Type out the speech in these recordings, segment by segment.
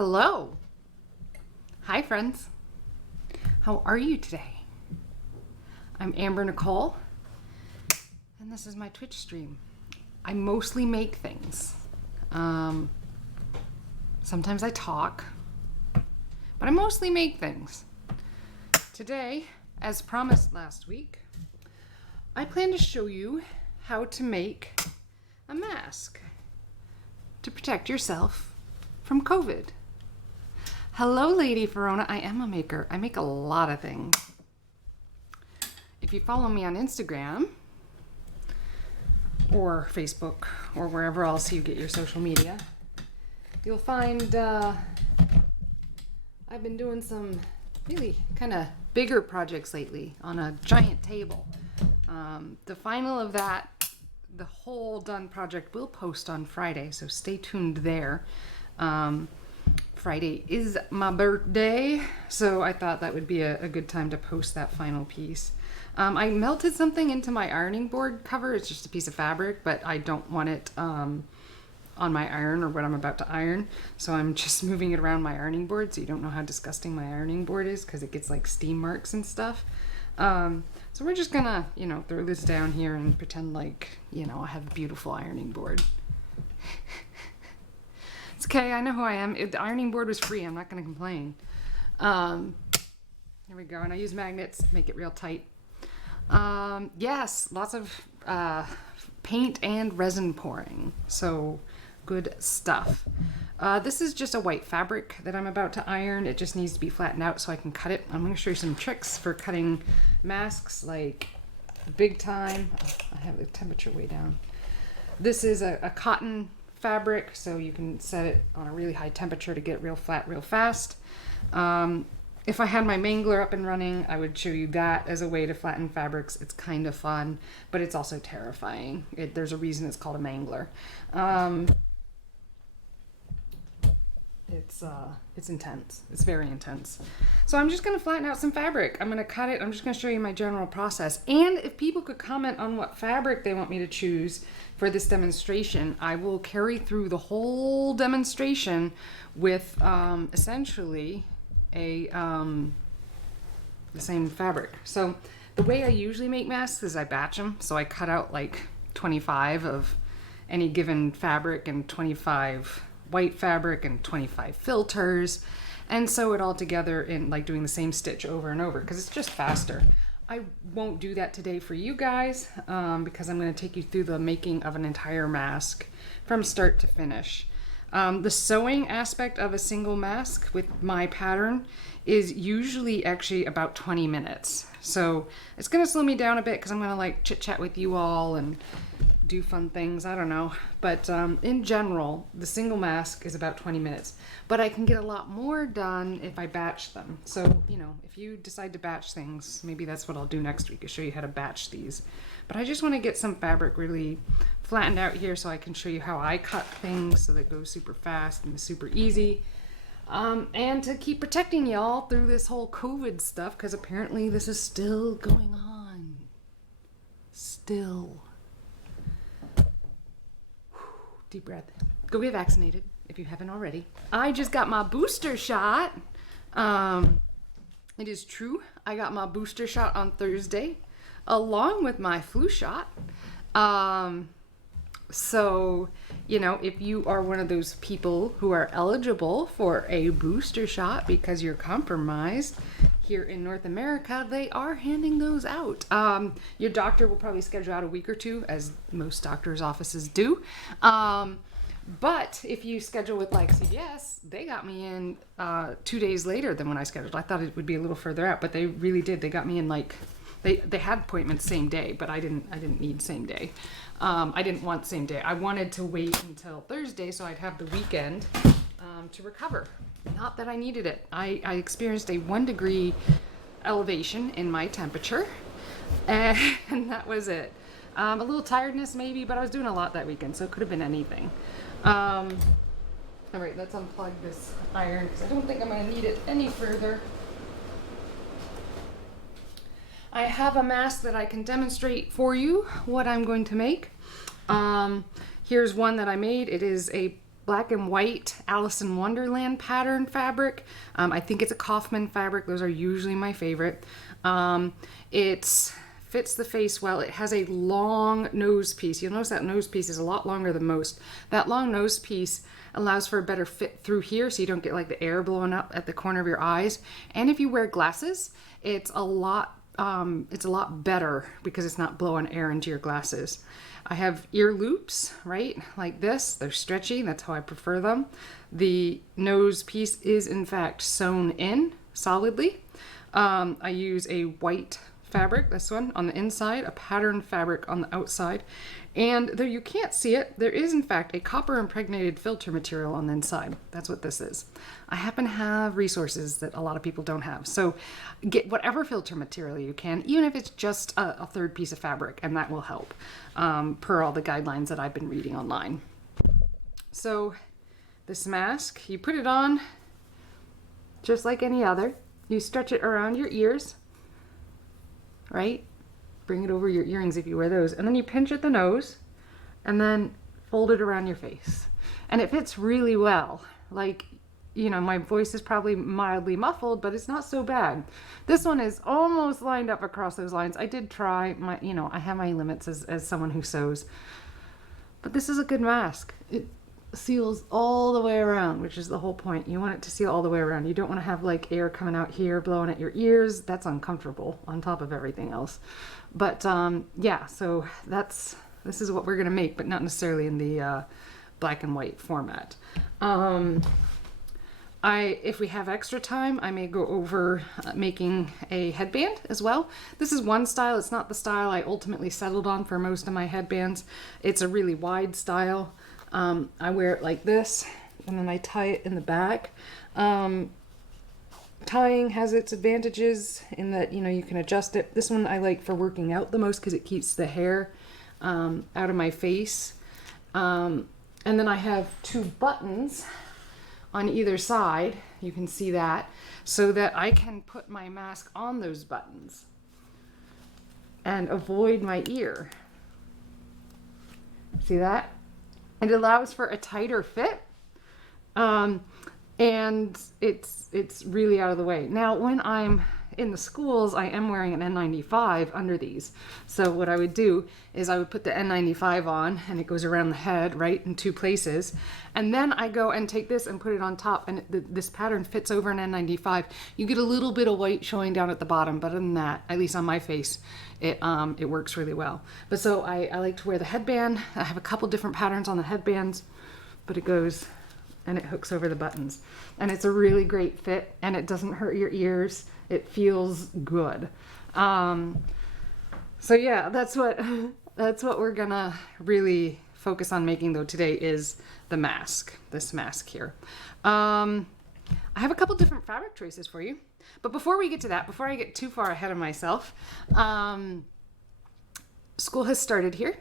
Hello. Hi, friends. How are you today? I'm Amber Nicole, and this is my Twitch stream. I mostly make things. Sometimes I talk, but I mostly make things. Today, as promised last week, I plan to show you how to make a mask to protect yourself from COVID. Hello, Lady Verona. I am a maker. I make a lot of things. If you follow me on Instagram or Facebook or wherever else you get your social media, you'll find I've been doing some really kind of bigger projects lately on a giant table. The final of that, the whole done project, will post on Friday, so stay tuned there. Friday is my birthday, so I thought that would be a good time to post that final piece. I melted something into my ironing board cover. It's just a piece of fabric, but I don't want it on my iron or what I'm about to iron, so I'm just moving it around my ironing board so you don't know how disgusting my ironing board is because it gets like steam marks and stuff. So we're just gonna, throw this down here and pretend like, I have a beautiful ironing board. It's okay, I know who I am. The ironing board was free, I'm not gonna complain. Here we go, and I use magnets to make it real tight. Yes, lots of paint and resin pouring, so good stuff. This is just a white fabric that I'm about to iron. It just needs to be flattened out so I can cut it. I'm going to show you some tricks for cutting masks, like big time. I have the temperature way down. This is a cotton fabric, so you can set it on a really high temperature to get it real flat real fast. If I had my mangler up and running, I would show you that as a way to flatten fabrics. It's kind of fun, but it's also terrifying. There's a reason it's called a mangler. It's intense. It's very intense. So I'm just going to flatten out some fabric. I'm going to cut it. I'm just going to show you my general process. And if people could comment on what fabric they want me to choose for this demonstration, I will carry through the whole demonstration with essentially the same fabric. So the way I usually make masks is I batch them. So I cut out like 25 of any given fabric and 25 white fabric and 25 filters, and sew it all together in like doing the same stitch over and over because it's just faster. I won't do that today for you guys because I'm going to take you through the making of an entire mask from start to finish. The sewing aspect of a single mask with my pattern is usually actually about 20 minutes. So it's going to slow me down a bit because I'm going to like chit chat with you all and do fun things. I don't know. But in general, the single mask is about 20 minutes. But I can get a lot more done if I batch them. So, if you decide to batch things, maybe that's what I'll do next week, is show you how to batch these. But I just want to get some fabric really flattened out here so I can show you how I cut things so that it goes super fast and super easy. And to keep protecting y'all through this whole COVID stuff, because apparently this is still going on. Still. Deep breath. Go get vaccinated if you haven't already. I just got my booster shot. It is true. I got my booster shot on Thursday along with my flu shot. So, if you are one of those people who are eligible for a booster shot because you're compromised, here in North America, they are handing those out. Your doctor will probably schedule out a week or two, as most doctors' offices do. But if you schedule with like CVS, they got me in 2 days later than when I scheduled. I thought it would be a little further out, but they really did. They got me in like, they had appointments same day, but I didn't need same day. I didn't want same day. I wanted to wait until Thursday so I'd have the weekend to recover. Not that I needed it. I experienced a 1 degree elevation in my temperature, and that was it. A little tiredness maybe, but I was doing a lot that weekend, so it could have been anything. All right, let's unplug this iron because I don't think I'm going to need it any further. I have a mask that I can demonstrate for you what I'm going to make. Here's one that I made. It is a black and white Alice in Wonderland pattern fabric. I think it's a Kaufman fabric. Those are usually my favorite. It fits the face well. It has a long nose piece. You'll notice that nose piece is a lot longer than most. That long nose piece allows for a better fit through here so you don't get like the air blowing up at the corner of your eyes. And if you wear glasses, it's a lot better because it's not blowing air into your glasses. I have ear loops, right? Like this. They're stretchy. That's how I prefer them. The nose piece is in fact sewn in solidly. I use a white fabric, this one, on the inside, a patterned fabric on the outside. And though you can't see it, there is in fact a copper impregnated filter material on the inside. That's what this is. I happen to have resources that a lot of people don't have. So get whatever filter material you can, even if it's just a third piece of fabric, and that will help, per all the guidelines that I've been reading online. So this mask, you put it on just like any other. You stretch it around your ears, right? Bring it over your earrings if you wear those. And then you pinch at the nose and then fold it around your face. And it fits really well. Like, you know, my voice is probably mildly muffled, but it's not so bad. This one is almost lined up across those lines. I did try my, you know, I have my limits as someone who sews. But this is a good mask. It seals all the way around, which is the whole point. You want it to seal all the way around. You don't want to have like air coming out here blowing at your ears. That's uncomfortable on top of everything else. But yeah, so this is what we're gonna make, but not necessarily in the black and white format. If we have extra time, I may go over making a headband as well. This is one style. It's not the style I ultimately settled on for most of my headbands. It's a really wide style. I wear it like this, and then I tie it in the back. Tying has its advantages in that, you know, you can adjust it. This one I like for working out the most because it keeps the hair out of my face. And then I have two buttons on either side. You can see that, so that I can put my mask on those buttons and avoid my ear. See that? It allows for a tighter fit, and it's really out of the way. Now, when I'm in the schools, I am wearing an N95 under these. So what I would do is I would put the N95 on, and it goes around the head, right, in two places. And then I go and take this and put it on top, and this pattern fits over an N95. You get a little bit of white showing down at the bottom, but other than that, at least on my face, it works really well. But so I like to wear the headband. I have a couple different patterns on the headbands, but it goes and it hooks over the buttons. And it's a really great fit, and it doesn't hurt your ears. It feels good. So yeah, that's what we're gonna really focus on making though today is the mask, this mask here. I have a couple different fabric choices for you. But before we get to that, before I get too far ahead of myself, school has started here.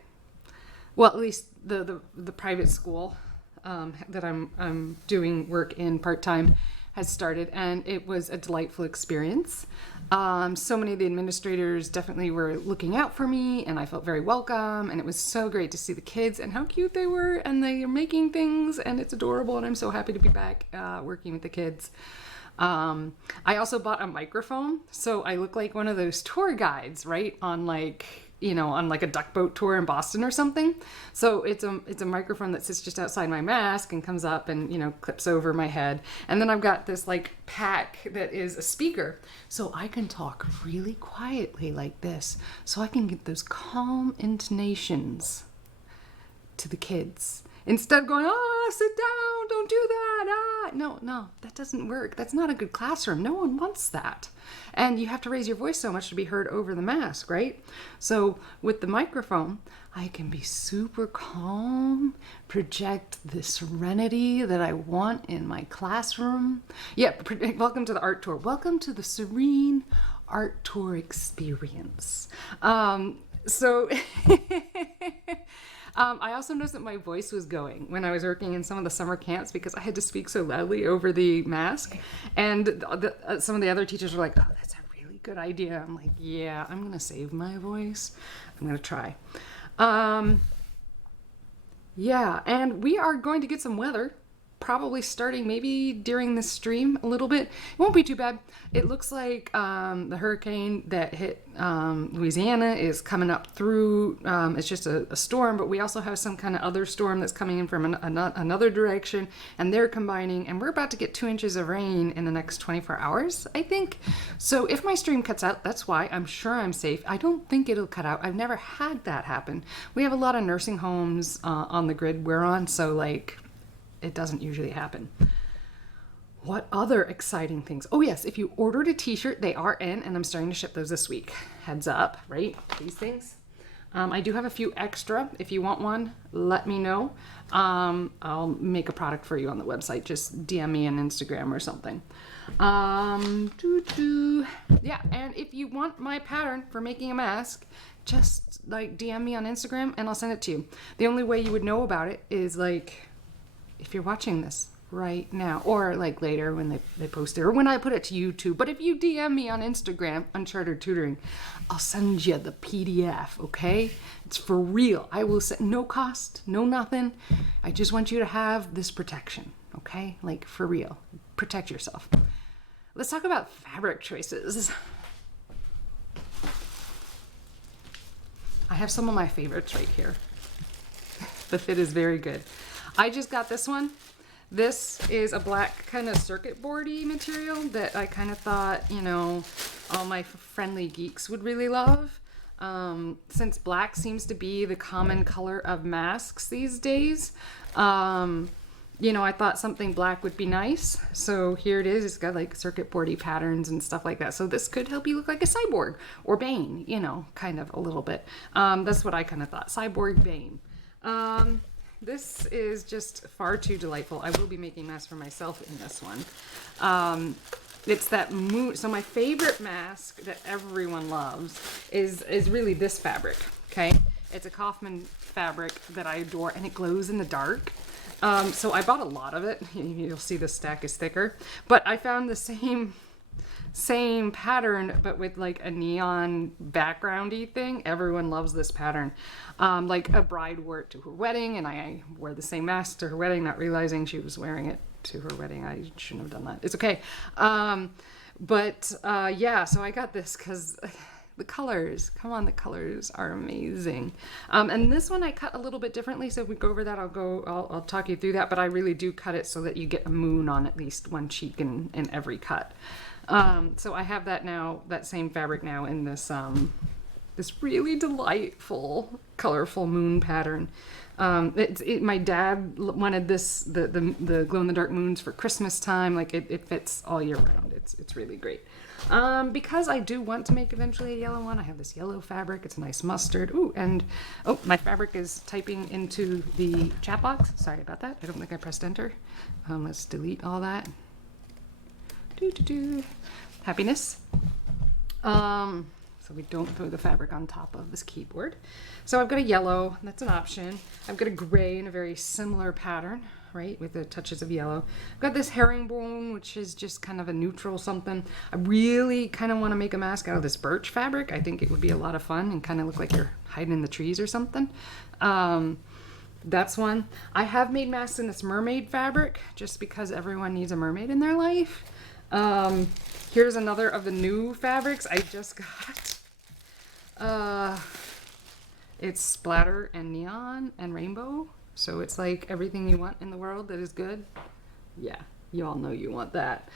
Well, at least the private school that I'm doing work in part-time has started, and it was a delightful experience. So many of the administrators definitely were looking out for me, and I felt very welcome, and it was so great to see the kids and how cute they were, and they are making things, and it's adorable, and I'm so happy to be back working with the kids. I also bought a microphone, so I look like one of those tour guides, right? On like a duck boat tour in Boston or something. So it's a microphone that sits just outside my mask and comes up and, you know, clips over my head. And then I've got this like pack that is a speaker. So I can talk really quietly like this. So I can get those calm intonations to the kids. Instead of going, oh, sit down, don't do that, ah. No, that doesn't work. That's not a good classroom. No one wants that. And you have to raise your voice so much to be heard over the mask, right? So with the microphone, I can be super calm, project the serenity that I want in my classroom. Yeah, welcome to the art tour. Welcome to the serene art tour experience. I also noticed that my voice was going when I was working in some of the summer camps because I had to speak so loudly over the mask. And some of the other teachers were like, oh, that's a really good idea. I'm like, yeah, I'm going to save my voice. I'm going to try. Yeah, and we are going to get some weather, probably starting maybe during this stream a little bit. It won't be too bad. It looks like the hurricane that hit Louisiana is coming up through. It's just a storm, but we also have some kind of other storm that's coming in from another direction, and they're combining, and we're about to get 2 inches of rain in the next 24 hours, I think. So if my stream cuts out, that's why. I'm sure I'm safe. I don't think it'll cut out. I've never had that happen. We have a lot of nursing homes on the grid we're on, so like it doesn't usually happen. What other exciting things? Oh yes, if you ordered a t-shirt, they are in, and I'm starting to ship those this week. Heads up, right? These things. I do have a few extra. If you want one, let me know. I'll make a product for you on the website. Just DM me on Instagram or something. Yeah, and if you want my pattern for making a mask, just like DM me on Instagram and I'll send it to you. The only way you would know about it is like if you're watching this right now, or like later when they post it, or when I put it to YouTube. But if you DM me on Instagram, Uncharted Tutoring, I'll send you the PDF, okay? It's for real. I will send, no cost, no nothing. I just want you to have this protection, okay? Like for real. Protect yourself. Let's talk about fabric choices. I have some of my favorites right here. The fit is very good. I just got this one. This is a black kind of circuit boardy material that I kind of thought, you know, all my friendly geeks would really love. Since black seems to be the common color of masks these days, you know, I thought something black would be nice. So here it is. It's got like circuit boardy patterns and stuff like that. So this could help you look like a cyborg or Bane, you know, kind of a little bit. That's what I kind of thought. Cyborg Bane. This is just far too delightful. I will be making masks for myself in this one. It's that moon. So my favorite mask that everyone loves is really this fabric. Okay, it's a Kaufman fabric that I adore, and it glows in the dark. So I bought a lot of it. You'll see the stack is thicker, but I found the same pattern, but with like a neon backgroundy thing. Everyone loves this pattern. Like a bride wore it to her wedding, and I wore the same mask to her wedding, not realizing she was wearing it to her wedding. I shouldn't have done that. It's okay. Yeah, so I got this because the colors, come on, the colors are amazing. And this one I cut a little bit differently. So if we go over that, I'll talk you through that, but I really do cut it so that you get a moon on at least one cheek in every cut. So I have that now, that same fabric now in this, this really delightful, colorful moon pattern. My dad wanted this, the glow in the dark moons for Christmas time. Like it fits all year round. It's really great. Because I do want to make eventually a yellow one, I have this yellow fabric. It's a nice mustard. Ooh, and my fabric is typing into the chat box. Sorry about that. I don't think I pressed enter. Let's delete all that. Happiness. So we don't throw the fabric on top of this keyboard. So I've got a yellow, that's an option. I've got a gray in a very similar pattern, right, with the touches of yellow. I've got this herringbone, which is just kind of a neutral something. I really kind of want to make a mask out of this birch fabric. I think it would be a lot of fun and kind of look like you're hiding in the trees or something. That's one. I have made masks in this mermaid fabric just because everyone needs a mermaid in their life. Here's another of the new fabrics I just got. It's splatter and neon and rainbow. So it's like everything you want in the world that is good. Yeah, you all know you want that.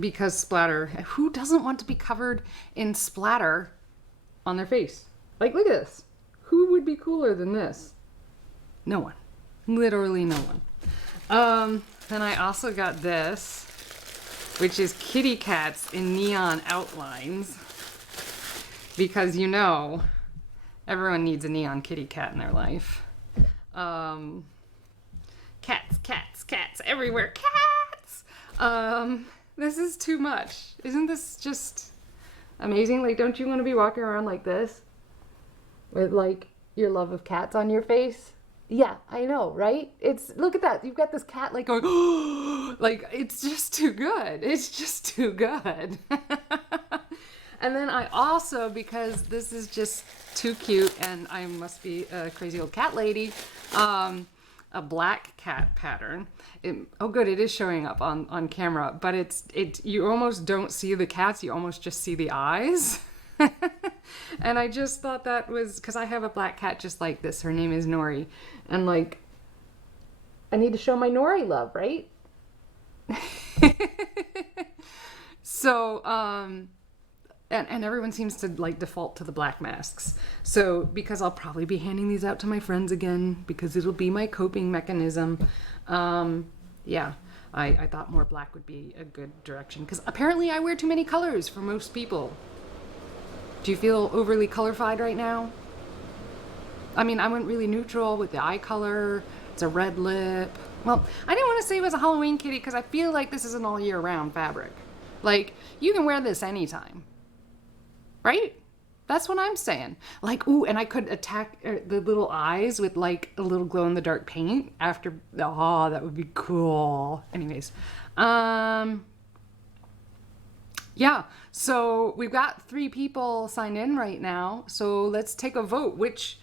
Because splatter, who doesn't want to be covered in splatter on their face? Like, look at this. Who would be cooler than this? No one. Literally no one. Then I also got this, which is kitty cats in neon outlines. Because you know, everyone needs a neon kitty cat in their life. Cats everywhere. Cats! This is too much. Isn't this just amazing? Like, don't you want to be walking around like this? With like your love of cats on your face? Yeah, I know, right? Look at that. You've got this cat like going, oh, like it's just too good. It's just too good. And then I also, because this is just too cute and I must be a crazy old cat lady, a black cat pattern. Oh good, it is showing up on camera, but you almost don't see the cats, you almost just see the eyes. And I just thought that was, because I have a black cat just like this. Her name is Nori. And like, I need to show my Nori love, right? So, and everyone seems to like default to the black masks. So, because I'll probably be handing these out to my friends again, because it'll be my coping mechanism. Yeah, I thought more black would be a good direction, because apparently I wear too many colors for most people. Do you feel overly colorified right now? I mean, I went really neutral with the eye color. It's a red lip. Well, I didn't want to say it was a Halloween kitty because I feel like this is an all year round fabric. Like, you can wear this anytime. Right? That's what I'm saying. Like, ooh, and I could attack the little eyes with like a little glow in the dark paint after. Oh, that would be cool. Anyways, yeah, so we've got 3 people signed in right now. So let's take a vote. Which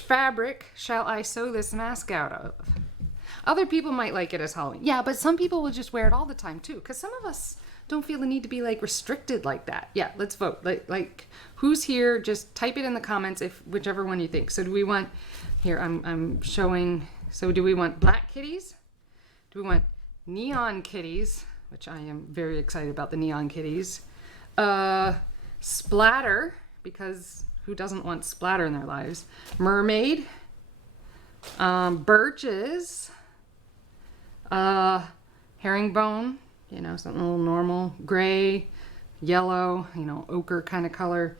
fabric shall I sew this mask out of? Other people might like it as Halloween. Yeah, but some people will just wear it all the time too, because some of us don't feel the need to be like restricted like that. Yeah, let's vote. Like who's here? Just type it in the comments if whichever one you think. So do we want, here I'm showing, so do we want black kitties? Do we want neon kitties? Which I am very excited about the neon kitties. Splatter, because who doesn't want splatter in their lives? Mermaid. Birches. Herringbone, you know, something a little normal. Gray, yellow, you know, ochre kind of color.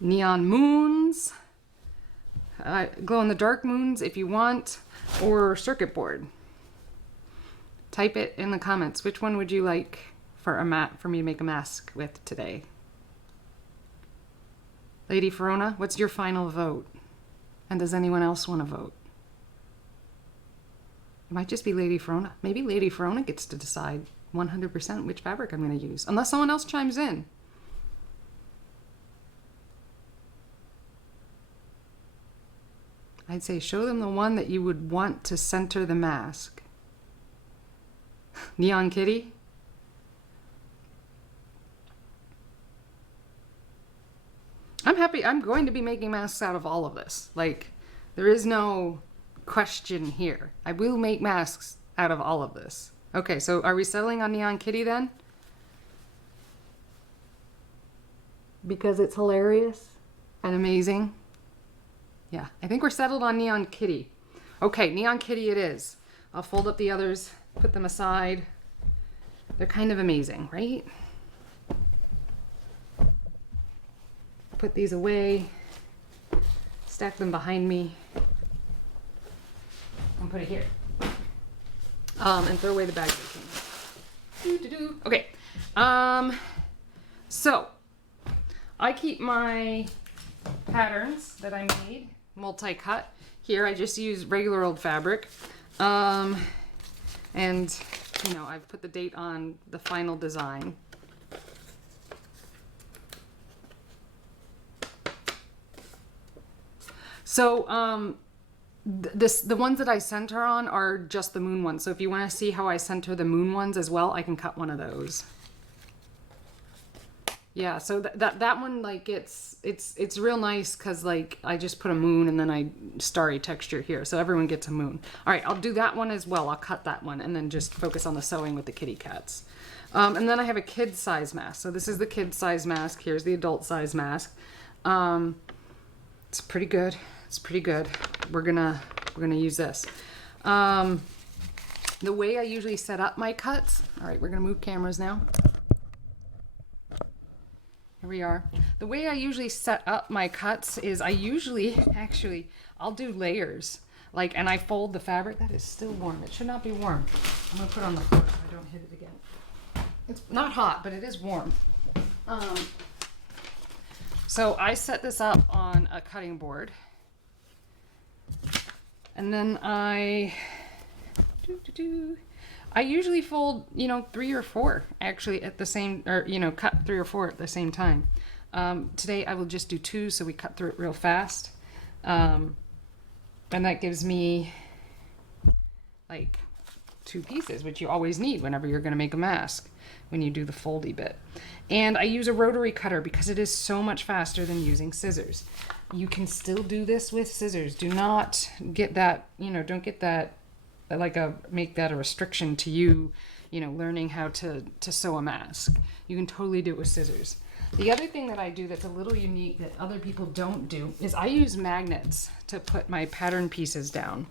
Neon moons. Glow in the dark moons if you want. Or circuit board. Type it in the comments. Which one would you like for me to make a mask with today? Lady Verona, what's your final vote? And does anyone else want to vote? It might just be Lady Verona. Maybe Lady Verona gets to decide 100% which fabric I'm going to use, unless someone else chimes in. I'd say show them the one that you would want to center the mask. Neon kitty? I'm happy. I'm going to be making masks out of all of this. Like, there is no question here. I will make masks out of all of this. Okay, so are we settling on Neon Kitty then? Because it's hilarious and amazing. Yeah, I think we're settled on Neon Kitty. Okay, Neon Kitty it is. I'll fold up the others, put them aside. They're kind of amazing, right? Put these away, stack them behind me, and put it here. And throw away the bag. Okay. So I keep my patterns that I made multi-cut. Here I just use regular old fabric. And you know, I've put the date on the final design. So the ones that I center on are just the moon ones. So if you want to see how I center the moon ones as well, I can cut one of those. Yeah, so that one, like, it's real nice because, like, I just put a moon and then I starry texture here, so everyone gets a moon. All right, I'll do that one as well. I'll cut that one and then just focus on the sewing with the kitty cats. And then I have a kid size mask. So this is the kid size mask. Here's the adult size mask. It's pretty good. It's pretty good. We're gonna use this. The way I usually set up my cuts. All right, we're gonna move cameras now. Here we are. The way I usually set up my cuts is I usually, actually, I'll do layers. Like, and I fold the fabric. That is still warm. It should not be warm. I'm gonna put it on the floor so I don't hit it again. It's not hot, but it is warm. So I set this up on a cutting board. And then I I usually fold, 3 or 4 actually at the same, or, cut 3 or 4 at the same time. Today I will just do 2, so we cut through it real fast. And that gives me like 2 pieces, which you always need whenever you're going to make a mask when you do the foldy bit. And I use a rotary cutter because it is so much faster than using scissors. You can still do this with scissors. Do not get that, don't get that make that a restriction to you, learning how to sew a mask. You can totally do it with scissors. The other thing that I do that's a little unique that other people don't do is I use magnets to put my pattern pieces down.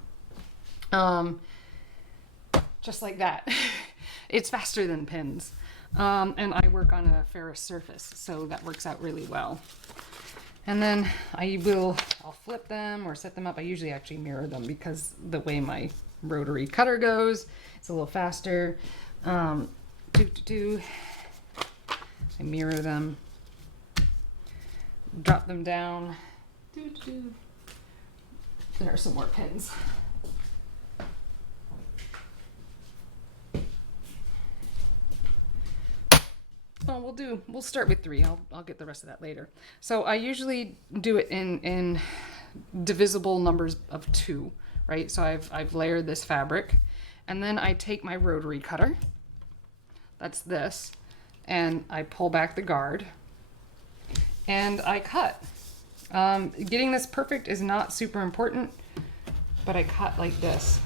Just like that. It's faster than pins. And I work on a ferrous surface, so that works out really well. And then I'll flip them or set them up. I usually actually mirror them because the way my rotary cutter goes, it's a little faster. I mirror them, drop them down. There are some more pins. Oh, we'll start with 3. I'll get the rest of that later. So I usually do it in divisible numbers of 2, right? So I've layered this fabric, and then I take my rotary cutter, that's this, and I pull back the guard, and I cut. Getting this perfect is not super important, but I cut like this.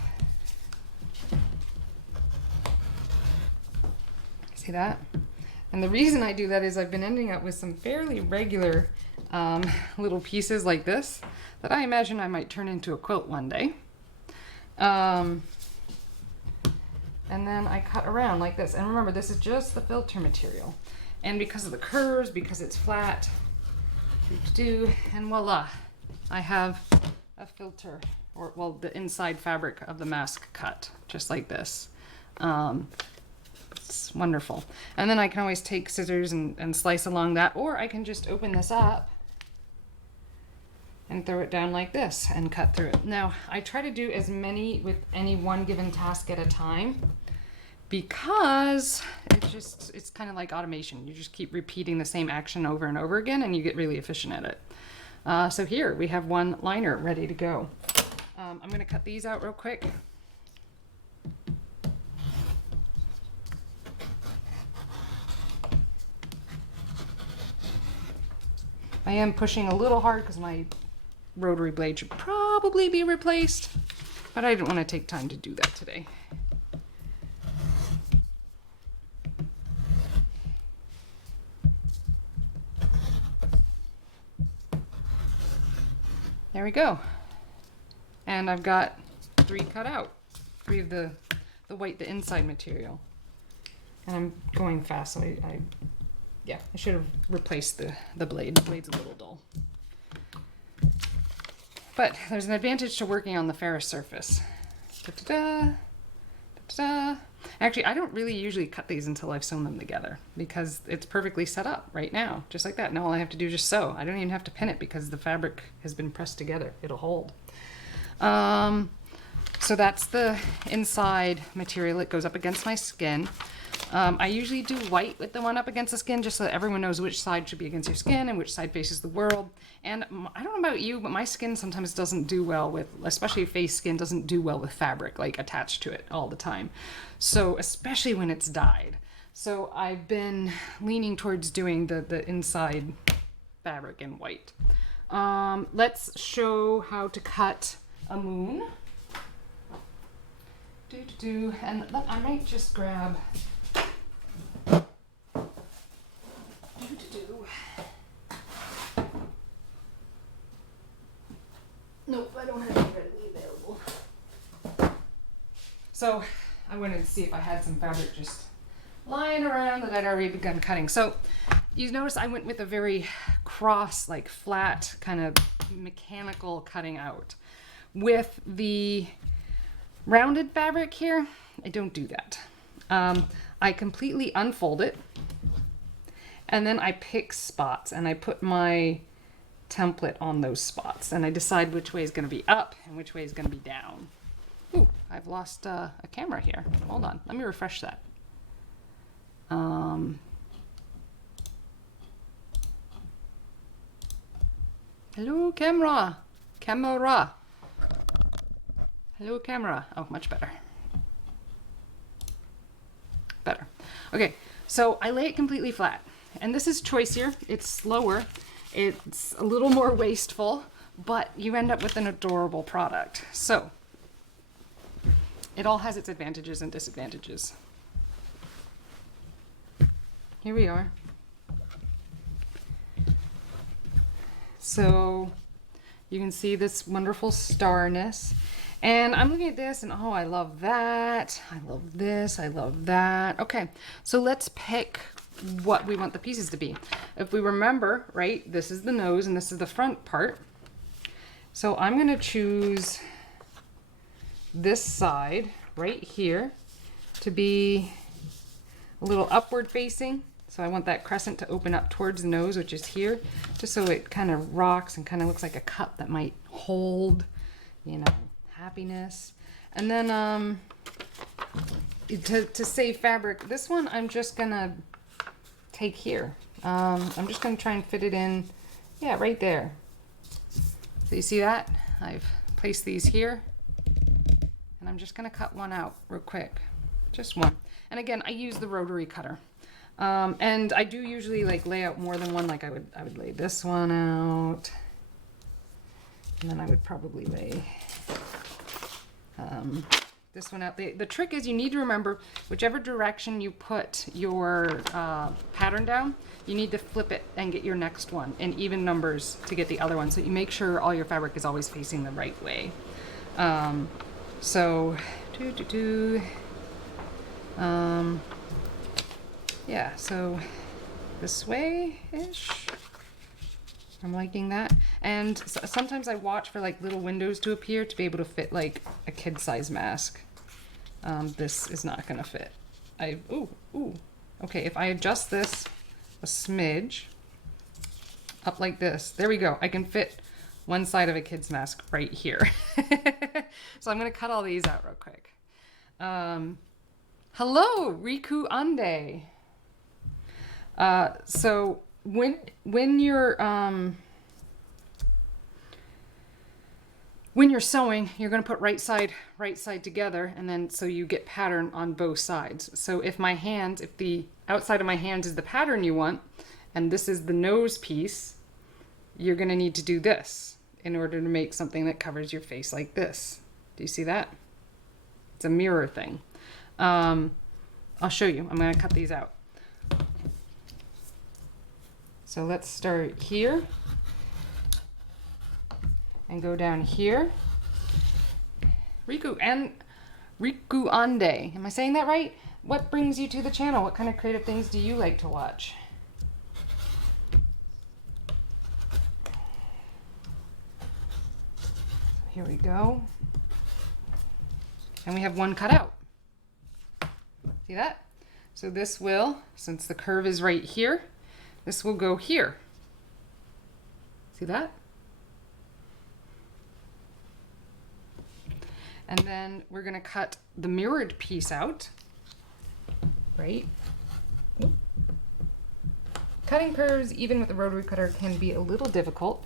See that? And the reason I do that is I've been ending up with some fairly regular little pieces like this that I imagine I might turn into a quilt one day. And then I cut around like this. And remember, this is just the filter material. And because of the curves, because it's flat, and voila, I have a filter, or well, the inside fabric of the mask cut, just like this. It's wonderful. And then I can always take scissors and slice along that, or I can just open this up and throw it down like this and cut through it. Now, I try to do as many with any one given task at a time because it's kind of like automation. You just keep repeating the same action over and over again and you get really efficient at it. So here we have one liner ready to go. I'm going to cut these out real quick. I am pushing a little hard because my rotary blade should probably be replaced, but I didn't want to take time to do that today. There we go. And I've got 3 cut out, 3 of the white, the inside material. And I'm going fast, so I should have replaced the blade. The blade's a little dull. But there's an advantage to working on the ferrous surface. Da-da-da, da-da-da. Actually, I don't really usually cut these until I've sewn them together because it's perfectly set up right now, just like that. Now all I have to do is just sew. I don't even have to pin it because the fabric has been pressed together. It'll hold. So that's the inside material. It goes up against my skin. I usually do white with the one up against the skin just so that everyone knows which side should be against your skin and which side faces the world. And I don't know about you, but my skin sometimes doesn't do well with, especially face skin, doesn't do well with fabric like attached to it all the time. So especially when it's dyed. So I've been leaning towards doing the inside fabric in white. Let's show how to cut a moon. And I might just grab Nope, I don't have any readily available. So I wanted to see if I had some fabric just lying around that I'd already begun cutting. So you notice I went with a very cross, like flat, kind of mechanical cutting out. With the rounded fabric here, I don't do that. I completely unfold it and then I pick spots and I put my template on those spots and I decide which way is going to be up and which way is going to be down. Ooh, I I've lost a camera here. Hold on, let me refresh that. Hello, camera. Camera. Hello, camera. Oh, much better. Better. Okay, so I lay it completely flat. And this is choicier. It's slower. It's a little more wasteful, but you end up with an adorable product. So, it all has its advantages and disadvantages. Here we are. So you can see this wonderful starness. And I'm looking at this and oh, I love that. I love this. I love that. Okay, so let's pick what we want the pieces to be. If we remember, right, this is the nose and this is the front part. So I'm going to choose this side right here to be a little upward facing. So I want that crescent to open up towards the nose, which is here, just so it kind of rocks and kind of looks like a cup that might hold, you know, happiness. And then to save fabric, this one I'm just gonna take here. I'm just gonna try and fit it in, yeah, right there. So you see that? I've placed these here, and I'm just gonna cut one out real quick, just one. And again, I use the rotary cutter. And I do usually like lay out more than one. Like I would lay this one out, and then I would probably lay this one out. The trick is you need to remember whichever direction you put your pattern down, you need to flip it and get your next one in even numbers to get the other one. So you make sure all your fabric is always facing the right way. Yeah, so this way-ish. I'm liking that. And sometimes I watch for like little windows to appear to be able to fit like a kid-size mask. This is not gonna fit. Ooh. Okay, if I adjust this a smidge up like this, there we go. I can fit one side of a kid's mask right here. So I'm gonna cut all these out real quick. Hello, Riku Ande. So when you're sewing, you're going to put right side together, and then so you get pattern on both sides. So if the outside of my hand is the pattern you want, and this is the nose piece, you're going to need to do this in order to make something that covers your face like this. Do you see that? It's a mirror thing. I'll show you. I'm going to cut these out. So let's start here and go down here. Riku Ande. Am I saying that right? What brings you to the channel? What kind of creative things do you like to watch? Here we go. And we have one cut out. See that? So this will, since the curve is right here, this will go here. See that? And then we're going to cut the mirrored piece out, right? Cutting curves, even with the rotary cutter, can be a little difficult.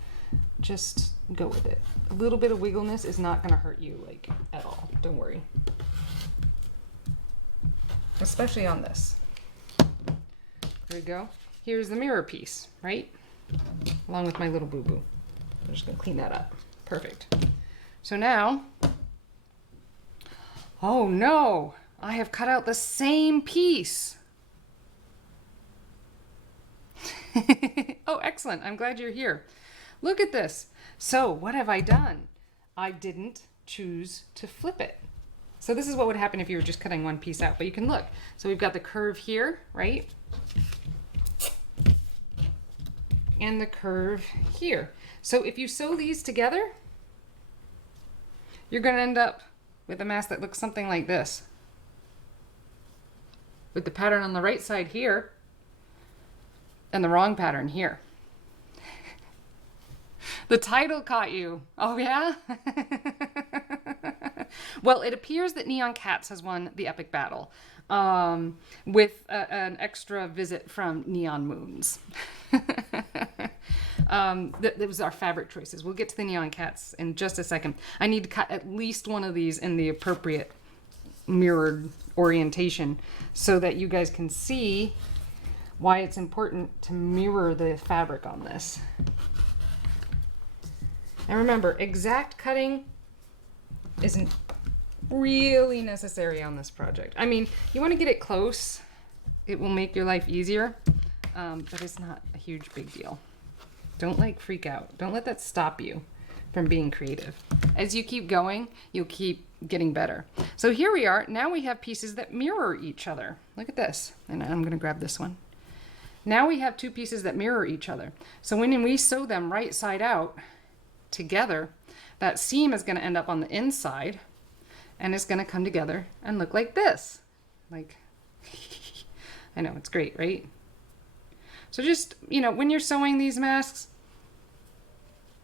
Just go with it. A little bit of wiggleness is not going to hurt you like at all. Don't worry. Especially on this. There we go. Here's the mirror piece, right? Along with my little boo-boo. I'm just gonna clean that up. Perfect. So now, oh no, I have cut out the same piece. Oh, excellent. I'm glad you're here. Look at this. So what have I done? I didn't choose to flip it. So this is what would happen if you were just cutting one piece out, but you can look. So we've got the curve here, right? And the curve here. So if you sew these together, you're going to end up with a mask that looks something like this. With the pattern on the right side here and the wrong pattern here. The title caught you. Oh yeah? Well, it appears that Neon Cats has won the epic battle with an extra visit from Neon Moons. That was our fabric choices. We'll get to the Neon Cats in just a second. I need to cut at least one of these in the appropriate mirrored orientation so that you guys can see why it's important to mirror the fabric on this. And remember, exact cutting isn't really necessary on this project. I mean, you want to get it close. It will make your life easier, but it's not a huge big deal. Don't freak out. Don't let that stop you from being creative. As you keep going, you'll keep getting better. So here we are. Now we have pieces that mirror each other. Look at this. And I'm going to grab this one. Now we have two pieces that mirror each other. So when we sew them right side out together, that seam is going to end up on the inside and it's going to come together and look like this. I know, it's great, right? So just, when you're sewing these masks,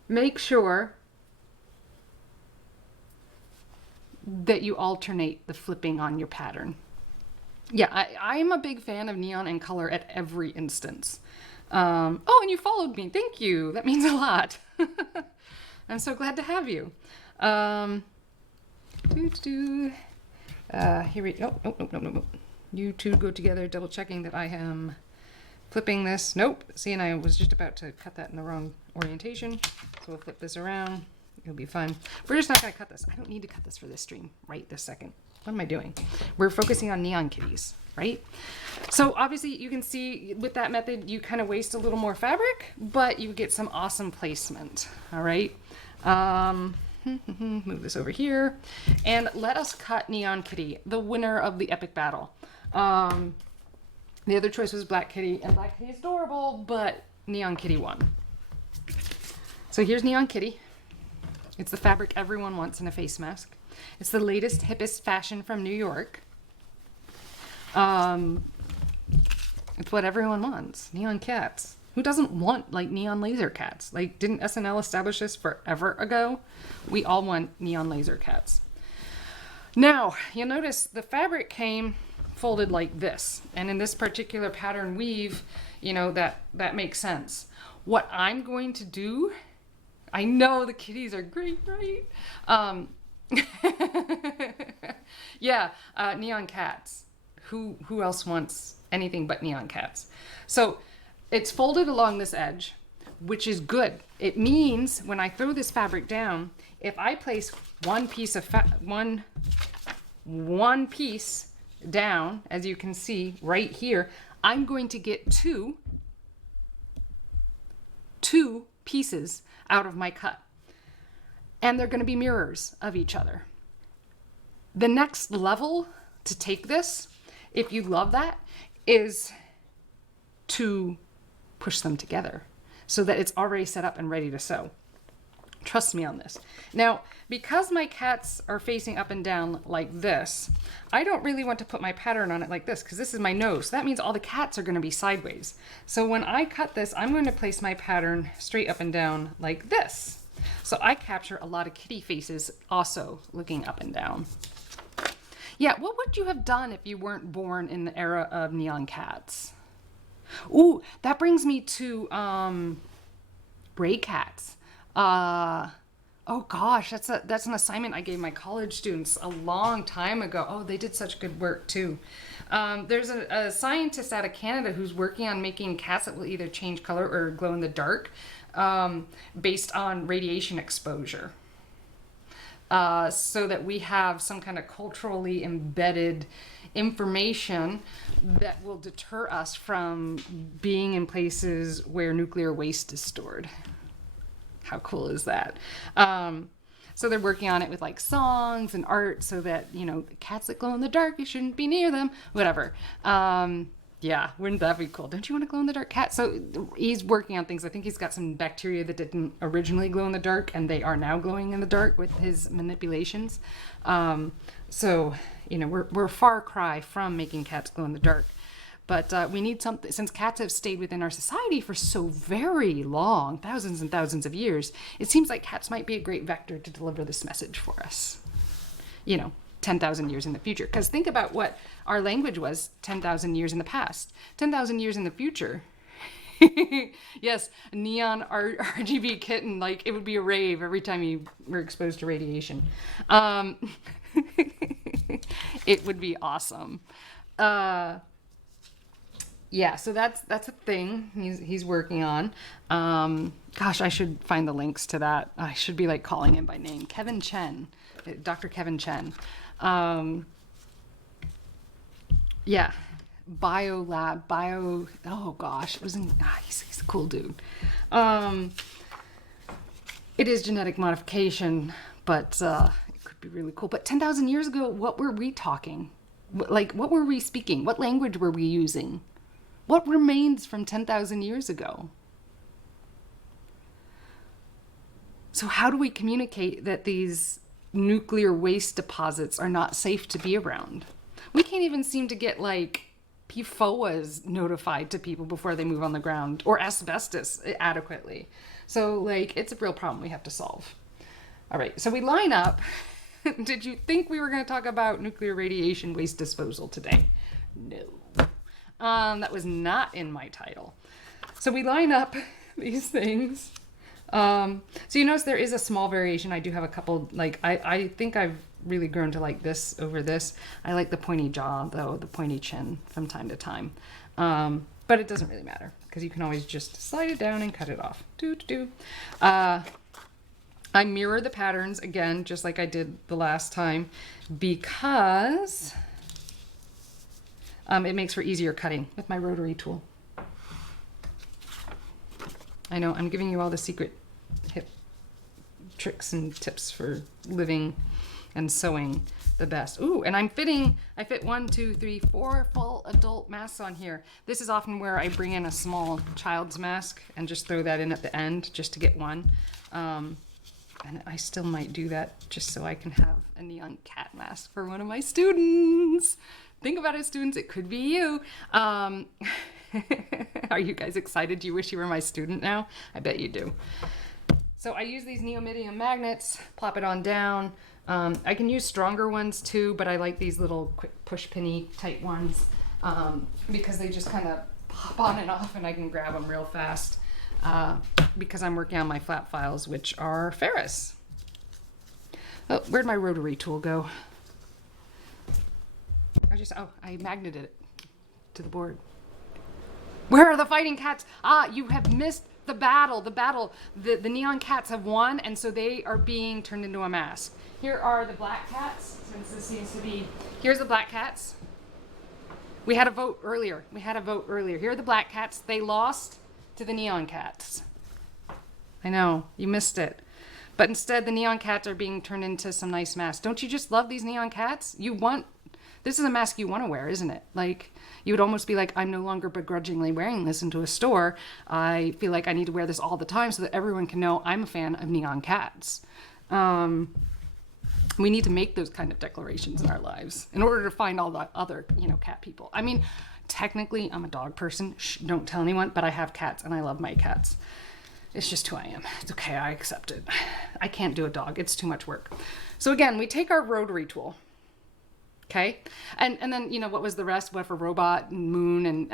make sure that you alternate the flipping on your pattern. Yeah, I'm a big fan of neon and color at every instance. Oh, and you followed me. Thank you. That means a lot. I'm so glad to have you. Here we go. Nope. You two go together, double checking that I am flipping this. Nope. See, and I was just about to cut that in the wrong orientation. So we'll flip this around. It'll be fun. We're just not going to cut this. I don't need to cut this for this stream right this second. What am I doing? We're focusing on neon kitties, right? So obviously you can see with that method, you kind of waste a little more fabric, but you get some awesome placement. All right. Move this over here and let us cut Neon Kitty, the winner of the epic battle. The other choice was Black Kitty, and Black Kitty is adorable, but Neon Kitty won. So here's Neon Kitty. It's the fabric everyone wants in a face mask. It's the latest, hippest fashion from New York. It's what everyone wants. Neon cats. Who doesn't want neon laser cats? Didn't SNL establish this forever ago? We all want neon laser cats. Now, you'll notice the fabric came folded like this. And in this particular pattern weave, that makes sense. What I'm going to do, I know the kitties are great, right? Yeah, neon cats. Who else wants anything but neon cats? So it's folded along this edge, which is good. It means when I throw this fabric down, if I place one piece of one piece down, as you can see right here, I'm going to get two pieces out of my cut. And they're going to be mirrors of each other. The next level to take this, if you love that, is to push them together so that it's already set up and ready to sew. Trust me on this. Now, because my cats are facing up and down like this, I don't really want to put my pattern on it like this because this is my nose. So that means all the cats are going to be sideways. So when I cut this, I'm going to place my pattern straight up and down like this. So I capture a lot of kitty faces also looking up and down. Yeah, what would you have done if you weren't born in the era of neon cats? Ooh, that brings me to Bray Cats. Oh gosh, that's an assignment I gave my college students a long time ago. Oh, they did such good work too. There's a scientist out of Canada who's working on making cats that will either change color or glow in the dark based on radiation exposure. So that we have some kind of culturally embedded information that will deter us from being in places where nuclear waste is stored. How cool is that? So they're working on it with songs and art so that, cats that glow in the dark, you shouldn't be near them, whatever. Yeah, wouldn't that be cool? Don't you want to glow in the dark cat? So he's working on things. I think he's got some bacteria that didn't originally glow in the dark and they are now glowing in the dark with his manipulations. So, we're a far cry from making cats glow in the dark. But we need something, since cats have stayed within our society for so very long, thousands and thousands of years, it seems like cats might be a great vector to deliver this message for us. 10,000 years in the future. Because think about what our language was 10,000 years in the past. 10,000 years in the future. Yes, neon RGB kitten, like it would be a rave every time you were exposed to radiation. It would be awesome. Yeah, so that's a thing he's working on. Gosh, I should find the links to that. I should be like calling him by name. Kevin Chen, Dr. Kevin Chen. Yeah, Biolab, oh gosh, he's a cool dude. It is genetic modification, but it could be really cool. But 10,000 years ago, what were we talking? Like, what were we speaking? What language were we using? What remains from 10,000 years ago? So how do we communicate that these nuclear waste deposits are not safe to be around? We can't even seem to get like PFOAs notified to people before they move on the ground, or asbestos adequately. So like, it's a real problem we have to solve. All right, so we line up. Did you think we were going to talk about nuclear radiation waste disposal today? No. That was not in my title. So we line up these things. So you notice there is a small variation. I do have a couple, like, I think I've really grown to like this over this. I like the pointy jaw, though, the pointy chin from time to time. But it doesn't really matter because you can always just slide it down and cut it off. I mirror the patterns again, just like I did the last time, because it makes for easier cutting with my rotary tool. I know I'm giving you all the secret hip tricks and tips for living and sewing the best. Ooh, and I fit 1, 2, 3, 4 full adult masks on here. This is often where I bring in a small child's mask and just throw that in at the end just to get one. And I still might do that just so I can have a neon cat mask for one of my students. Think about it, students, it could be you. Are you guys excited? Do you wish you were my student now? I bet you do. So I use these neodymium magnets, plop it on down. I can use stronger ones too, but I like these little quick push pinny type ones because they just kind of pop on and off and I can grab them real fast because I'm working on my flat files, which are ferrous. Oh, where'd my rotary tool go? I magneted it to the board. Where are the fighting cats? You have missed the battle. The neon cats have won, and so they are being turned into a mask. Here are the black cats, since this seems to be... Here's the black cats. We had a vote earlier. Here are the black cats. They lost to the neon cats. I know, you missed it. But instead, the neon cats are being turned into some nice masks. Don't you just love these neon cats? This is a mask you want to wear, isn't it? Like, you would almost be like, I'm no longer begrudgingly wearing this into a store. I feel like I need to wear this all the time so that everyone can know I'm a fan of neon cats. We need to make those kind of declarations in our lives in order to find all the other, cat people. I mean, technically, I'm a dog person. Shh, don't tell anyone, but I have cats and I love my cats. It's just who I am. It's okay, I accept it. I can't do a dog. It's too much work. So again, we take our rotary tool. Okay. And then, what was the rest? What for robot and moon and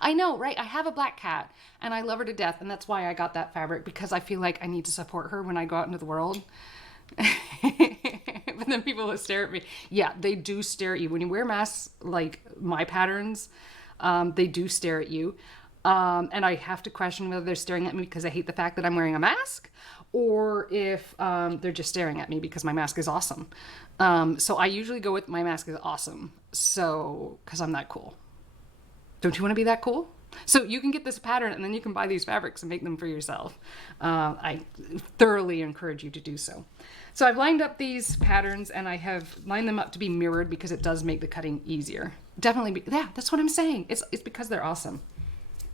I know, right? I have a black cat and I love her to death. And that's why I got that fabric, because I feel like I need to support her when I go out into the world. But then people will stare at me. Yeah, they do stare at you. When you wear masks, like my patterns, they do stare at you. And I have to question whether they're staring at me because I hate the fact that I'm wearing a mask, or if they're just staring at me because my mask is awesome. So I usually go with my mask is awesome. So, because I'm that cool. Don't you want to be that cool? So you can get this pattern and then you can buy these fabrics and make them for yourself. I thoroughly encourage you to do so. So I've lined up these patterns and I have lined them up to be mirrored because it does make the cutting easier. Definitely, yeah, that's what I'm saying. It's because they're awesome.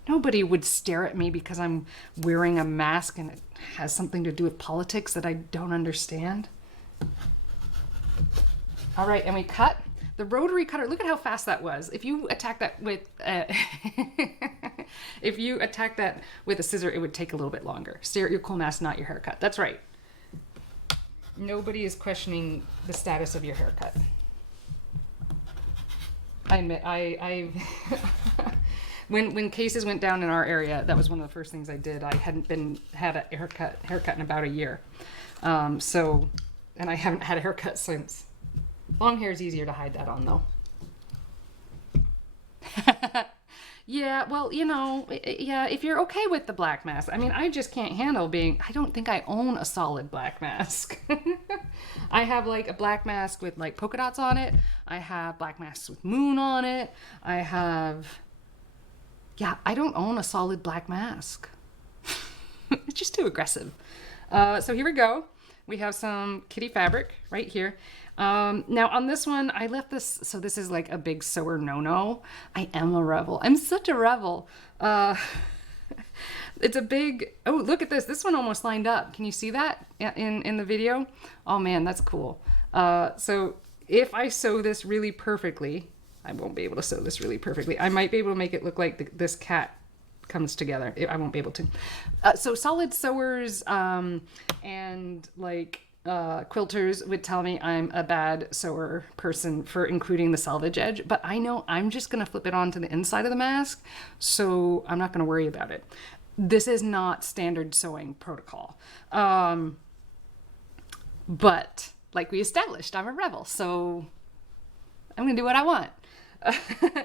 Nobody would stare at me because I'm wearing a mask and it has something to do with politics that I don't understand. All right, and we cut. The rotary cutter, look at how fast that was. If you attack that with a scissor, it would take a little bit longer. Stare at your cool mask, not your haircut. That's right. nobody is questioning the status of your haircut. I admit, I when cases went down in our area, that was one of the first things I did. I hadn't had a haircut in about a year. So, and I haven't had a haircut since. Long hair is easier to hide that on, though. Yeah, well, you know, yeah, if you're okay with the black mask. I mean, I just can't handle I don't think I own a solid black mask. I have like a black mask with like polka dots on it. I have black masks with moon on it. Yeah, I don't own a solid black mask. It's just too aggressive. So here we go. We have some kitty fabric right here. Now on this one, I left this, so this is like a big sewer no-no. I am a rebel. I'm such a rebel. It's a big, oh, look at this. This one almost lined up. Can you see that in the video? Oh man, that's cool. So if I sew this really perfectly, I won't be able to sew this really perfectly. I might be able to make it look like this cat comes together. I won't be able to. So solid sewers and like quilters would tell me I'm a bad sewer person for including the selvage edge, but I know I'm just gonna flip it onto the inside of the mask, so I'm not gonna worry about it. This is not standard sewing protocol. But like we established, I'm a rebel, so I'm gonna do what I want.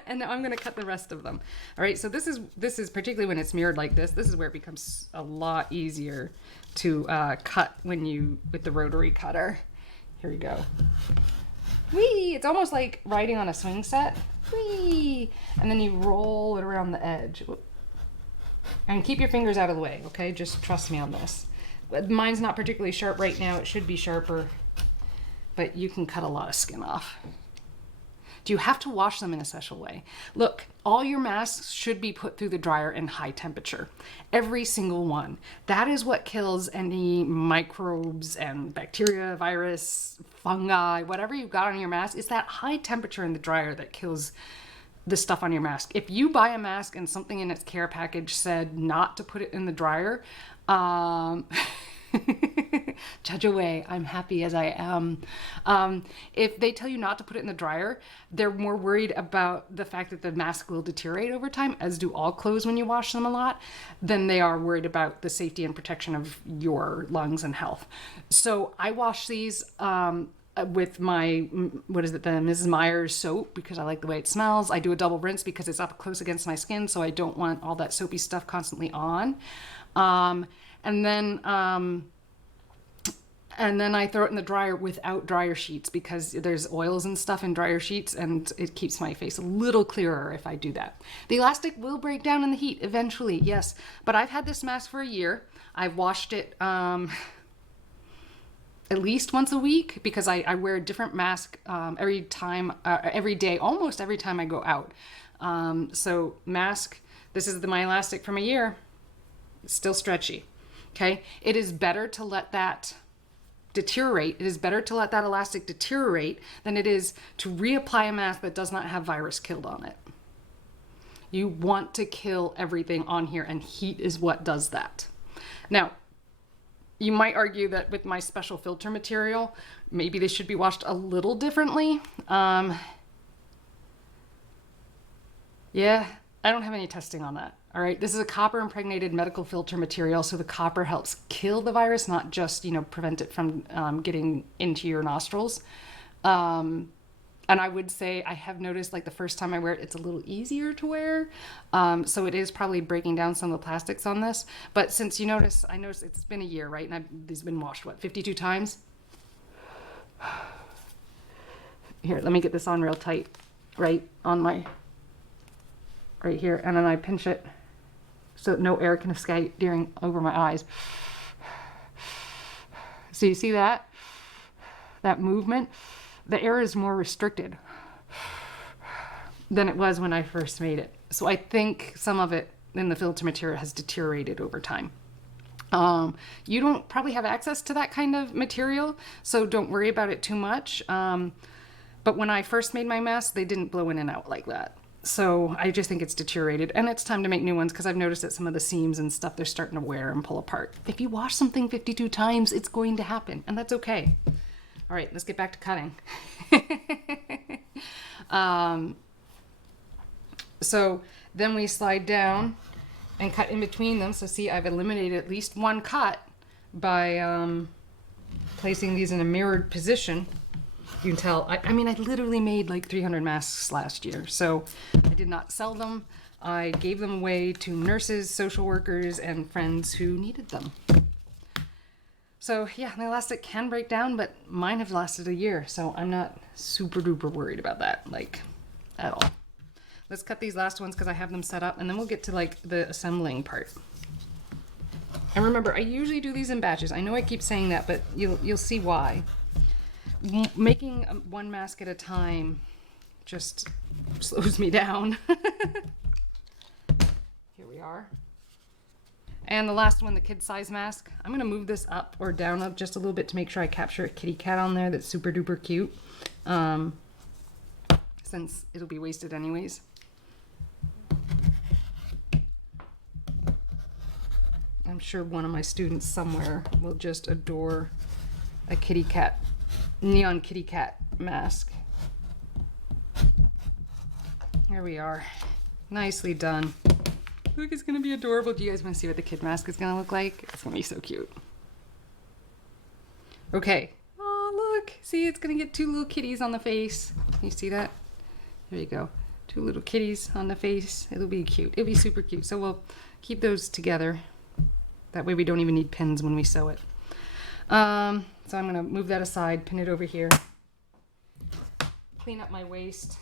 And now I'm going to cut the rest of them. All right, so this is particularly when it's mirrored like this is where it becomes a lot easier to cut with the rotary cutter. Here we go. Whee! It's almost like riding on a swing set. Whee! And then you roll it around the edge. And keep your fingers out of the way, okay? Just trust me on this. Mine's not particularly sharp right now. It should be sharper, but you can cut a lot of skin off. Do you have to wash them in a special way? Look, all your masks should be put through the dryer in high temperature. Every single one. That is what kills any microbes and bacteria, virus, fungi, whatever you've got on your mask. It's that high temperature in the dryer that kills the stuff on your mask. If you buy a mask and something in its care package said not to put it in the dryer, judge away. I'm happy as I am. If they tell you not to put it in the dryer, they're more worried about the fact that the mask will deteriorate over time, as do all clothes when you wash them a lot, than they are worried about the safety and protection of your lungs and health. So I wash these with my, the Mrs. Meyer's soap, because I like the way it smells. I do a double rinse because it's up close against my skin, so I don't want all that soapy stuff constantly on. And then I throw it in the dryer without dryer sheets, because there's oils and stuff in dryer sheets, and it keeps my face a little clearer if I do that. The elastic will break down in the heat eventually, yes. But I've had this mask for a year. I've washed it at least once a week, because I wear a different mask every day, almost every time I go out. So mask, this is my elastic from a year. It's still stretchy. Okay, it is better to let that deteriorate. It is better to let that elastic deteriorate than it is to reapply a mask that does not have virus killed on it. You want to kill everything on here, and heat is what does that. Now, you might argue that with my special filter material, maybe they should be washed a little differently. Yeah, I don't have any testing on that. All right, this is a copper impregnated medical filter material, so the copper helps kill the virus, not just, prevent it from getting into your nostrils. And I would say I have noticed, like, the first time I wear it, it's a little easier to wear. So it is probably breaking down some of the plastics on this. But since I noticed it's been a year, right? And these have been washed, 52 times? Here, let me get this on real tight, right on my, right here. And then I pinch it so no air can escape over my eyes. So you see that movement? The air is more restricted than it was when I first made it. So I think some of it in the filter material has deteriorated over time. You don't probably have access to that kind of material, so don't worry about it too much. But when I first made my mask, they didn't blow in and out like that. So I just think it's deteriorated, and it's time to make new ones because I've noticed that some of the seams and stuff, they're starting to wear and pull apart. If you wash something 52 times, it's going to happen, and that's okay. All right, let's get back to cutting. So then we slide down and cut in between them. So see, I've eliminated at least one cut by placing these in a mirrored position. You can tell, I mean, I literally made like 300 masks last year. So I did not sell them. I gave them away to nurses, social workers, and friends who needed them. So yeah, my elastic can break down, but mine have lasted a year. So I'm not super duper worried about that, like at all. Let's cut these last ones because I have them set up, and then we'll get to like the assembling part. And remember, I usually do these in batches. I know I keep saying that, but you'll see why. Making one mask at a time just slows me down. Here we are. And the last one, the kid size mask. I'm gonna move this up or down just a little bit to make sure I capture a kitty cat on there that's super duper cute. Since it'll be wasted anyways. I'm sure one of my students somewhere will just adore a kitty cat, neon kitty cat mask. Here we are. Nicely done. Look, it's gonna be adorable. Do you guys want to see what the kid mask is gonna look like? It's gonna be so cute. Okay. Oh, look. See, it's gonna get two little kitties on the face. Can you see that? There you go. Two little kitties on the face. It'll be cute. It'll be super cute. So we'll keep those together. That way we don't even need pins when we sew it. So I'm gonna move that aside, pin it over here. Clean up my waste.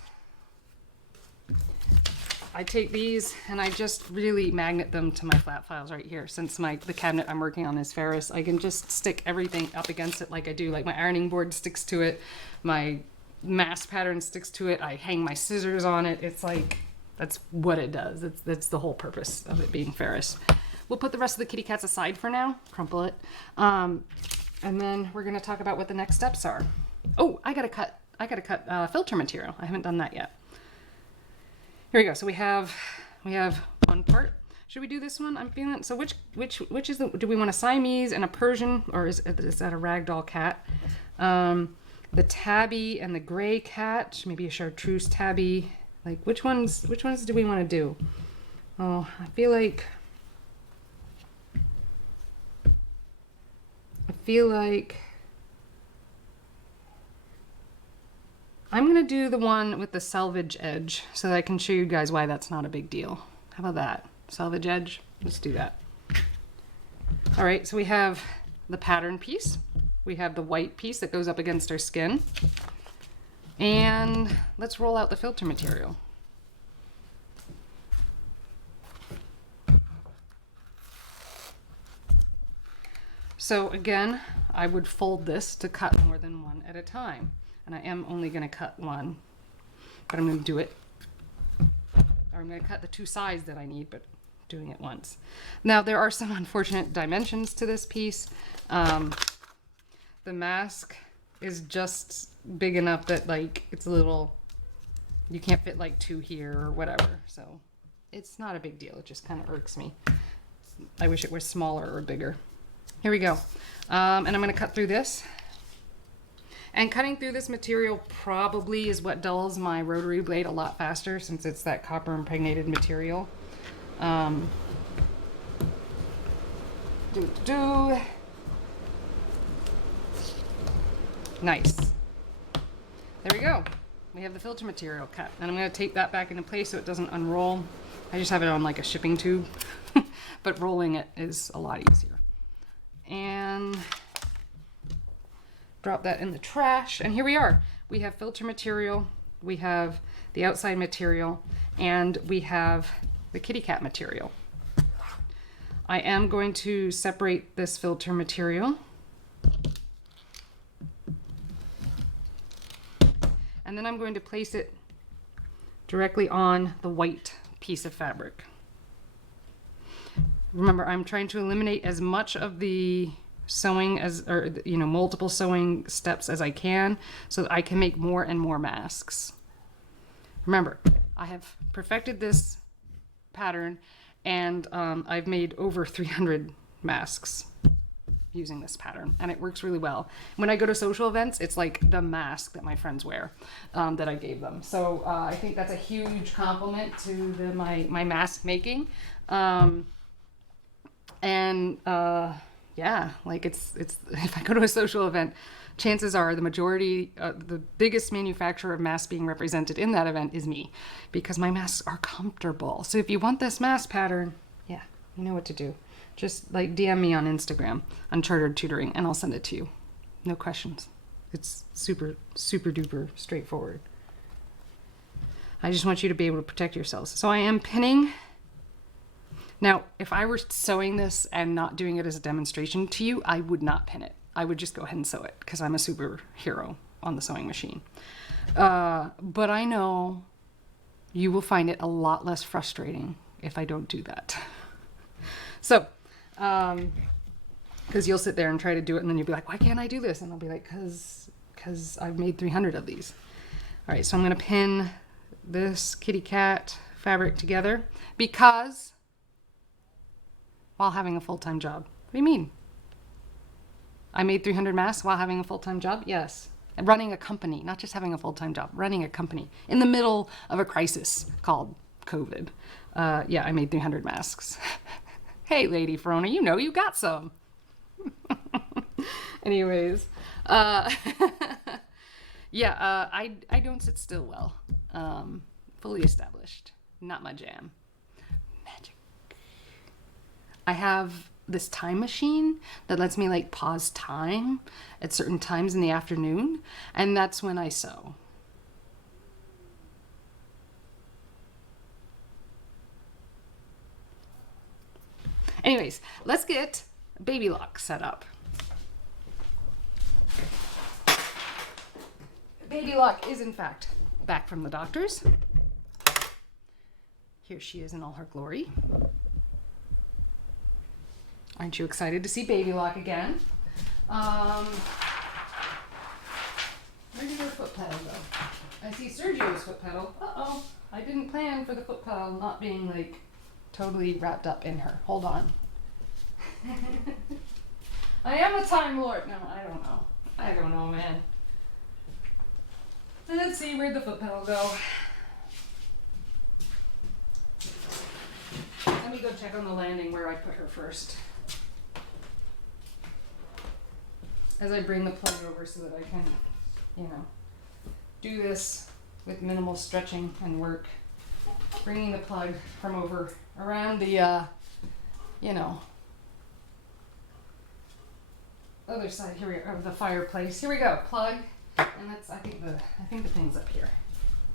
I take these and I just really magnet them to my flat files right here. Since the cabinet I'm working on is ferrous, I can just stick everything up against it like I do. Like my ironing board sticks to it, my mask pattern sticks to it, I hang my scissors on it. It's like, that's what it does. That's the whole purpose of it being ferrous. We'll put the rest of the kitty cats aside for now, crumple it. And then we're gonna talk about what the next steps are. Oh, I gotta cut filter material. I haven't done that yet. Here we go. So we have one part. Should we do this one? I'm feeling so. Which is the? Do we want a Siamese and a Persian, or is that a ragdoll cat? The tabby and the gray cat. Maybe a chartreuse tabby. Like which ones do we want to do? Oh, I feel like I'm gonna do the one with the selvage edge so that I can show you guys why that's not a big deal. How about that? Selvage edge? Let's do that. All right, so we have the pattern piece. We have the white piece that goes up against our skin. And let's roll out the filter material. So again, I would fold this to cut more than one at a time. And I am only gonna cut one, but I'm gonna do it, or I'm gonna cut the two sides that I need, but doing it once. Now there are some unfortunate dimensions to this piece. The mask is just big enough that like it's a little, you can't fit like two here or whatever. So it's not a big deal. It just kind of irks me. I wish it were smaller or bigger. Here we go. And I'm gonna cut through this. And cutting through this material probably is what dulls my rotary blade a lot faster since it's that copper impregnated material. Nice. There we go. We have the filter material cut. And I'm gonna tape that back into place so it doesn't unroll. I just have it on like a shipping tube, but rolling it is a lot easier. And drop that in the trash. And here we are. We have filter material, we have the outside material, and we have the kitty cat material. I am going to separate this filter material. And then I'm going to place it directly on the white piece of fabric. Remember, I'm trying to eliminate as much of the sewing multiple sewing steps as I can so that I can make more and more masks. Remember, I have perfected this pattern, and I've made over 300 masks using this pattern, and it works really well. When I go to social events, it's like the mask that my friends wear, that I gave them. So I think that's a huge compliment to my mask making. Yeah, like it's if I go to a social event, chances are the majority, the biggest manufacturer of masks being represented in that event is me, because my masks are comfortable. So if you want this mask pattern, yeah, you know what to do. Just like DM me on Instagram, Uncharted Tutoring, and I'll send it to you. No questions. It's super, super duper straightforward. I just want you to be able to protect yourselves. So I am pinning. Now, if I were sewing this and not doing it as a demonstration to you, I would not pin it. I would just go ahead and sew it because I'm a superhero on the sewing machine. But I know you will find it a lot less frustrating if I don't do that. So, because you'll sit there and try to do it, and then you'll be like, why can't I do this? And I'll be like, because I've made 300 of these. All right, so I'm going to pin this kitty cat fabric together because while having a full-time job. What do you mean? I made 300 masks while having a full-time job? Yes. And running a company, not just having a full-time job, running a company in the middle of a crisis called COVID. Yeah, I made 300 masks. Hey, Lady Verona, you know you got some. Anyways, yeah, I don't sit still well. Fully established. Not my jam. Magic. I have this time machine that lets me like pause time at certain times in the afternoon, and that's when I sew. Anyways, let's get Baby Lock set up. Baby Lock is in fact back from the doctor's. Here she is in all her glory. Aren't you excited to see Baby Lock again? Where did her foot pedal go? I see Sergio's foot pedal. Uh-oh, I didn't plan for the foot pedal not being like totally wrapped up in her. Hold on. I am a Time Lord. No, I don't know. I don't know, man. Let's see, where'd the foot pedal go? Let me go check on the landing where I put her first. As I bring the plug over so that I can, you know, do this with minimal stretching and work. Bringing the plug from over around the, you know, other side here of the fireplace. Here we go, plug, and that's I think the thing's up here.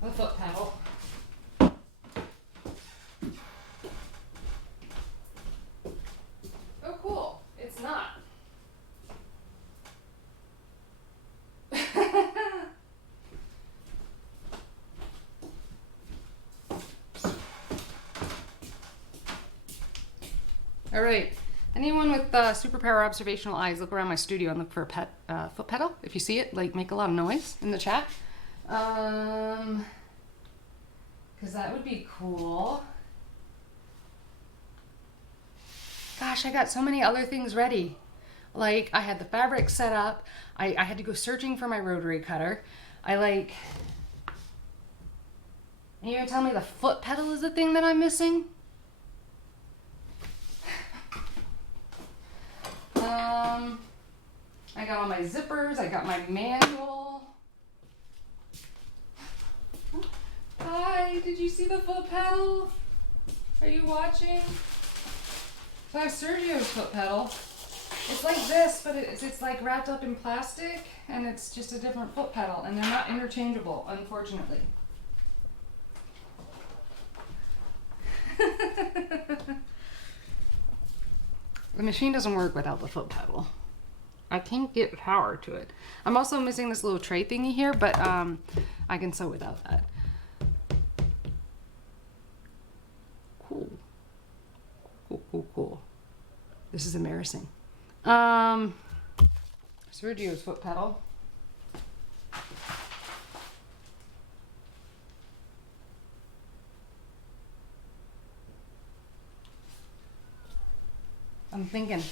The foot pedal. Oh, cool! It's not. All right. Anyone with superpower observational eyes, look around my studio and look for a foot pedal. If you see it, like make a lot of noise in the chat. Because that would be cool. Gosh, I got so many other things ready. Like I had the fabric set up. I had to go searching for my rotary cutter. And you're gonna tell me the foot pedal is the thing that I'm missing? I got all my zippers, I got my manual. Hi, did you see the foot pedal? Are you watching? So I have Sergio's foot pedal. It's like this, but it's like wrapped up in plastic, and it's just a different foot pedal, and they're not interchangeable, unfortunately. The machine doesn't work without the foot pedal. I can't get power to it. I'm also missing this little tray thingy here, but I can sew without that. Cool. Cool, cool, cool. This is embarrassing. Sergio's foot pedal. I'm thinking,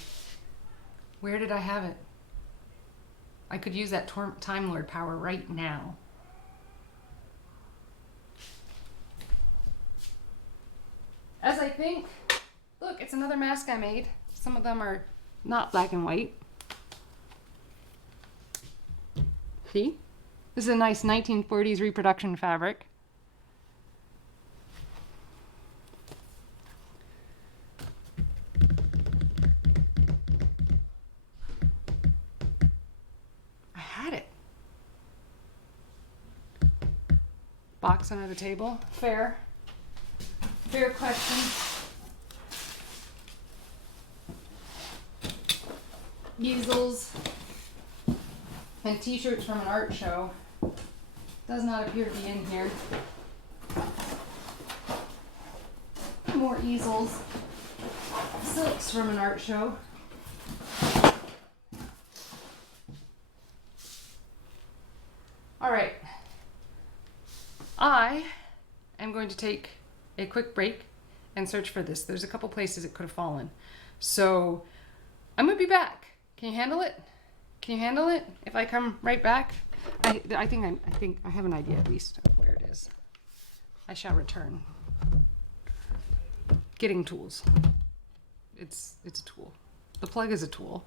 where did I have it? I could use that Time Lord power right now. As I think, look, it's another mask I made. Some of them are not black and white. See? This is a nice 1940s reproduction fabric. I had it. Box under the table. Fair. Fair question. Easels and t-shirts from an art show. Does not appear to be in here. More easels. Silks from an art show. All right. I am going to take a quick break and search for this. There's a couple places it could have fallen. So I'm going to be back. Can you handle it? Can you handle it if I come right back? I think I have an idea at least of where it is. I shall return. Getting tools. It's a tool. The plug is a tool.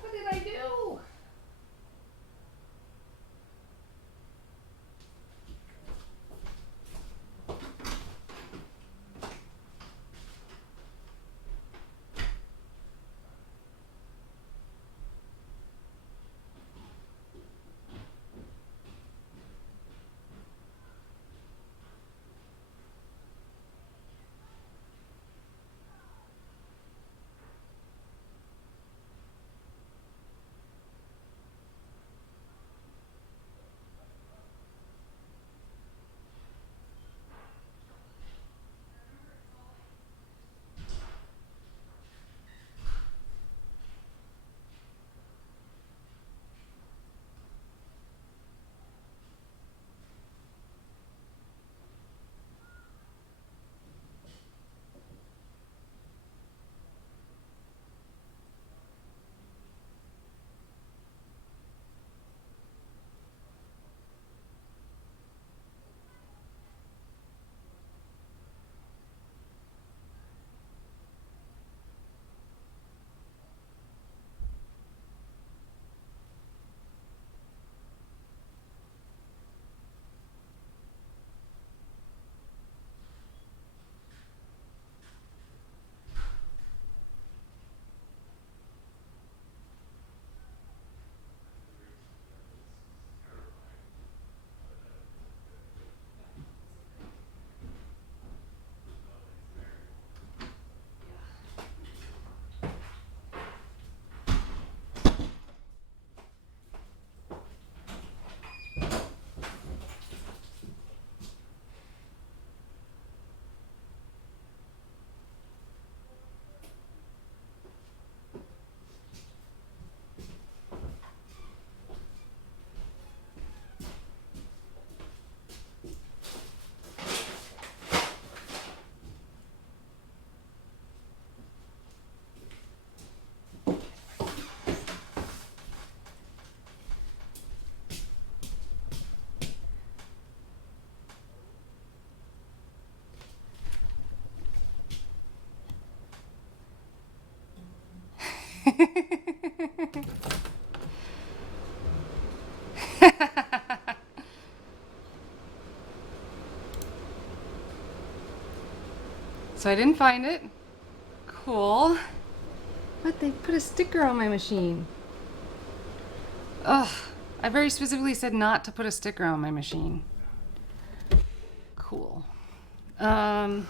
What did I do? So I didn't find it. Cool. But they put a sticker on my machine. Ugh. I very specifically said not to put a sticker on my machine. Cool. So I'm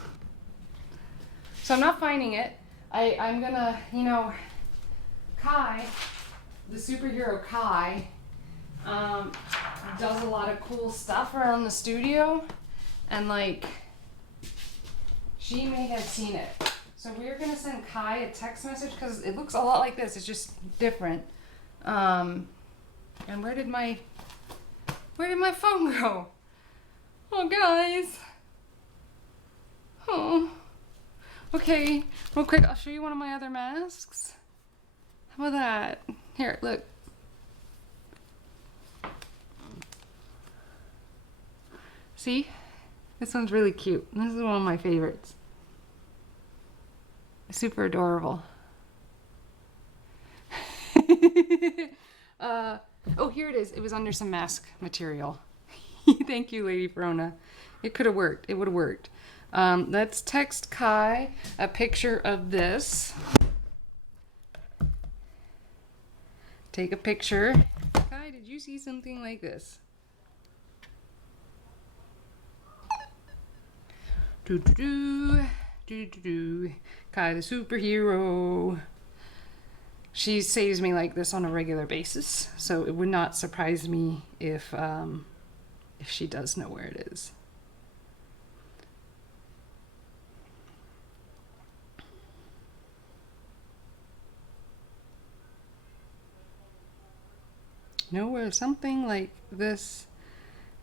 not finding it. I'm gonna, you know, Kai, the superhero Kai, does a lot of cool stuff around the studio, and like, she may have seen it. So we're gonna send Kai a text message because it looks a lot like this. It's just different. And where did my phone go? Oh, guys. Oh. Okay, real quick, I'll show you one of my other masks. How about that? Here, look. See? This one's really cute. This is one of my favorites. Super adorable. Oh, here it is. It was under some mask material. Thank you, Lady Verona. It could have worked. It would have worked. Let's text Kai a picture of this. Take a picture. Kai, did you see something like this? Kai the superhero. She saves me like this on a regular basis, so it would not surprise me if she does know where it is. Know where something like this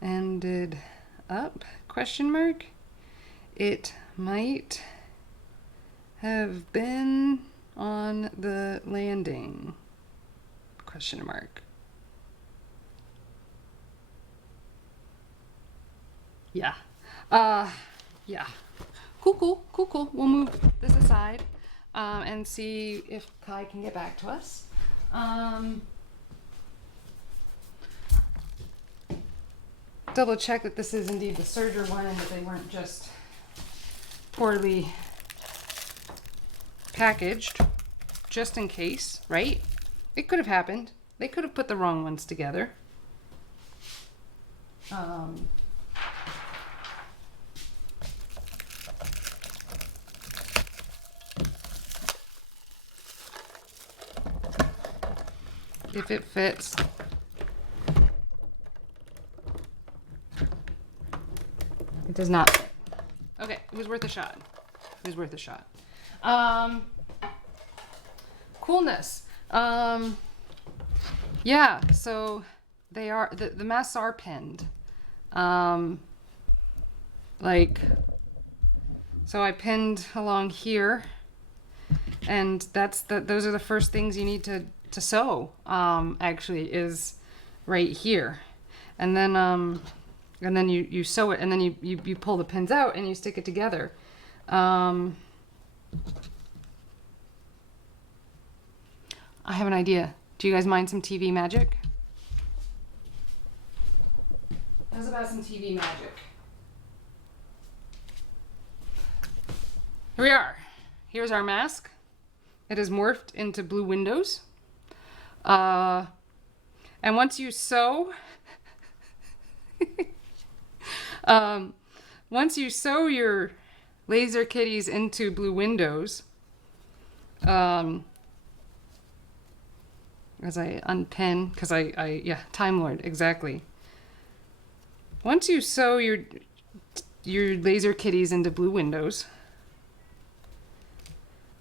ended up? Question mark. It might have been on the landing? Question mark. Yeah. Yeah. Cool. We'll move this aside and see if Kai can get back to us. Double check that this is indeed the serger one and that they weren't just poorly packaged, just in case, right? It could have happened. They could have put the wrong ones together. If it fits. It does not fit. Okay, it was worth a shot. It was worth a shot. Coolness. Yeah, so they are, the masks are pinned. Like, so I pinned along here, and those are the first things you need to sew, actually, is right here. And then you sew it, and then you pull the pins out and you stick it together. I have an idea. Do you guys mind some TV magic? How's about some TV magic? Here we are. Here's our mask. It has morphed into blue windows. And once you sew, once you sew your laser kitties into blue windows, as I unpin, because yeah, Time Lord, exactly. Once you sew your laser kitties into blue windows,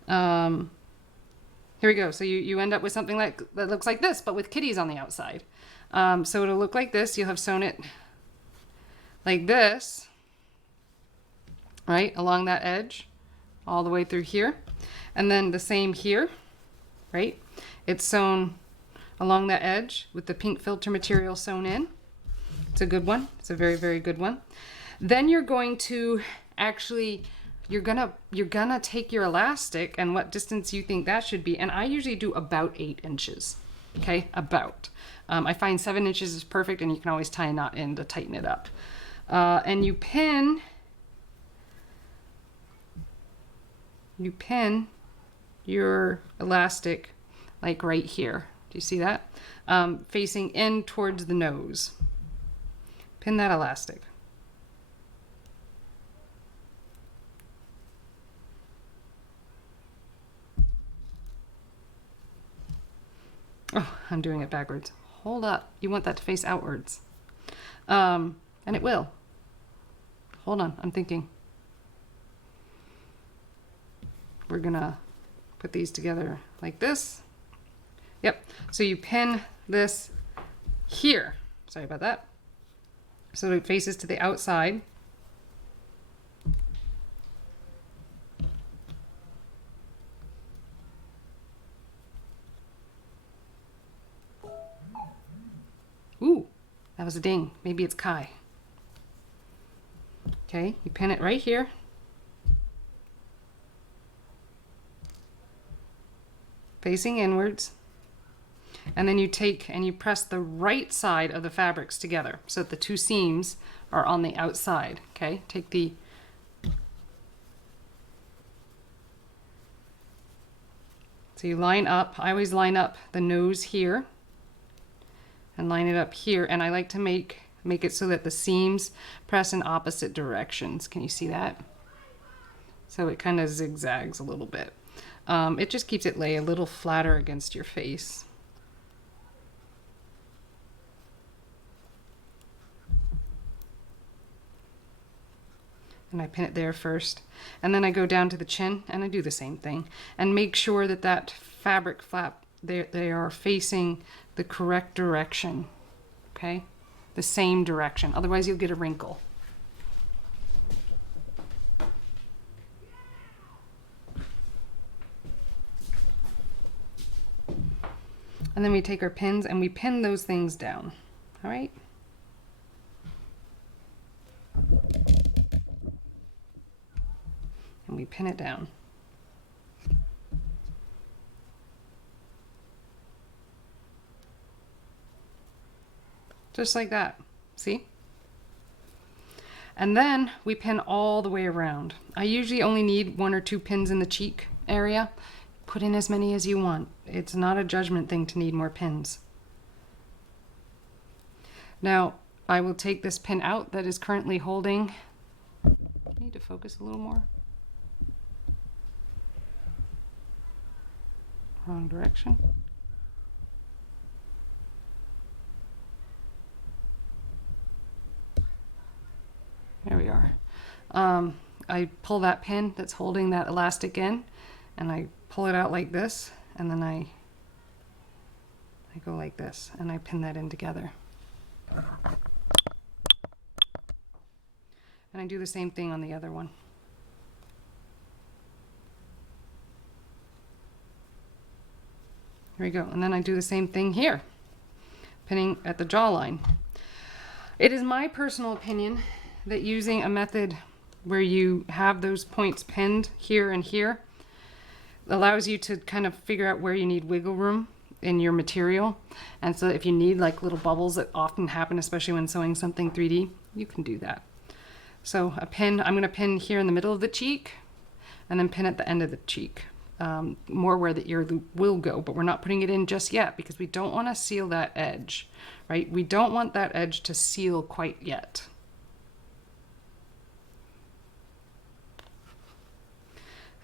here we go. So you end up with something that looks like this, but with kitties on the outside. So it'll look like this. You'll have sewn it like this, right, along that edge, all the way through here. And then the same here, right? It's sewn along that edge with the pink filter material sewn in. It's a good one. It's a very, very good one. Then you're going to actually, you're gonna take your elastic and what distance you think that should be. And I usually do about 8 inches. Okay, about. I find 7 inches is perfect, and you can always tie a knot in to tighten it up. And you pin you pin your elastic like right here. Do you see that? Facing in towards the nose. Pin that elastic. Oh, I'm doing it backwards. Hold up. You want that to face outwards. And it will. Hold on, I'm thinking. We're gonna put these together like this. Yep, so you pin this here. Sorry about that. So it faces to the outside. Ooh, that was a ding. Maybe it's Kai. Okay, you pin it right here. Facing inwards. And then you take and you press the right side of the fabrics together so that the two seams are on the outside. Okay, take the so you line up. I always line up the nose here and line it up here, and I like to make it so that the seams press in opposite directions. Can you see that? So it kind of zigzags a little bit. It just keeps it lay a little flatter against your face. And I pin it there first, and then I go down to the chin and I do the same thing and make sure that that fabric flap, they are facing the correct direction. Okay, the same direction, otherwise you'll get a wrinkle. And then we take our pins and we pin those things down. All right. And we pin it down. Just like that. See? And then we pin all the way around. I usually only need 1 or 2 pins in the cheek area. Put in as many as you want. It's not a judgment thing to need more pins. Now, I will take this pin out that is currently holding. I need to focus a little more. Wrong direction. There we are. I pull that pin that's holding that elastic in, and I pull it out like this, and then I go like this, and I pin that in together. And I do the same thing on the other one. There we go. And then I do the same thing here, pinning at the jawline. It is my personal opinion that using a method where you have those points pinned here and here allows you to kind of figure out where you need wiggle room in your material. And so if you need like little bubbles that often happen, especially when sewing something 3D, you can do that. So a pin, I'm going to pin here in the middle of the cheek and then pin at the end of the cheek. More where the ear loop will go, but we're not putting it in just yet because we don't want to seal that edge, right? We don't want that edge to seal quite yet.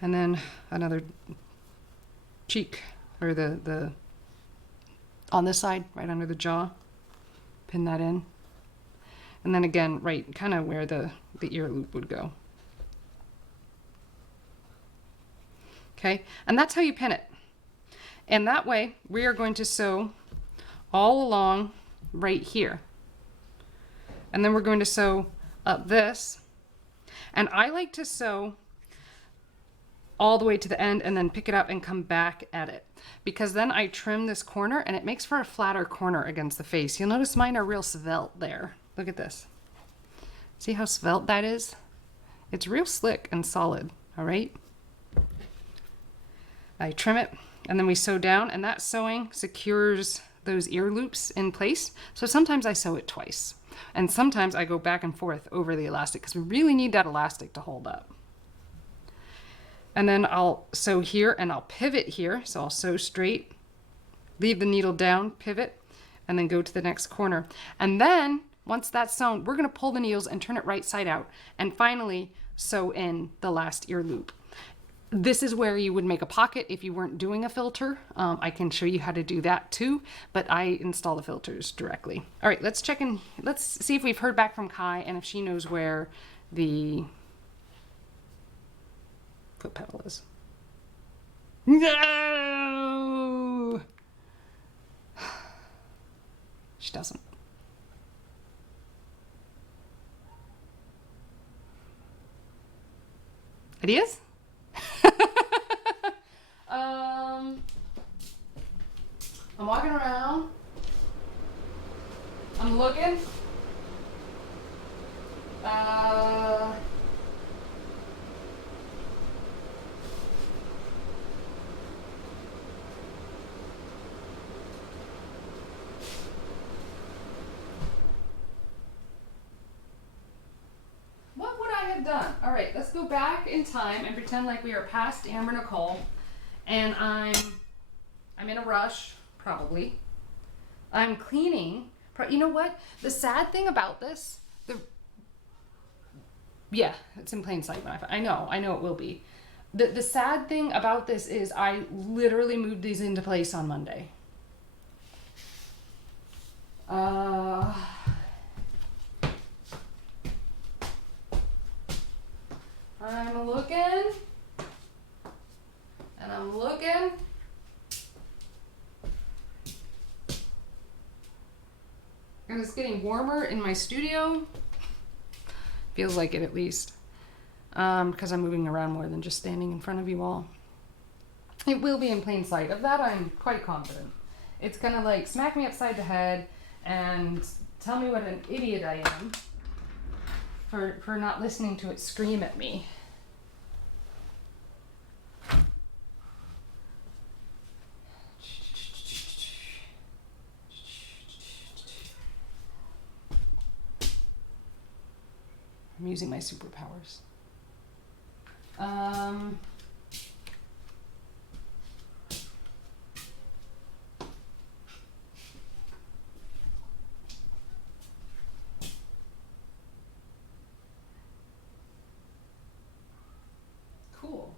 And then another cheek, or the on this side, right under the jaw, pin that in. And then again, right kind of where the ear loop would go. Okay, and that's how you pin it. And that way, we are going to sew all along right here. And then we're going to sew up this. And I like to sew all the way to the end and then pick it up and come back at it, because then I trim this corner and it makes for a flatter corner against the face. You'll notice mine are real svelte there. Look at this. See how svelte that is? It's real slick and solid, all right? I trim it and then we sew down, and that sewing secures those ear loops in place. So sometimes I sew it twice, and sometimes I go back and forth over the elastic because we really need that elastic to hold up. And then I'll sew here and I'll pivot here. So I'll sew straight, leave the needle down, pivot, and then go to the next corner. And then once that's sewn, we're gonna pull the needles and turn it right side out. And finally sew in the last ear loop. This is where you would make a pocket if you weren't doing a filter. I can show you how to do that too, but I install the filters directly. All right, let's check in. Let's see if we've heard back from Kai and if she knows where the foot pedal is. No! She doesn't. It is? I'm walking around. I'm looking. What would I have done? All right, let's go back in time and pretend like we are past Amber Nicole, and I'm in a rush, probably. I'm cleaning. You know what? The sad thing about this, yeah, it's in plain sight. I know it will be. The sad thing about this is I literally moved these into place on Monday. I'm looking, and I'm looking. And it's getting warmer in my studio. Feels like it, at least. Because I'm moving around more than just standing in front of you all. It will be in plain sight. Of that, I'm quite confident. It's gonna like smack me upside the head and tell me what an idiot I am for not listening to it scream at me. I'm using my superpowers. Cool.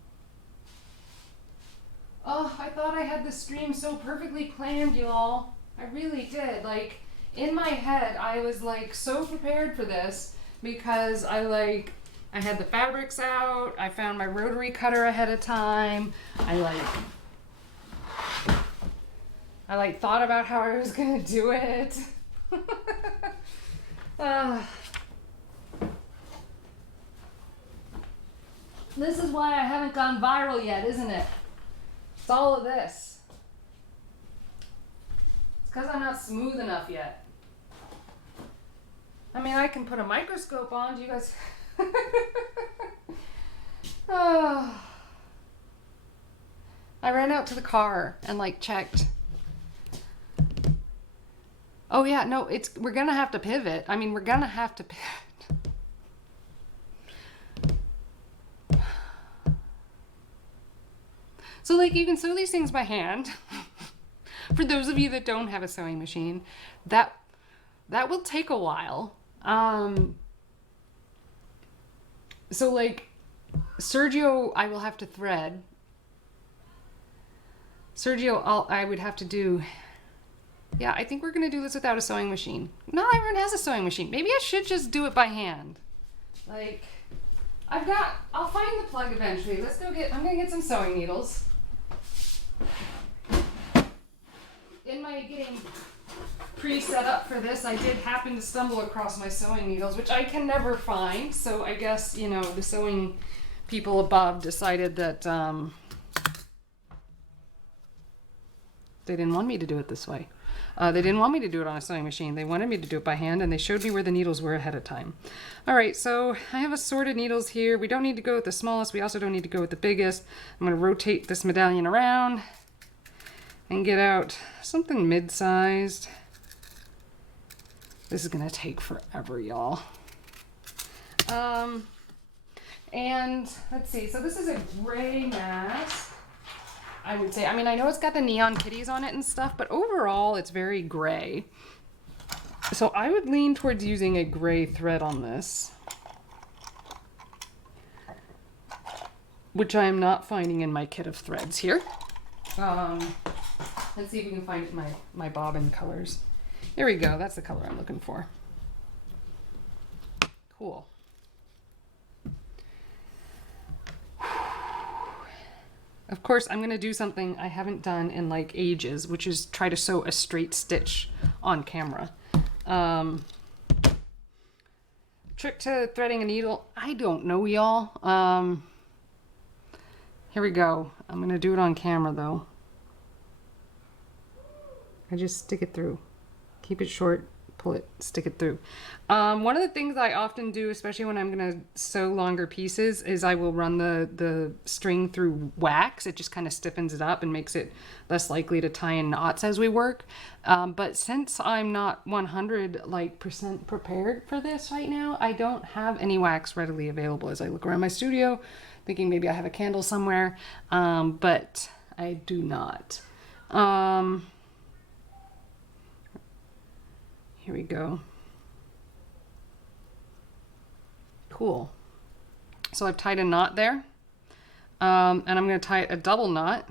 Oh, I thought I had the stream so perfectly planned, y'all. I really did. Like, in my head, I was like so prepared for this because I had the fabrics out, I found my rotary cutter ahead of time, I thought about how I was gonna do it. This is why I haven't gone viral yet, isn't it? It's all of this. It's because I'm not smooth enough yet. I mean, I can put a microscope on. Do you guys... Oh. I ran out to the car and like checked. Oh yeah, no, we're gonna have to pivot. I mean, we're gonna have to pivot. So like you can sew these things by hand. For those of you that don't have a sewing machine, that will take a while. So like Sergio, I will have to thread. Sergio, I would have to do. Yeah, I think we're gonna do this without a sewing machine. Not everyone has a sewing machine. Maybe I should just do it by hand. Like, I'll find the plug eventually. I'm gonna get some sewing needles. In my getting pre-set up for this, I did happen to stumble across my sewing needles, which I can never find. So I guess, you know, the sewing people above decided that they didn't want me to do it this way. They didn't want me to do it on a sewing machine. They wanted me to do it by hand, and they showed me where the needles were ahead of time. All right, so I have assorted needles here. We don't need to go with the smallest. We also don't need to go with the biggest. I'm going to rotate this medallion around and get out something mid-sized. This is going to take forever, y'all. And let's see, so this is a gray mask, I would say. I mean, I know it's got the neon kitties on it and stuff, but overall it's very gray. So I would lean towards using a gray thread on this, which I am not finding in my kit of threads here. Let's see if we can find my bobbin colors. There we go, that's the color I'm looking for. Cool. Of course, I'm gonna do something I haven't done in like ages, which is try to sew a straight stitch on camera. Trick to threading a needle, I don't know, y'all. Here we go. I'm gonna do it on camera though. I just stick it through. Keep it short, pull it, stick it through. One of the things I often do, especially when I'm gonna sew longer pieces, is I will run the string through wax. It just kind of stiffens it up and makes it less likely to tie in knots as we work. But since I'm not 100% prepared for this right now, I don't have any wax readily available as I look around my studio, thinking maybe I have a candle somewhere, but I do not. Here we go. Cool. So I've tied a knot there, and I'm going to tie a double knot.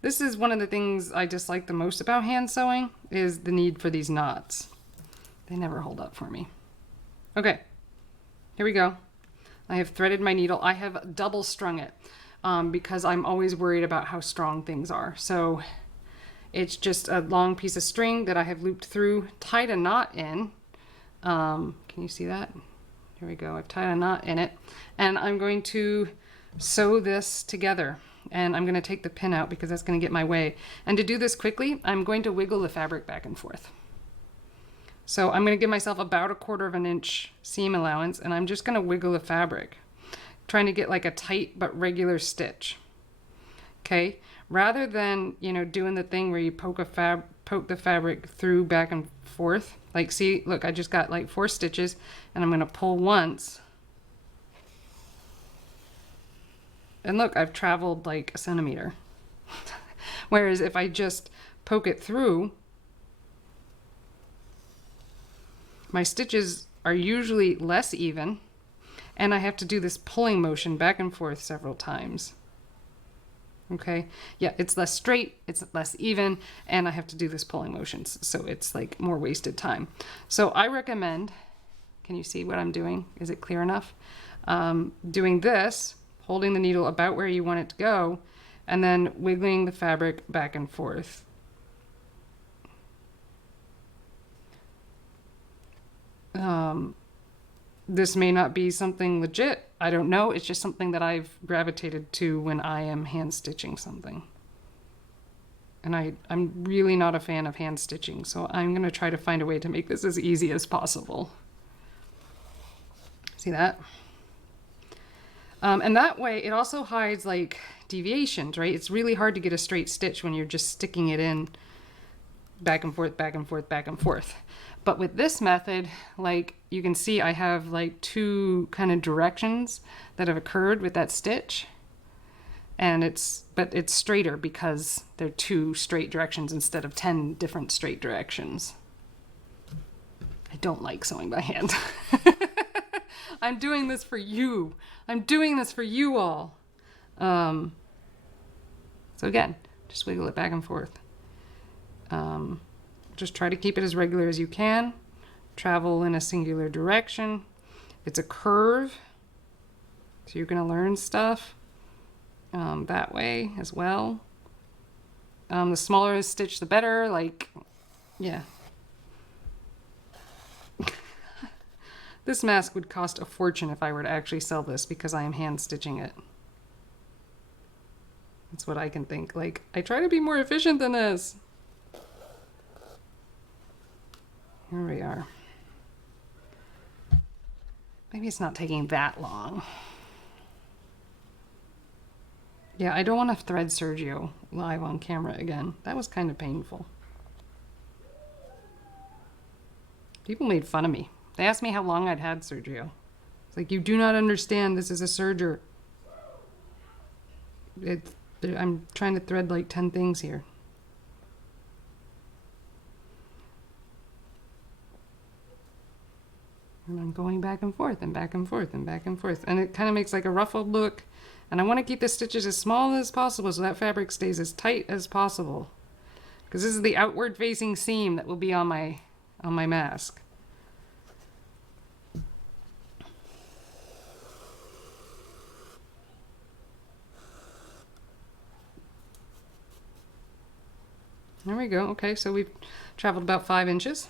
This is one of the things I dislike the most about hand sewing, is the need for these knots. They never hold up for me. Okay, here we go. I have threaded my needle. I have double strung it because I'm always worried about how strong things are. So it's just a long piece of string that I have looped through, tied a knot in. Can you see that? Here we go. I've tied a knot in it, and I'm going to sew this together. And I'm going to take the pin out because that's going to get my way. And to do this quickly, I'm going to wiggle the fabric back and forth. So I'm going to give myself about 1/4 inch seam allowance, and I'm just going to wiggle the fabric, trying to get like a tight but regular stitch. Okay, rather than, you know, doing the thing where you poke the fabric through back and forth. Like, see, look, I just got like 4 stitches, and I'm going to pull once. And look, I've traveled like a centimeter. Whereas if I just poke it through, my stitches are usually less even, and I have to do this pulling motion back and forth several times. Okay, yeah, it's less straight, it's less even, and I have to do this pulling motions, so it's like more wasted time. So I recommend, can you see what I'm doing? Is it clear enough? Doing this, holding the needle about where you want it to go, and then wiggling the fabric back and forth. This may not be something legit. I don't know. It's just something that I've gravitated to when I am hand stitching something. And I'm really not a fan of hand stitching, so I'm going to try to find a way to make this as easy as possible. See that? And that way it also hides like deviations, right? It's really hard to get a straight stitch when you're just sticking it in back and forth, back and forth, back and forth. But with this method, like you can see, I have like 2 kind of directions that have occurred with that stitch. And it's straighter because they're 2 straight directions instead of 10 different straight directions. I don't like sewing by hand. I'm doing this for you. I'm doing this for you all. So again, just wiggle it back and forth. Just try to keep it as regular as you can. Travel in a singular direction. It's a curve, so you're going to learn stuff that way as well. The smaller the stitch, the better. Like, yeah. This mask would cost a fortune if I were to actually sell this because I am hand stitching it. That's what I can think. Like, I try to be more efficient than this. Here we are. Maybe it's not taking that long. Yeah, I don't want to thread Sergio live on camera again. That was kind of painful. People made fun of me. They asked me how long I'd had Sergio. It's like, you do not understand. This is a serger. I'm trying to thread like 10 things here. And I'm going back and forth and back and forth and back and forth. And it kind of makes like a ruffled look. And I want to keep the stitches as small as possible so that fabric stays as tight as possible. Because this is the outward facing seam that will be on my mask. There we go. Okay, so we've traveled about 5 inches.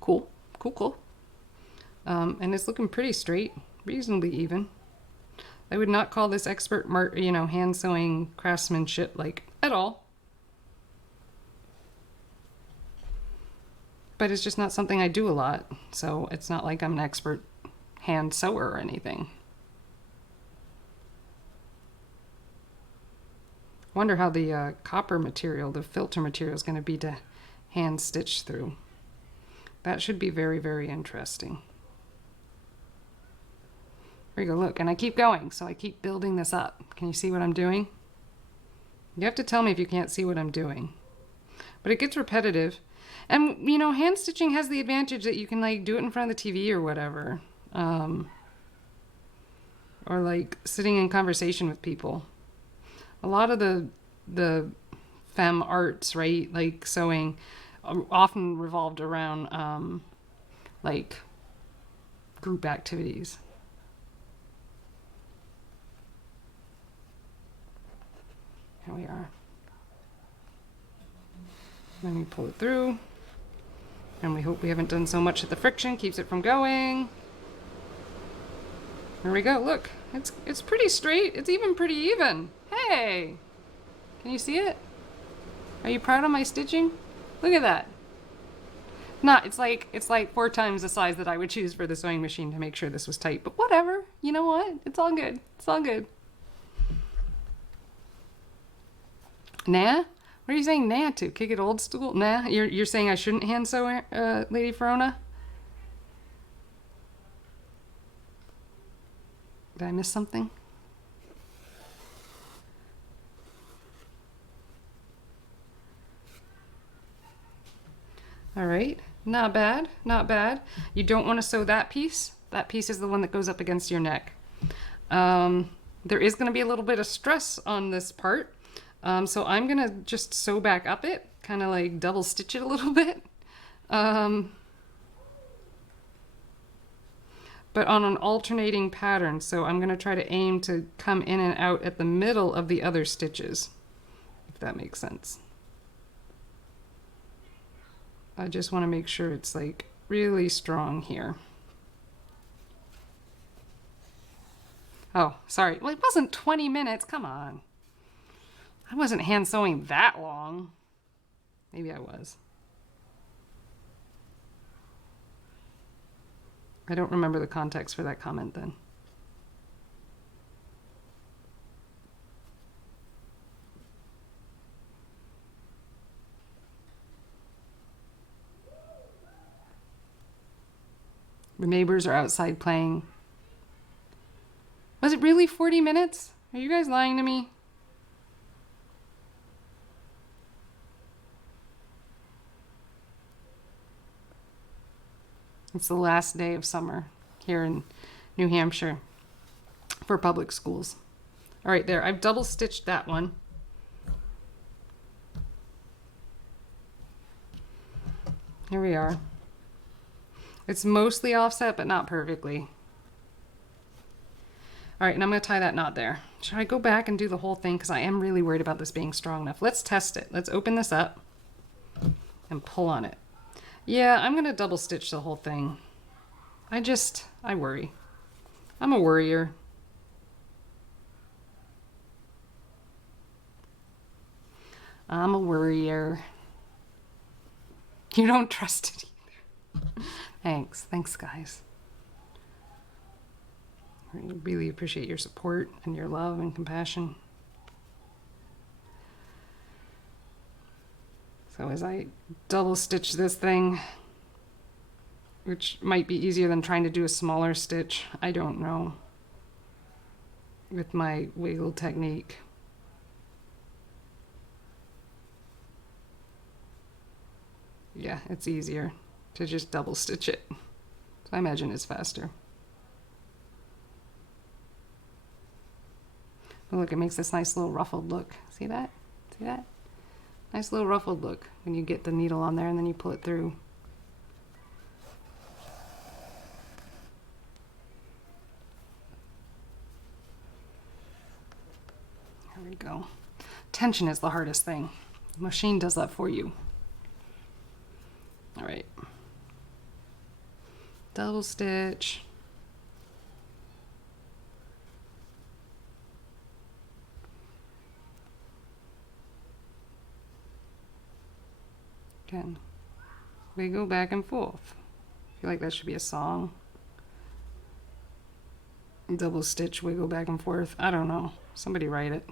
Cool, cool, cool. And it's looking pretty straight, reasonably even. I would not call this expert, hand sewing craftsmanship like at all. But it's just not something I do a lot, so it's not like I'm an expert hand sewer or anything. Wonder how the copper material, the filter material, is going to be to hand stitch through. That should be very, very interesting. There you go, look, and I keep going, so I keep building this up. Can you see what I'm doing? You have to tell me if you can't see what I'm doing. But it gets repetitive. And, hand stitching has the advantage that you can, like, do it in front of the TV or whatever. Or, like, sitting in conversation with people. A lot of the femme arts, right, like sewing, often revolved around, like, group activities. Here we are. Then we pull it through. And we hope we haven't done so much that the friction keeps it from going. Here we go. Look, it's pretty straight. It's even pretty even. Hey! Can you see it? Are you proud of my stitching? Look at that. It's like 4 times the size that I would choose for the sewing machine to make sure this was tight. But whatever. You know what? It's all good. It's all good. Nah? What are you saying nah to? Kick it old school? Nah? You're saying I shouldn't hand sew, Lady Verona? Did I miss something? All right, not bad, not bad. You don't want to sew that piece. That piece is the one that goes up against your neck. There is going to be a little bit of stress on this part. So I'm going to just sew back up it, kind of like double stitch it a little bit. But on an alternating pattern. So I'm going to try to aim to come in and out at the middle of the other stitches, if that makes sense. I just want to make sure it's like really strong here. Oh, sorry. Well, it wasn't 20 minutes. Come on. I wasn't hand sewing that long. Maybe I was. I don't remember the context for that comment then. The neighbors are outside playing. Was it really 40 minutes? Are you guys lying to me? It's the last day of summer here in New Hampshire for public schools. All right, there. I've double stitched that one. Here we are. It's mostly offset, but not perfectly. All right, and I'm going to tie that knot there. Should I go back and do the whole thing? Because I am really worried about this being strong enough. Let's test it. Let's open this up and pull on it. Yeah, I'm going to double stitch the whole thing. I worry. I'm a worrier. I'm a worrier. You don't trust it either. Thanks guys. I really appreciate your support and your love and compassion. So as I double stitch this thing, which might be easier than trying to do a smaller stitch. I don't know. With my wiggle technique. Yeah, it's easier to just double stitch it. So I imagine it's faster. Oh, look, it makes this nice little ruffled look. See that? See that? Nice little ruffled look when you get the needle on there and then you pull it through. There we go. Tension is the hardest thing. The machine does that for you. All right. Double stitch. Again, wiggle back and forth. I feel like that should be a song. Double stitch, wiggle back and forth. I don't know. Somebody write it.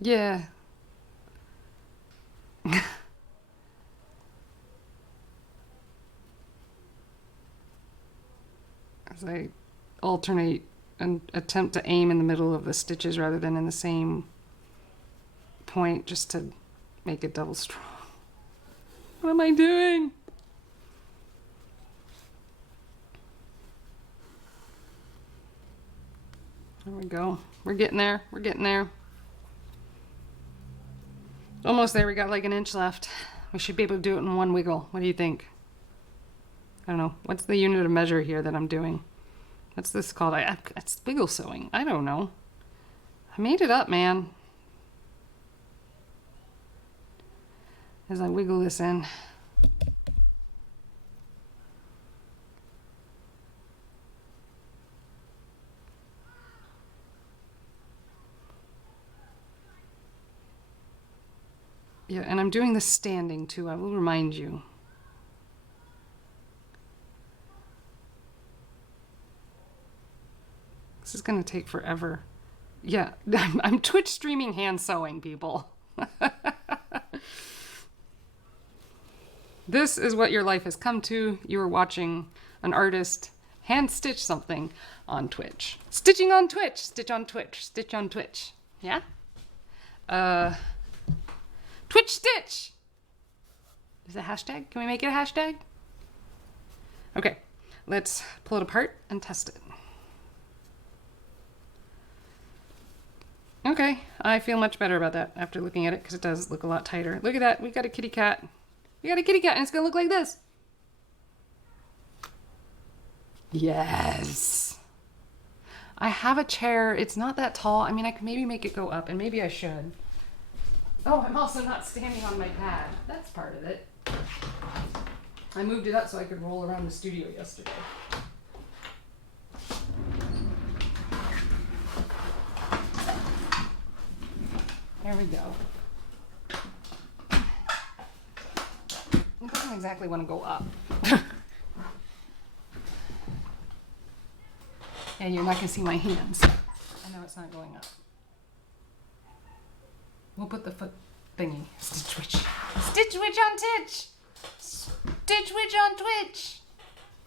Yeah. As I alternate and attempt to aim in the middle of the stitches rather than in the same point, just to make it double strong. What am I doing? There we go. We're getting there. We're getting there. Almost there. We got like an inch left. We should be able to do it in one wiggle. What do you think? I don't know. What's the unit of measure here that I'm doing? What's this called? It's wiggle sewing. I don't know. I made it up, man. As I wiggle this in. Yeah, and I'm doing the standing too. I will remind you. This is going to take forever. Yeah, I'm Twitch streaming hand sewing, people. This is what your life has come to. You are watching an artist hand stitch something on Twitch. Stitching on Twitch. Stitch on Twitch. Stitch on Twitch. Yeah? Twitch stitch! Is it a hashtag? Can we make it a hashtag? Okay, let's pull it apart and test it. Okay, I feel much better about that after looking at it because it does look a lot tighter. Look at that, we got a kitty cat. We got a kitty cat and it's gonna look like this. Yes. I have a chair, it's not that tall. I mean, I could maybe make it go up and maybe I should. Oh, I'm also not standing on my pad. That's part of it. I moved it up so I could roll around the studio yesterday. There we go. It doesn't exactly want to go up. And you're not going to see my hands. I know it's not going up. We'll put the foot thingy. Stitch Witch. Stitch Witch on Twitch. Stitch Witch on Twitch.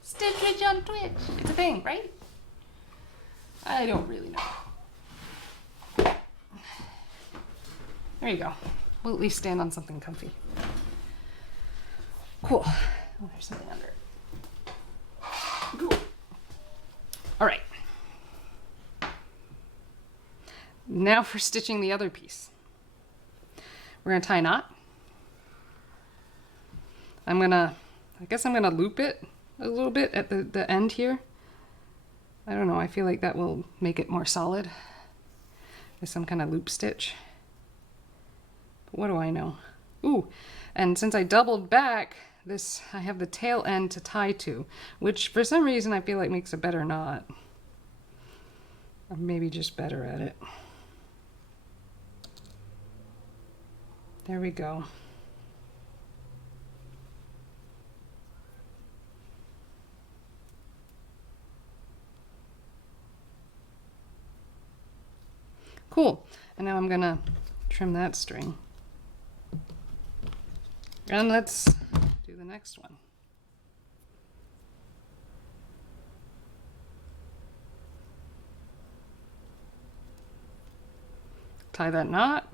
Stitch Witch on Twitch. It's a thing, right? I don't really know. There you go. We'll at least stand on something comfy. Cool. Oh, there's something under it. Cool. All right. Now for stitching the other piece. We're gonna tie a knot. I guess I'm gonna loop it a little bit at the end here. I don't know, I feel like that will make it more solid with some kind of loop stitch. But what do I know? Ooh, and since I doubled back, I have the tail end to tie to, which for some reason I feel like makes a better knot. Or maybe just better at it. There we go. Cool. And now I'm gonna trim that string. And let's do the next one. Tie that knot.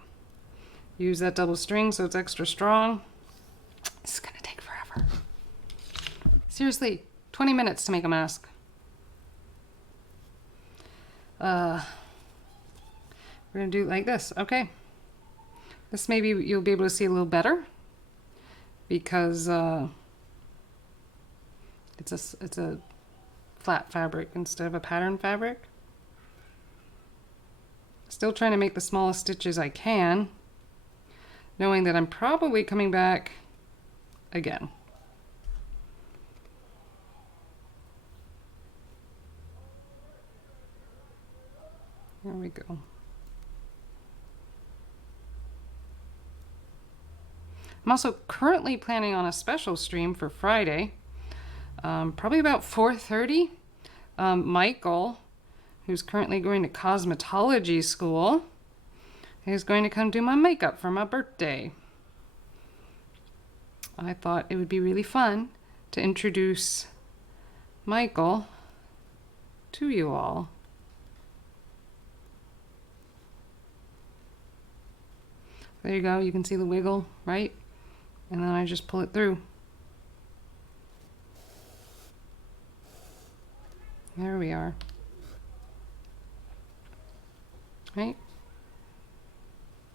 Use that double string so it's extra strong. This is gonna take forever. Seriously, 20 minutes to make a mask. We're gonna do it like this, okay? This maybe you'll be able to see a little better because it's a flat fabric instead of a pattern fabric. Still trying to make the smallest stitches I can, knowing that I'm probably coming back again. There we go. I'm also currently planning on a special stream for Friday, probably about 4:30. Michael, who's currently going to cosmetology school, is going to come do my makeup for my birthday. I thought it would be really fun to introduce Michael to you all. There you go, you can see the wiggle, right? And then I just pull it through. There we are. Right?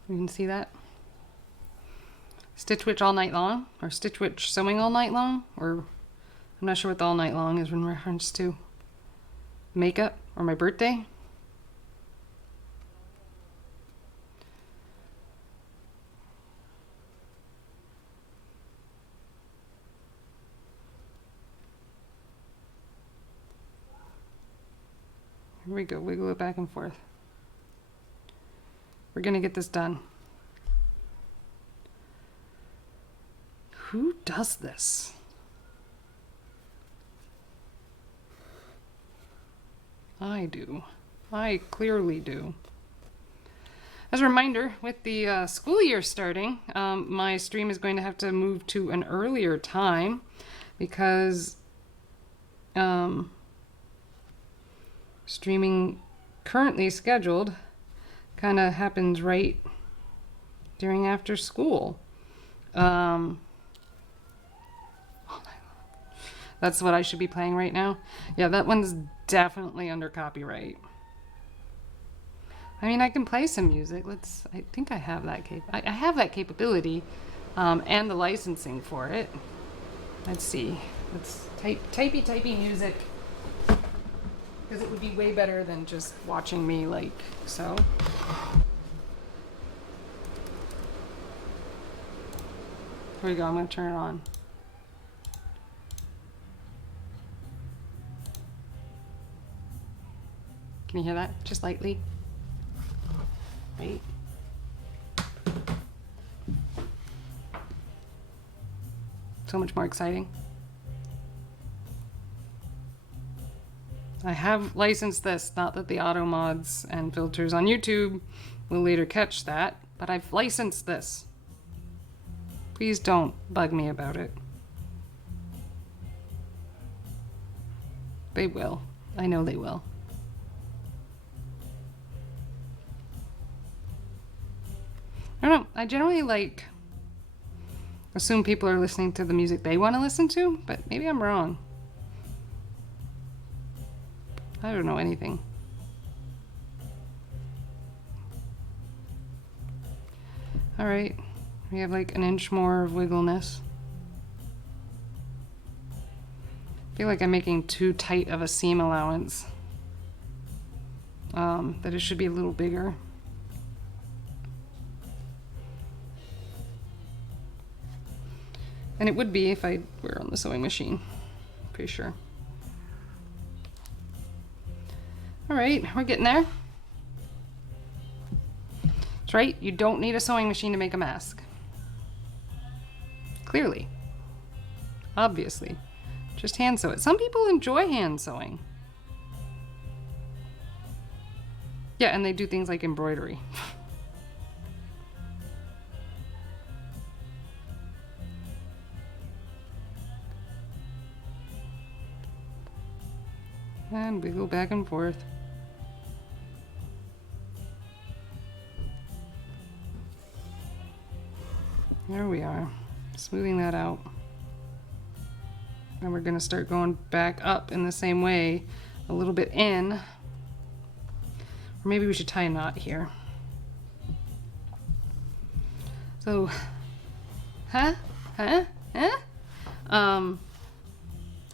You can see that. Stitch Witch all night long, or Stitch Witch sewing all night long, or I'm not sure what the all night long is in reference to. Makeup, or my birthday. Here we go, wiggle it back and forth. We're gonna get this done. Who does this? I do. I clearly do. As a reminder, with the school year starting, my stream is going to have to move to an earlier time because streaming currently scheduled kind of happens right during after school. That's what I should be playing right now. Yeah, that one's definitely under copyright. I mean, I can play some music. I think I have that I have that capability, and the licensing for it. Let's see. Let's typey music. Because it would be way better than just watching me like so. Here we go, I'm gonna turn it on. Can you hear that? Just lightly. Right? So much more exciting. I have licensed this, not that the auto mods and filters on YouTube will later catch that, but I've licensed this. Please don't bug me about it. They will. I know they will. I don't know. I generally assume people are listening to the music they want to listen to, but maybe I'm wrong. I don't know anything. All right, we have like an inch more of wiggleness. I feel like I'm making too tight of a seam allowance. That it should be a little bigger. And it would be if I were on the sewing machine, pretty sure. All right, we're getting there. That's right, you don't need a sewing machine to make a mask. Clearly. Obviously. Just hand sew it. Some people enjoy hand sewing. Yeah, and they do things like embroidery. and wiggle back and forth. There we are, smoothing that out. And we're gonna start going back up in the same way, a little bit in. Or maybe we should tie a knot here. So, I'm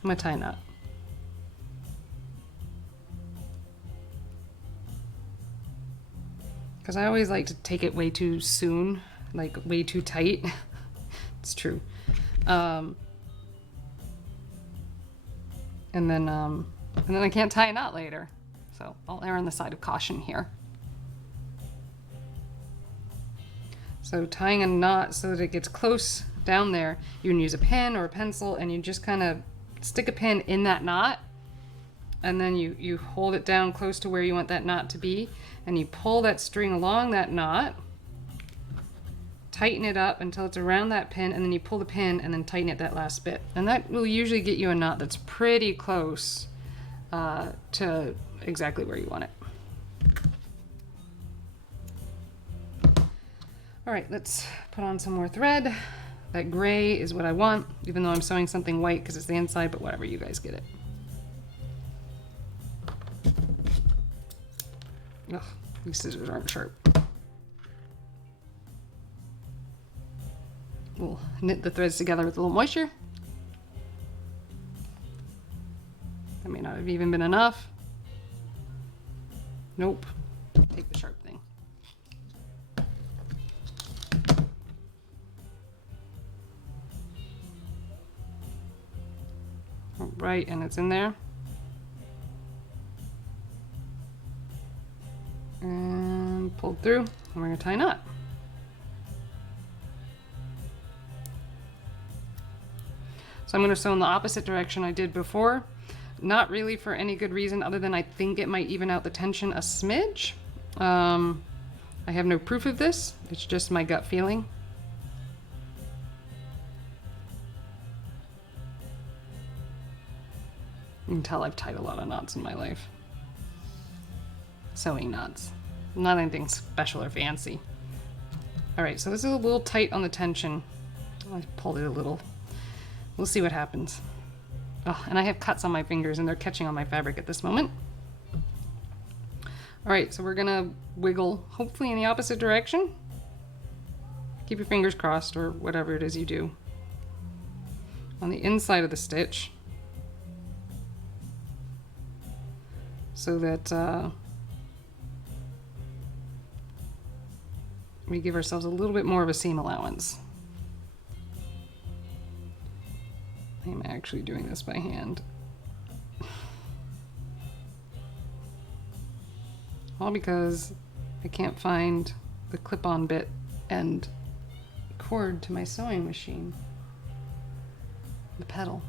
gonna tie a knot. Because I always like to take it way too soon, like way too tight. It's true. And then I can't tie a knot later. So I'll err on the side of caution here. So tying a knot so that it gets close down there, you can use a pen or a pencil and you just kind of stick a pin in that knot, and then you hold it down close to where you want that knot to be, and you pull that string along that knot, tighten it up until it's around that pin, and then you pull the pin and then tighten it that last bit. And that will usually get you a knot that's pretty close to exactly where you want it. All right, let's put on some more thread. That gray is what I want, even though I'm sewing something white because it's the inside, but whatever, you guys get it. Ugh, these scissors aren't sharp. We'll knit the threads together with a little moisture. That may not have even been enough. Nope. Take the sharp thing. All right, and it's in there. And pulled through, and we're gonna tie a knot. So I'm gonna sew in the opposite direction I did before. Not really for any good reason other than I think it might even out the tension a smidge. I have no proof of this, it's just my gut feeling. You can tell I've tied a lot of knots in my life. Sewing knots. Not anything special or fancy. Alright, so this is a little tight on the tension. I pulled it a little. We'll see what happens. Oh, and I have cuts on my fingers and they're catching on my fabric at this moment. Alright, so we're gonna wiggle, hopefully in the opposite direction. Keep your fingers crossed or whatever it is you do. On the inside of the stitch. So that we give ourselves a little bit more of a seam allowance. I'm actually doing this by hand. All because I can't find the clip-on bit and cord to my sewing machine. The pedal.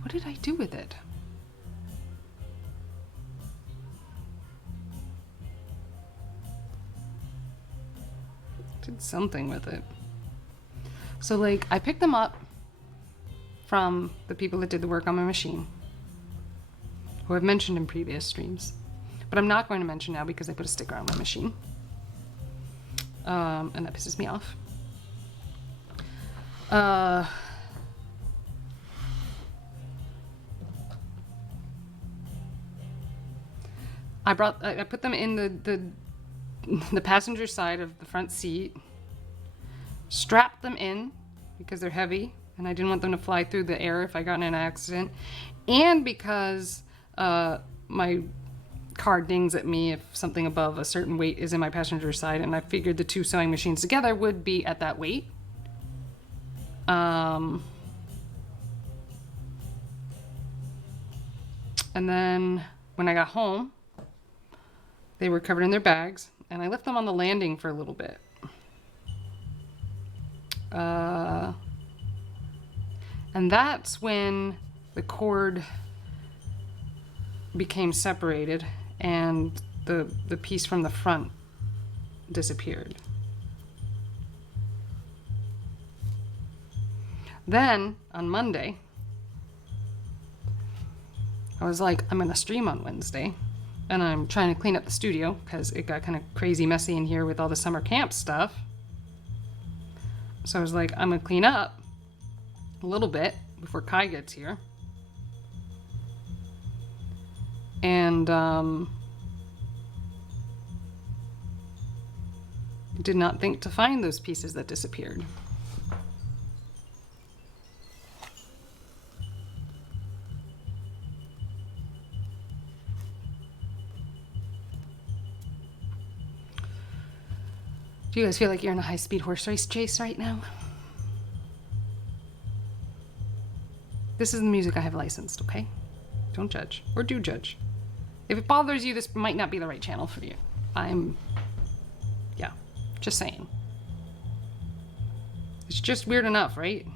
What did I do with it? Did something with it. So like I picked them up from the people that did the work on my machine, who I've mentioned in previous streams, but I'm not going to mention now because I put a sticker on my machine, and that pisses me off. I put them in the passenger side of the front seat, strapped them in because they're heavy and I didn't want them to fly through the air if I got in an accident, and because my car dings at me if something above a certain weight is in my passenger side, and I figured the two sewing machines together would be at that weight. And then when I got home, they were covered in their bags, and I left them on the landing for a little bit. And that's when the cord became separated and the piece from the front disappeared. Then, on Monday, I was like, I'm gonna stream on Wednesday, and I'm trying to clean up the studio because it got kind of crazy messy in here with all the summer camp stuff. So I was like, I'm gonna clean up a little bit before Kai gets here. And did not think to find those pieces that disappeared. Do you guys feel like you're in a high-speed horse race chase right now? This is the music I have licensed, okay? Don't judge. Or do judge. If it bothers you, this might not be the right channel for you. Yeah, just saying. It's just weird enough, right?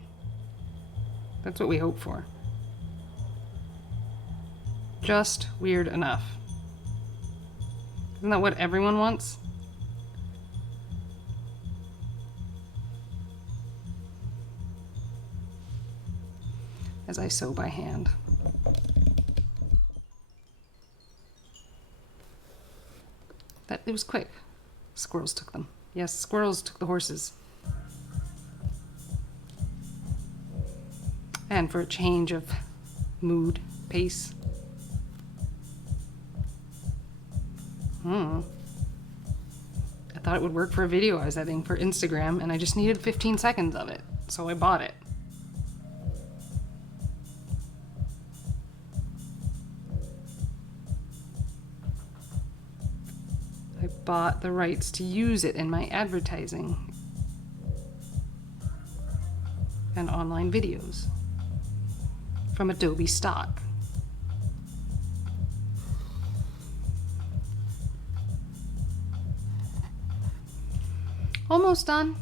That's what we hope for. Just weird enough. Isn't that what everyone wants? As I sew by hand. It was quick. Squirrels took them. Yes, squirrels took the horses. And for a change of mood, pace. I thought it would work for a video I was editing for Instagram, and I just needed 15 seconds of it, so I bought it. I bought the rights to use it in my advertising and online videos from Adobe Stock. Almost done.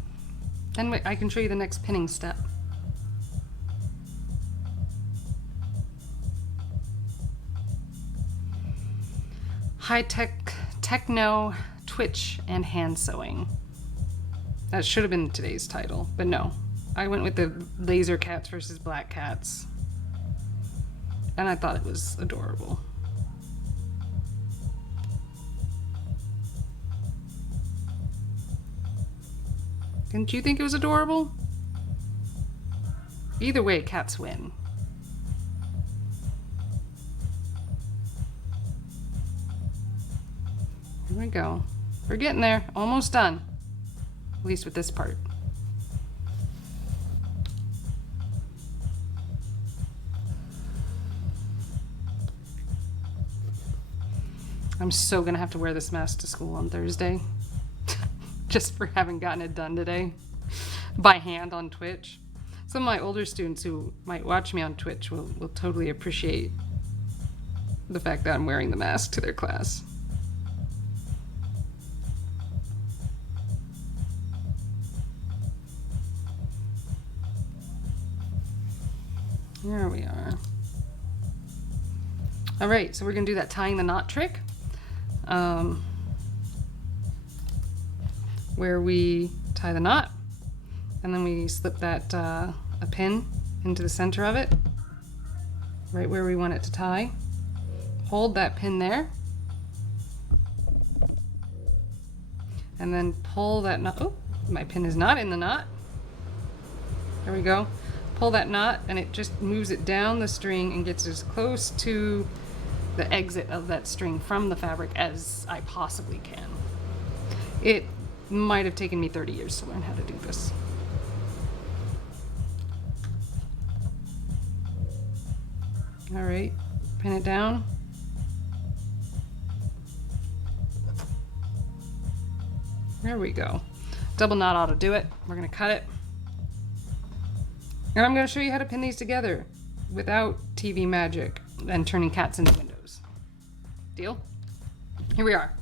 Then I can show you the next pinning step. High-tech, techno, Twitch, and hand sewing. That should have been today's title, but no. I went with the laser cats versus black cats. And I thought it was adorable. Didn't you think it was adorable? Either way, cats win. Here we go. We're getting there. Almost done. At least with this part. I'm so gonna have to wear this mask to school on Thursday. Just for having gotten it done today. By hand on Twitch. Some of my older students who might watch me on Twitch will totally appreciate the fact that I'm wearing the mask to their class. There we are. All right, so we're gonna do that tying the knot trick. Where we tie the knot and then we slip that a pin into the center of it, right where we want it to tie. Hold that pin there and then pull that knot. Oh, my pin is not in the knot. There we go. Pull that knot and it just moves it down the string and gets as close to the exit of that string from the fabric as I possibly can. It might have taken me 30 years to learn how to do this. All right, pin it down. There we go. Double knot ought to do it. We're gonna cut it. And I'm gonna show you how to pin these together without TV magic and turning cats into windows. Deal? Here we are.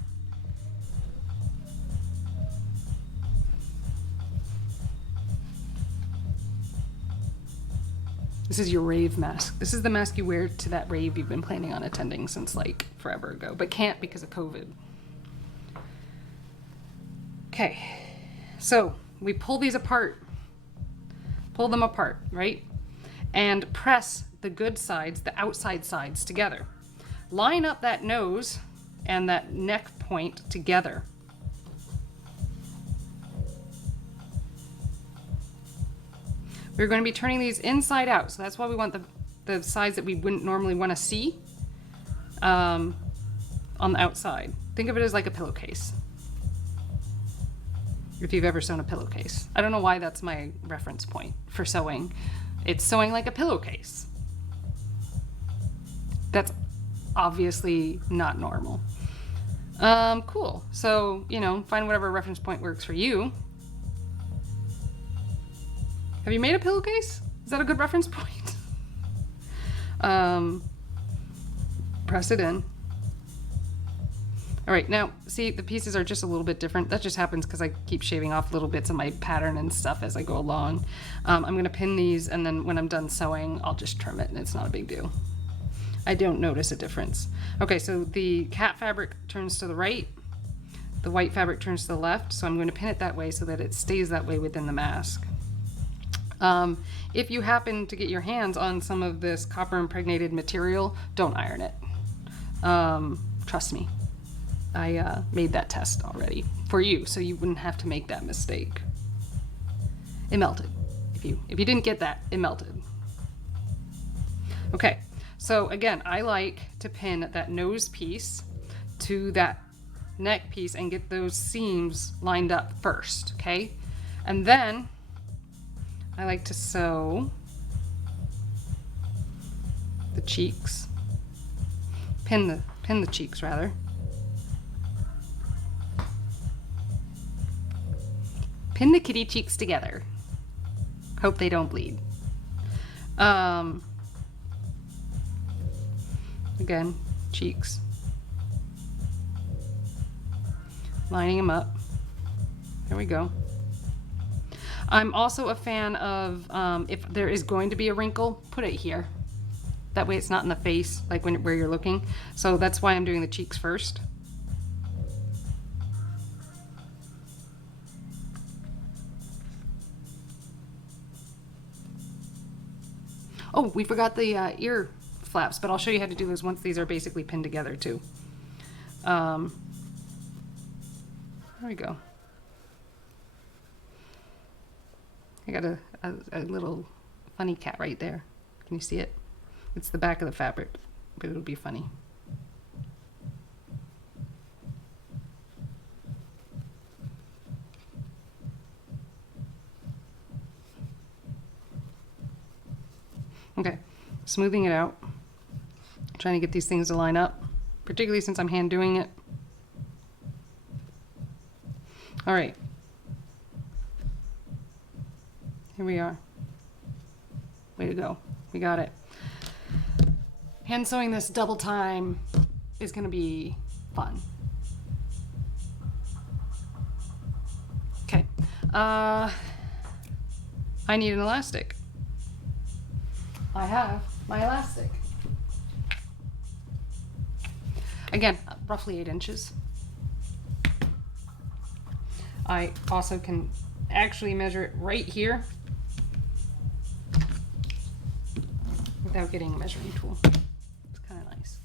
This is your rave mask. This is the mask you wear to that rave you've been planning on attending since like forever ago, but can't because of COVID. Okay, so we pull these apart. Pull them apart, right? and press the good sides, the outside sides together. Line up that nose and that neck point together. We're going to be turning these inside out, so that's why we want the sides that we wouldn't normally want to see on the outside. Think of it as like a pillowcase. If you've ever sewn a pillowcase. I don't know why that's my reference point for sewing. It's sewing like a pillowcase. That's obviously not normal. Cool. So, you know, find whatever reference point works for you. Have you made a pillowcase? Is that a good reference point? Press it in. All right, now, see, the pieces are just a little bit different. That just happens because I keep shaving off little bits of my pattern and stuff as I go along. I'm gonna pin these, and then when I'm done sewing, I'll just trim it, and it's not a big deal. I don't notice a difference. Okay, so the cat fabric turns to the right, the white fabric turns to the left, so I'm going to pin it that way so that it stays that way within the mask. If you happen to get your hands on some of this copper impregnated material, don't iron it. Trust me, I made that test already for you, so you wouldn't have to make that mistake. It melted. If you didn't get that, it melted. Okay, so again, I like to pin that nose piece to that neck piece and get those seams lined up first, okay? And then I like to sew the cheeks, pin the cheeks rather. Pin the kitty cheeks together. Hope they don't bleed. Again, cheeks. Lining them up. There we go. I'm also a fan of, if there is going to be a wrinkle, put it here. That way it's not in the face, like where you're looking. So that's why I'm doing the cheeks first. Oh, we forgot the ear flaps, but I'll show you how to do those once these are basically pinned together too. There we go. I got a little funny cat right there. Can you see it? It's the back of the fabric, but it'll be funny. Okay, smoothing it out. Trying to get these things to line up, particularly since I'm hand doing it. All right. Here we are. Way to go. We got it. Hand sewing this double time is going to be fun. Okay. I need an elastic. I have my elastic. Again, roughly 8 inches. I also can actually measure it right here without getting a measuring tool. It's kind of nice.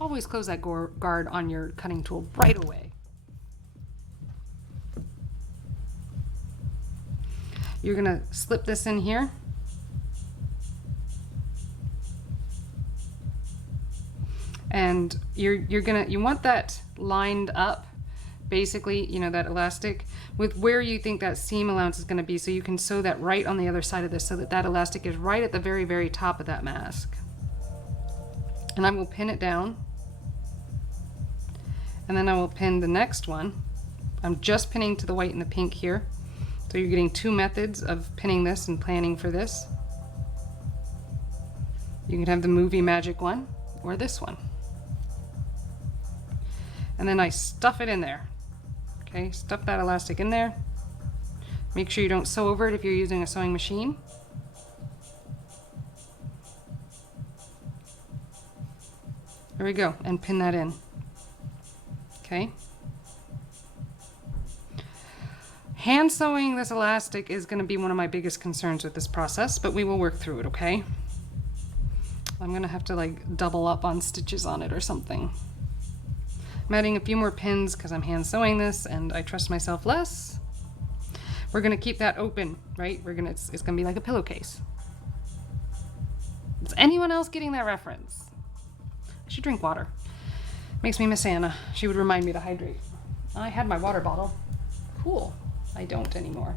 Always close that guard on your cutting tool right away. You're gonna slip this in here. And you want that lined up, basically, you know, that elastic with where you think that seam allowance is going to be, so you can sew that right on the other side of this so that that elastic is right at the very, very top of that mask. And I will pin it down, and then I will pin the next one. I'm just pinning to the white and the pink here, so you're getting 2 methods of pinning this and planning for this. You can have the Movie Magic one or this one. And then I stuff it in there. Okay, stuff that elastic in there. Make sure you don't sew over it if you're using a sewing machine. There we go, and pin that in. Okay. Hand sewing this elastic is going to be one of my biggest concerns with this process, but we will work through it, okay? I'm going to have to like double up on stitches on it or something. I'm adding a few more pins because I'm hand sewing this and I trust myself less. We're going to keep that open, right? It's going to be like a pillowcase. Is anyone else getting that reference? I should drink water. Makes me miss Anna. She would remind me to hydrate. I had my water bottle. Cool. I don't anymore.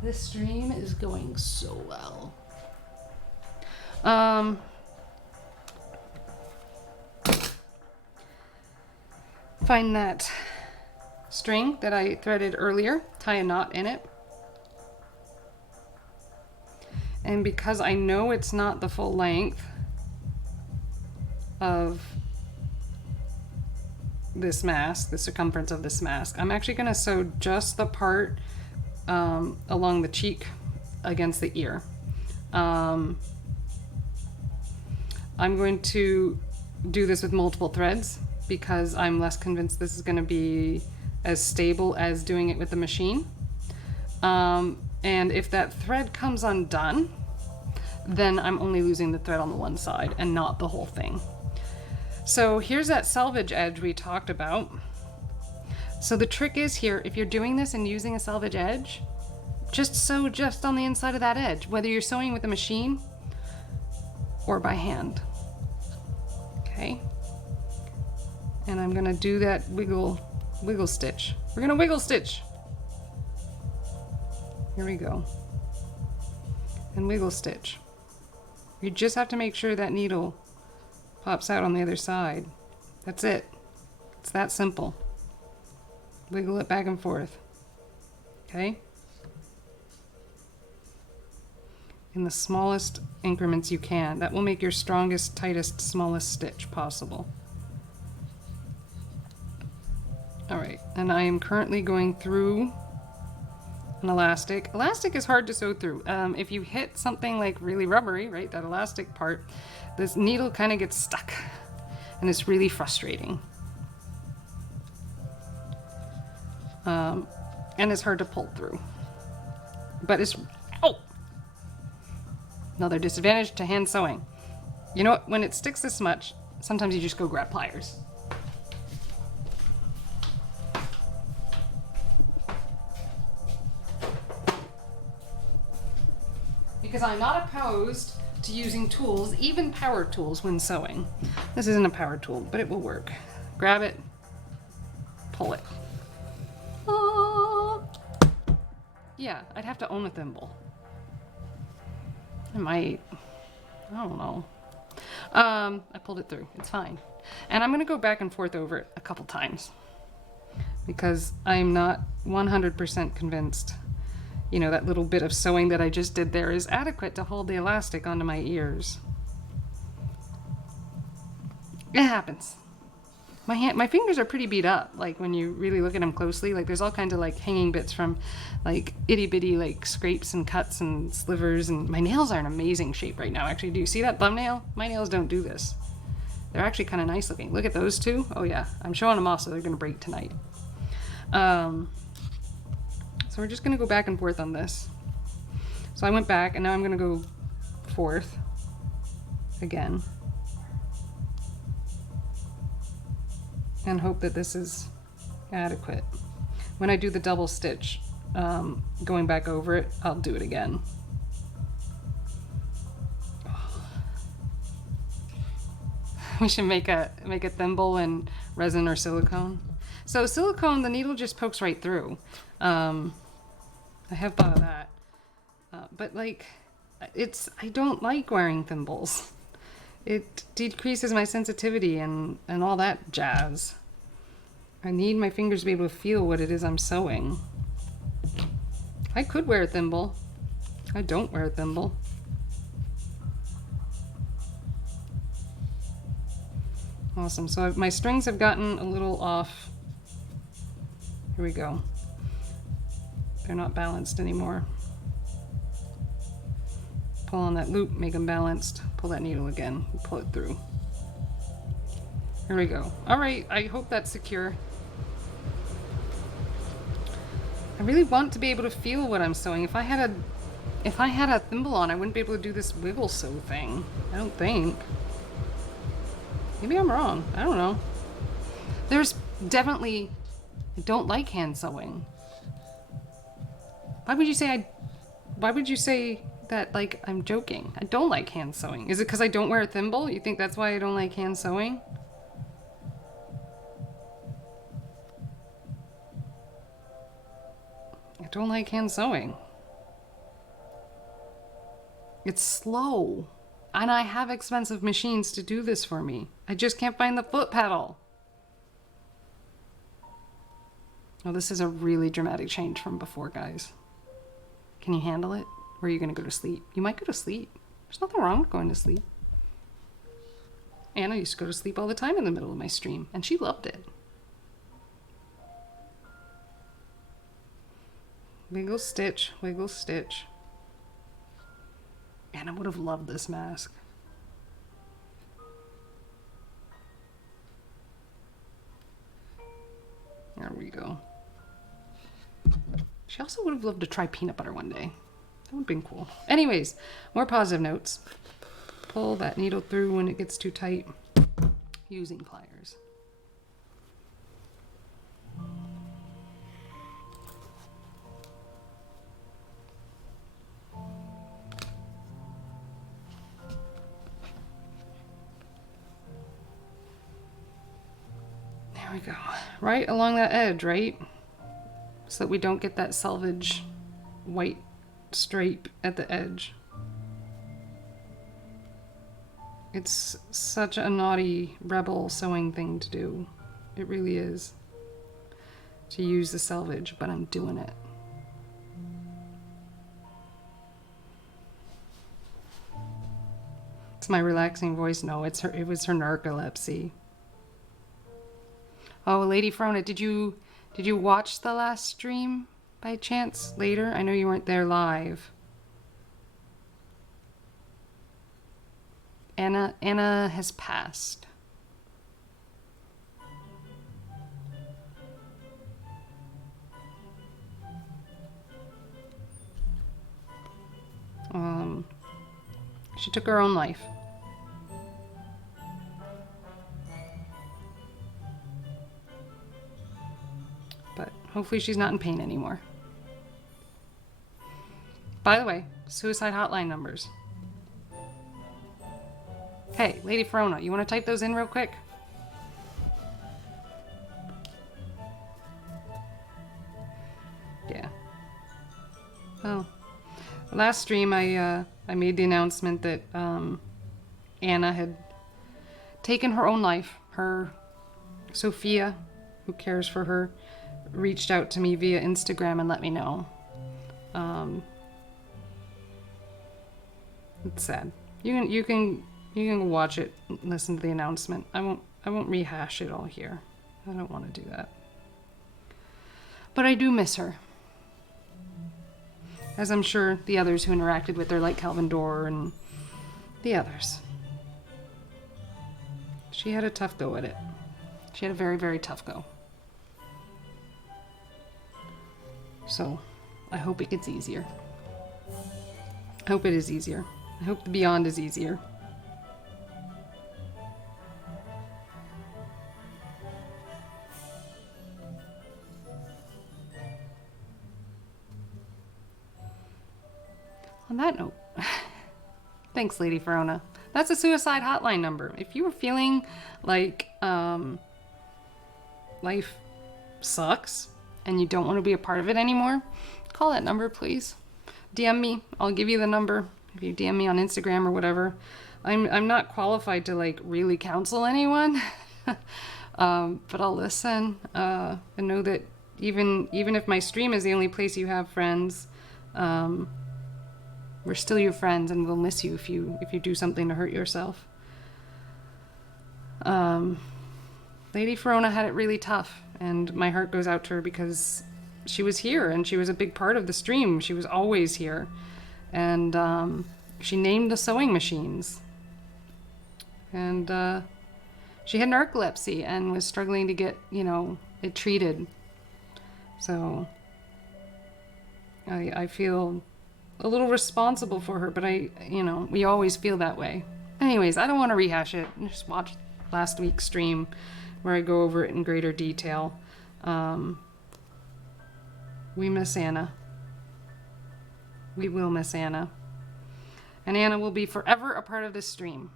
This stream is going so well. Find that string that I threaded earlier, tie a knot in it. And because I know it's not the full length of this mask, the circumference of this mask, I'm actually going to sew just the part along the cheek against the ear. I'm going to do this with multiple threads because I'm less convinced this is going to be as stable as doing it with the machine. And if that thread comes undone, then I'm only losing the thread on the one side and not the whole thing. So here's that selvage edge we talked about. So the trick is here, if you're doing this and using a selvage edge, just sew just on the inside of that edge, whether you're sewing with a machine or by hand. Okay? And I'm gonna do that wiggle stitch. We're gonna wiggle stitch. Here we go. And wiggle stitch. You just have to make sure that needle pops out on the other side. That's it. It's that simple. Wiggle it back and forth. Okay? In the smallest increments you can. That will make your strongest, tightest, smallest stitch possible. Alright, and I am currently going through an elastic. Elastic is hard to sew through. If you hit something like really rubbery, right, that elastic part, this needle kind of gets stuck and it's really frustrating. And it's hard to pull through. But it's, oh! Another disadvantage to hand sewing. You know what, when it sticks this much, sometimes you just go grab pliers. Because I'm not opposed to using tools, even power tools, when sewing. This isn't a power tool, but it will work. Grab it, pull it. Ah. Yeah, I'd have to own a thimble. I might. I don't know. I pulled it through. It's fine. And I'm going to go back and forth over it a couple times because I'm not 100% convinced, you know, that little bit of sewing that I just did there is adequate to hold the elastic onto my ears. It happens. My fingers are pretty beat up, like when you really look at them closely. Like there's all kinds of like hanging bits from like itty bitty like scrapes and cuts and slivers, and my nails are in amazing shape right now. Actually, do you see that thumbnail? My nails don't do this. They're actually kind of nice looking. Look at those two. Oh yeah, I'm showing them off so they're gonna break tonight. So we're just gonna go back and forth on this. So I went back and now I'm gonna go forth again. And hope that this is adequate. When I do the double stitch, going back over it, I'll do it again. We should make a thimble in resin or silicone. So silicone, the needle just pokes right through. I have thought of that, but like, I don't like wearing thimbles. It decreases my sensitivity and all that jazz. I need my fingers to be able to feel what it is I'm sewing. I could wear a thimble. I don't wear a thimble. Awesome. So my strings have gotten a little off. Here we go. They're not balanced anymore. Pull on that loop, make them balanced. Pull that needle again, pull it through. Here we go. All right, I hope that's secure. I really want to be able to feel what I'm sewing. If I had a thimble on, I wouldn't be able to do this wiggle sew thing. I don't think. Maybe I'm wrong. I don't know. There's definitely... I don't like hand sewing. Why would you say that like I'm joking? I don't like hand sewing. Is it because I don't wear a thimble? You think that's why I don't like hand sewing? I don't like hand sewing. It's slow. And I have expensive machines to do this for me. I just can't find the foot pedal. Oh, this is a really dramatic change from before, guys. Can you handle it? Or are you going to go to sleep? You might go to sleep. There's nothing wrong with going to sleep. Anna used to go to sleep all the time in the middle of my stream, and she loved it. Wiggle stitch, wiggle stitch. Anna would have loved this mask. There we go. She also would have loved to try peanut butter one day. That would have been cool. Anyways, more positive notes. Pull that needle through when it gets too tight using pliers. There we go. Right along that edge, right? So that we don't get that selvage white stripe at the edge. It's such a naughty rebel sewing thing to do. It really is. To use the selvage, but I'm doing it. It's my relaxing voice. No, it was her narcolepsy. Oh, Lady Frona, did you watch the last stream by chance later? I know you weren't there live. Anna has passed. She took her own life. But hopefully she's not in pain anymore. By the way, suicide hotline numbers. Hey, Lady Frona, you want to type those in real quick? Yeah. Well, last stream I made the announcement that Anna had taken her own life. Her Sophia, who cares for her, reached out to me via Instagram and let me know. It's sad. You can watch it, listen to the announcement. I won't rehash it all here. I don't want to do that. But I do miss her. As I'm sure the others who interacted with her, like Calvin Dorr and the others. She had a tough go at it. She had a very, very tough go. So, I hope it gets easier. I hope it is easier. I hope the beyond is easier. On that note, thanks, Lady Verona. That's a suicide hotline number. If you were feeling like life sucks and you don't want to be a part of it anymore, call that number, please. DM me. I'll give you the number. If you DM me on Instagram or whatever. I'm not qualified to like really counsel anyone, but I'll listen and know that even if my stream is the only place you have friends, we're still your friends, and we'll miss you if you do something to hurt yourself. Lady Verona had it really tough, and my heart goes out to her because she was here and she was a big part of the stream. She was always here, and she named the sewing machines, and she had narcolepsy and was struggling to get it treated. So I feel a little responsible for her, but we always feel that way. Anyways, I don't want to rehash it. Just watch last week's stream where I go over it in greater detail. We miss Anna. We will miss Anna. And Anna will be forever a part of this stream.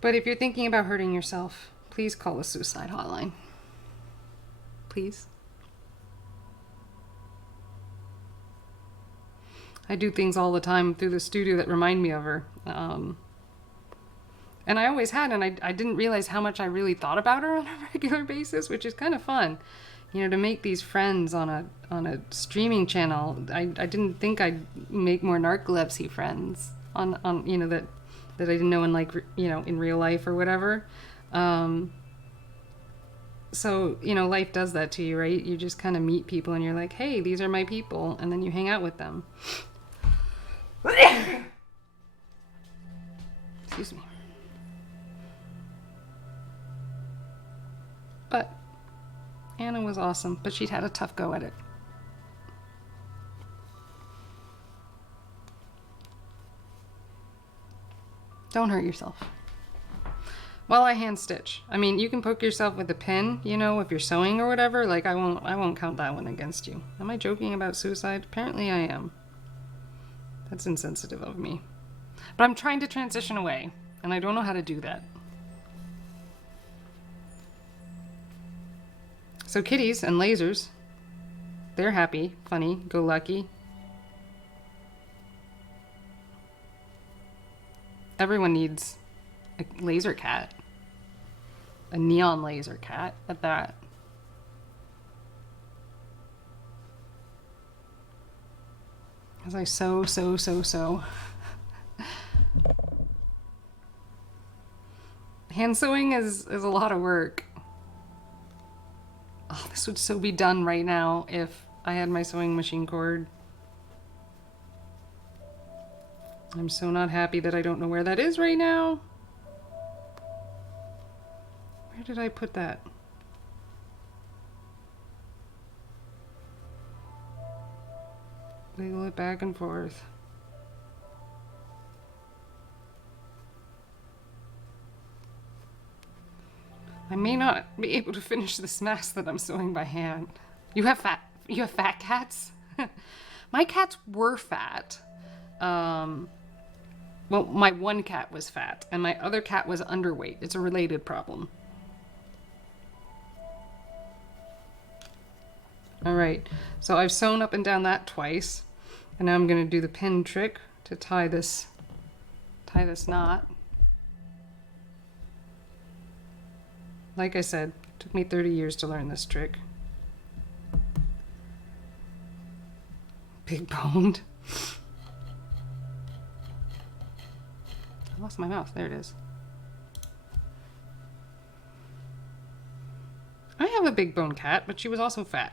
But if you're thinking about hurting yourself, please call the suicide hotline. Please. I do things all the time through the studio that remind me of her. And I always had, and I didn't realize how much I really thought about her on a regular basis, which is kind of fun. To make these friends on a streaming channel. I didn't think I'd make more narcolepsy friends on that I didn't know in in real life or whatever. So, life does that to you, right? You just kind of meet people and you're like, hey, these are my people. And then you hang out with them. Excuse me. But Anna was awesome, but she'd had a tough go at it. Don't hurt yourself. While I hand stitch. I mean, you can poke yourself with a pin, if you're sewing or whatever. Like, I won't count that one against you. Am I joking about suicide? Apparently I am. That's insensitive of me. But I'm trying to transition away, and I don't know how to do that. So kitties and lasers, they're happy, funny, go lucky. Everyone needs a laser cat. A neon laser cat at that. As I sew. Hand sewing is a lot of work. Oh, this would so be done right now if I had my sewing machine cord. I'm so not happy that I don't know where that is right now. Where did I put that? Wiggle it back and forth. I may not be able to finish this mask that I'm sewing by hand. You have fat cats? My cats were fat. Well, my one cat was fat, and my other cat was underweight. It's a related problem. All right, so I've sewn up and down that twice, and now I'm going to do the pin trick to tie this knot. Like I said, it took me 30 years to learn this trick. Big boned. I lost my mouse. There it is. I have a big bone cat, but she was also fat.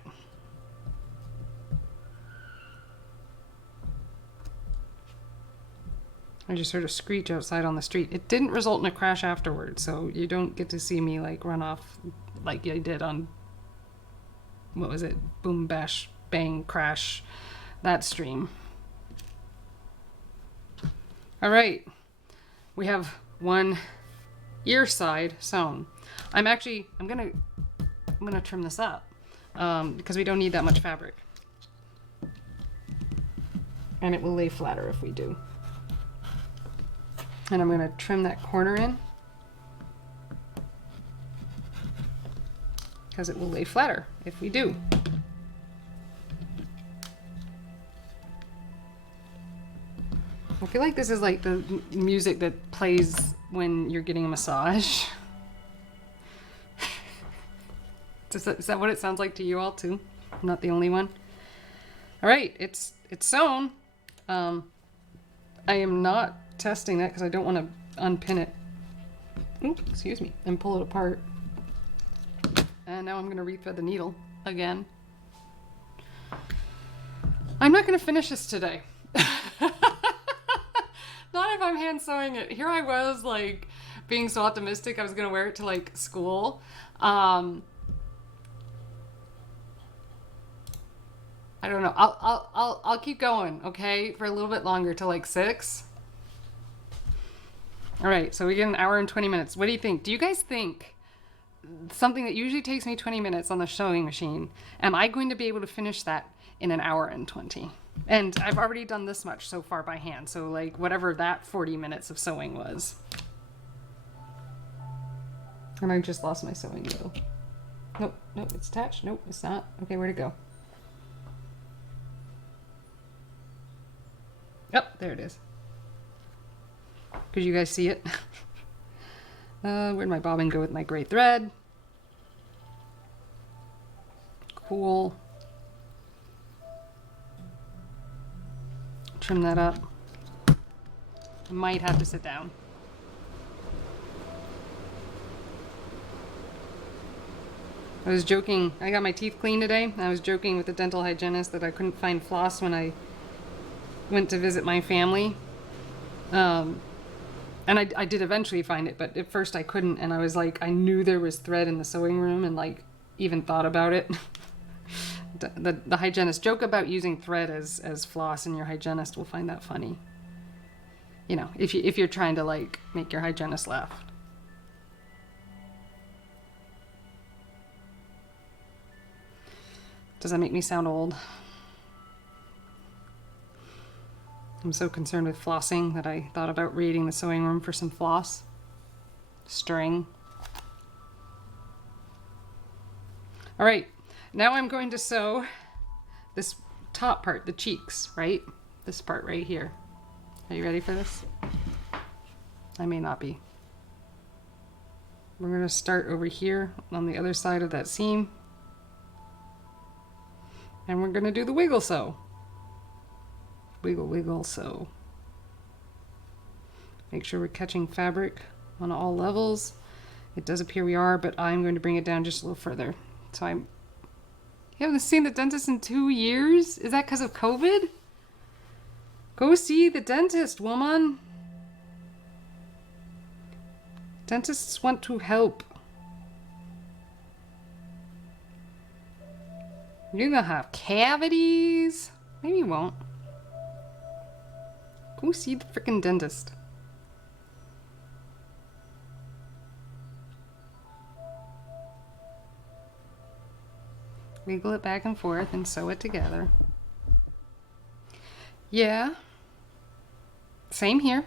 I just heard a screech outside on the street. It didn't result in a crash afterwards, so you don't get to see me like run off like I did on, what was it? Boom, bash, bang, crash, that stream. All right. We have one ear side sewn. I'm gonna trim this up because we don't need that much fabric, and it will lay flatter if we do. And I'm gonna trim that corner in because it will lay flatter if we do. I feel like this is like the music that plays when you're getting a massage. Is that what it sounds like to you all too? I'm not the only one. All right, it's sewn. I am not testing that because I don't want to unpin it. Oops, excuse me, and pull it apart. And now I'm going to rethread the needle again. I'm not going to finish this today. Not if I'm hand sewing it. Here I was like being so optimistic I was gonna wear it to like school. I don't know. I'll keep going, okay, for a little bit longer till like 6. All right, so we get an hour and 20 minutes. What do you think? Do you guys think something that usually takes me 20 minutes on the sewing machine, am I going to be able to finish that in an hour and 20? And I've already done this much so far by hand, so like whatever that 40 minutes of sewing was. And I just lost my sewing needle. Nope, nope, it's attached. Nope, it's not. Okay, where'd it go? Oh, there it is. Could you guys see it? Where'd my bobbin go with my gray thread? Cool. Trim that up. I might have to sit down. I was joking. I got my teeth cleaned today. I was joking with the dental hygienist that I couldn't find floss when I went to visit my family. And I did eventually find it, but at first I couldn't, and I was like, I knew there was thread in the sewing room and like even thought about it. the hygienist joke about using thread as floss, and your hygienist will find that funny. You know, if you're trying to like make your hygienist laugh. Does that make me sound old? I'm so concerned with flossing that I thought about raiding the sewing room for some floss. String. All right, now I'm going to sew this top part, the cheeks, right? This part right here. Are you ready for this? I may not be. We're going to start over here on the other side of that seam. And we're going to do the wiggle sew. Wiggle, wiggle, sew. Make sure we're catching fabric on all levels. It does appear we are, but I'm going to bring it down just a little further. So you haven't seen the dentist in 2 years? Is that because of COVID? Go see the dentist, woman. Dentists want to help. You're gonna have cavities. Maybe you won't. Go see the freaking dentist. Wiggle it back and forth and sew it together. Yeah. Same here.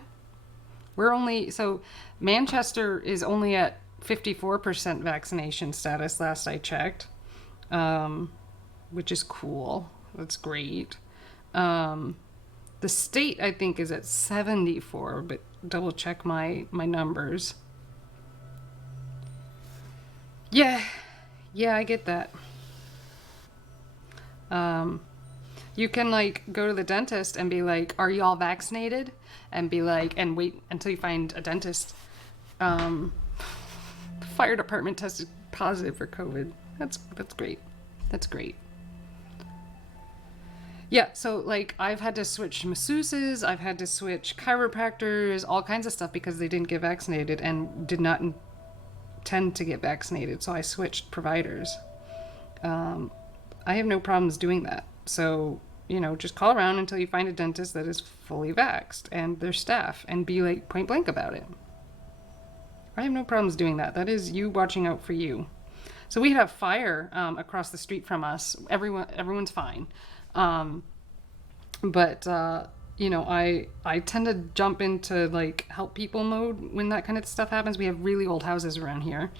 So Manchester is only at 54% vaccination status last I checked, which is cool. That's great. The state, I think, is at 74, but double check my numbers. Yeah, I get that. You can like go to the dentist and be like, are you all vaccinated? And be like, and wait until you find a dentist. The fire department tested positive for COVID. That's great. That's great. Yeah, so like I've had to switch masseuses, I've had to switch chiropractors, all kinds of stuff because they didn't get vaccinated and did not intend to get vaccinated. So I switched providers. I have no problems doing that. So, you know, just call around until you find a dentist that is fully vaxxed and their staff, and be like point blank about it. I have no problems doing that. That is you watching out for you. So we have fire across the street from us. Everyone's fine. But you know, I tend to jump into like help people mode when that kind of stuff happens. We have really old houses around here.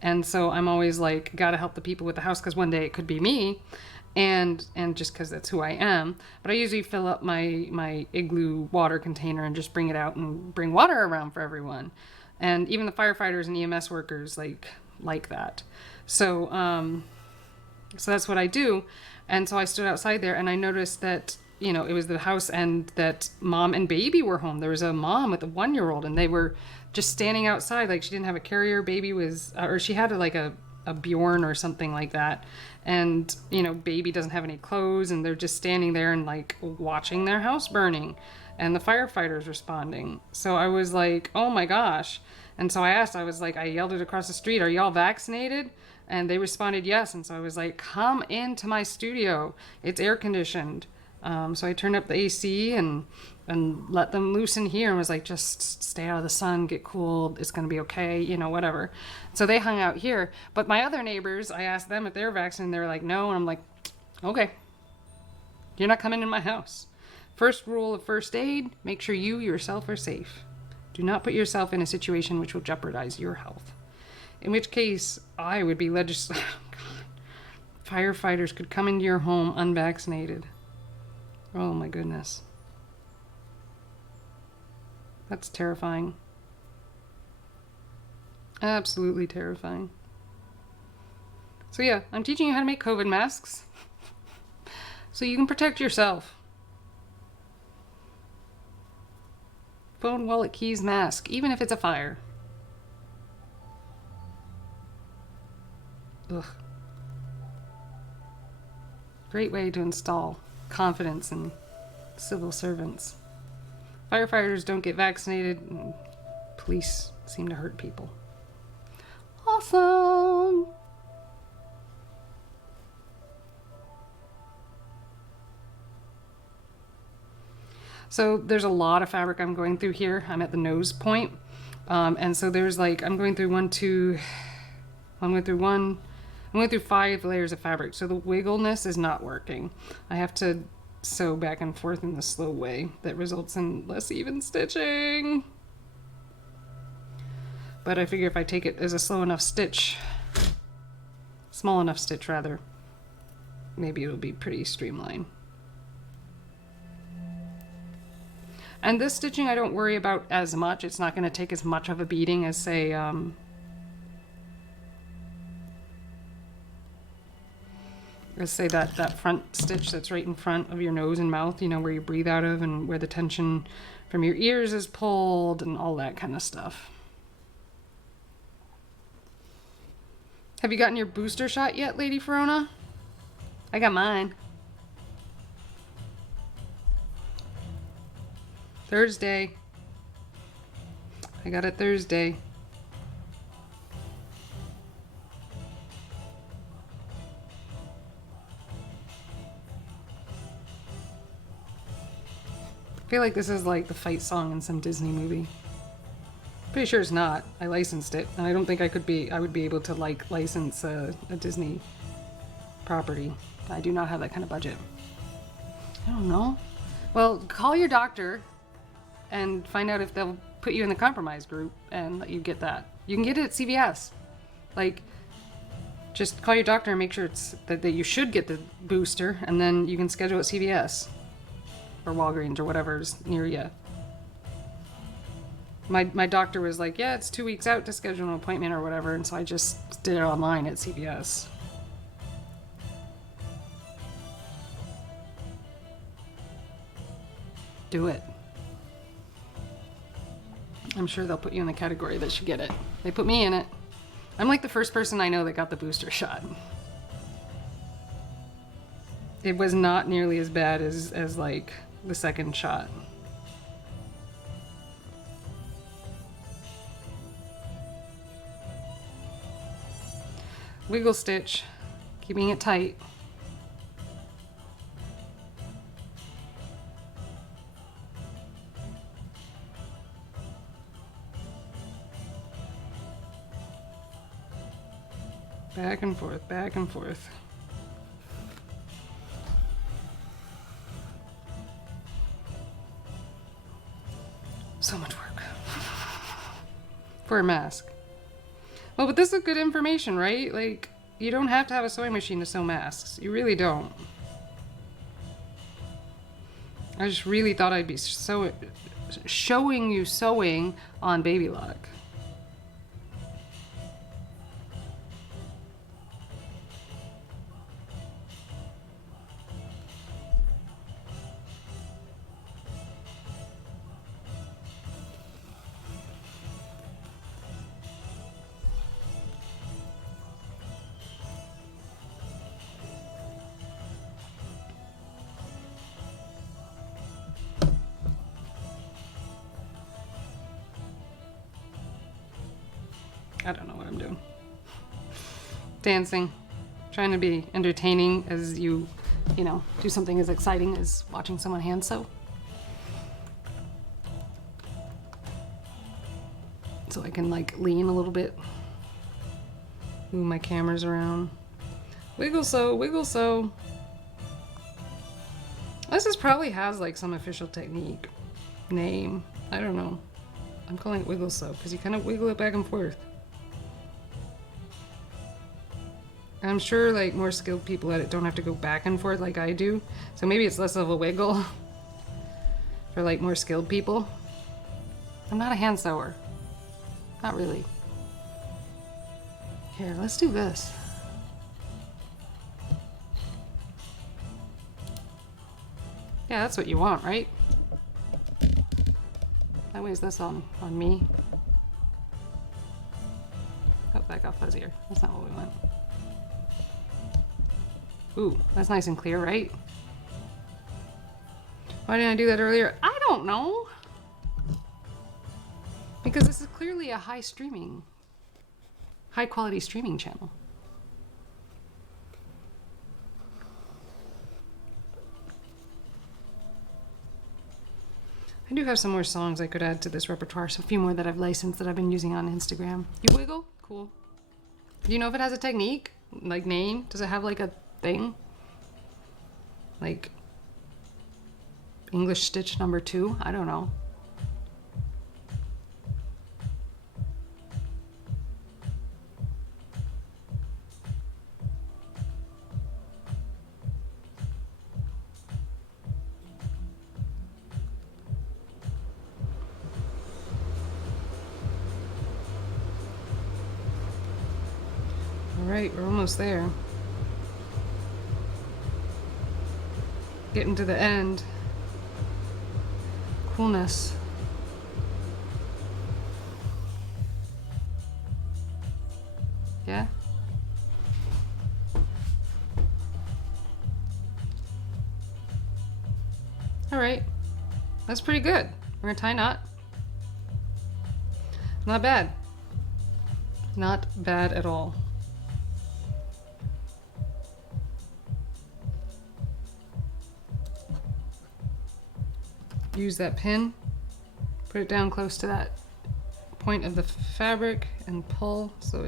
And so I'm always like, gotta help the people with the house, because one day it could be me, and just because that's who I am. But I usually fill up my igloo water container and just bring it out and bring water around for everyone. And even the firefighters and EMS workers like that. So so that's what I do. And so I stood outside there and I noticed that, you know, it was the house and that mom and baby were home. There was a mom with a 1-year-old and they were just standing outside. Like she didn't have a carrier. Baby was, or she had like a a Bjorn or something like that. And, you know, baby doesn't have any clothes and they're just standing there and like watching their house burning and the firefighters responding. So I was like, oh my gosh. And so I asked, I yelled it across the street, are y'all vaccinated? And they responded yes. And so I was like, come into my studio. It's air conditioned. So I turned up the AC and let them loose in here and was like, just stay out of the sun, get cool, it's gonna be okay, you know, whatever. So they hung out here. But my other neighbors, I asked them if they were vaccinated, they were like, no. And I'm like, okay, you're not coming in my house. First rule of first aid, make sure you yourself are safe. Do not put yourself in a situation which will jeopardize your health. In which case, I would be firefighters could come into your home unvaccinated. Oh my goodness. That's terrifying. Absolutely terrifying. So yeah, I'm teaching you how to make COVID masks so you can protect yourself. Phone, wallet, keys, mask, even if it's a fire. Ugh. Great way to install confidence in civil servants. Firefighters don't get vaccinated, and police seem to hurt people. Awesome! So there's a lot of fabric I'm going through here. I'm at the nose point. And so there's like, I'm going through 5 layers of fabric. So the wiggleness is not working. I have to sew back and forth in the slow way that results in less even stitching. But I figure if I take it as a small enough stitch rather, maybe it'll be pretty streamlined. And this stitching I don't worry about as much. It's not going to take as much of a beating as say that front stitch that's right in front of your nose and mouth, you know, where you breathe out of and where the tension from your ears is pulled and all that kind of stuff. Have you gotten your booster shot yet, Lady Verona? I got mine. Thursday. I got it Thursday. I feel like this is like the fight song in some Disney movie. Pretty sure it's not. I licensed it, and I don't think I would be able to like license a Disney property. I do not have that kind of budget. I don't know. Well, call your doctor and find out if they'll put you in the compromise group and let you get that. You can get it at CVS. Like, just call your doctor and make sure it's that you should get the booster, and then you can schedule at CVS or Walgreens or whatever's near you. My doctor was like, yeah, it's 2 weeks out to schedule an appointment or whatever, and so I just did it online at CVS. Do it. I'm sure they'll put you in the category that should get it. They put me in it. I'm like the first person I know that got the booster shot. It was not nearly as bad as like the second shot. Wiggle stitch, keeping it tight. Back and forth, back and forth. So much work for a mask. Well, but this is good information, right? Like, you don't have to have a sewing machine to sew masks. You really don't. I just really thought I'd be showing you sewing on Baby Lock. I'm doing. Dancing. Trying to be entertaining as you know, do something as exciting as watching someone hand sew. So I can like lean a little bit. Move my cameras around. Wiggle sew, wiggle sew. This probably has like some official technique. Name. I don't know. I'm calling it wiggle sew because you kind of wiggle it back and forth. I'm sure like more skilled people at it don't have to go back and forth like I do. So maybe it's less of a wiggle for like more skilled people. I'm not a hand sewer. Not really. Here, let's do this. Yeah, that's what you want, right? That weighs this on me. Oh, that got fuzzier. That's not what we want. Ooh, that's nice and clear, right? Why didn't I do that earlier? I don't know. Because this is clearly a high quality streaming channel. I do have some more songs I could add to this repertoire, so a few more that I've licensed that I've been using on Instagram. You wiggle? Cool. Do you know if it has a technique? Like name? Does it have like a thing? Like English stitch number 2? I don't know. Alright, we're almost there. Getting to the end. Coolness. Yeah? Alright. That's pretty good. We're gonna tie a knot. Not bad. Not bad at all. Use that pin, put it down close to that point of the fabric and pull so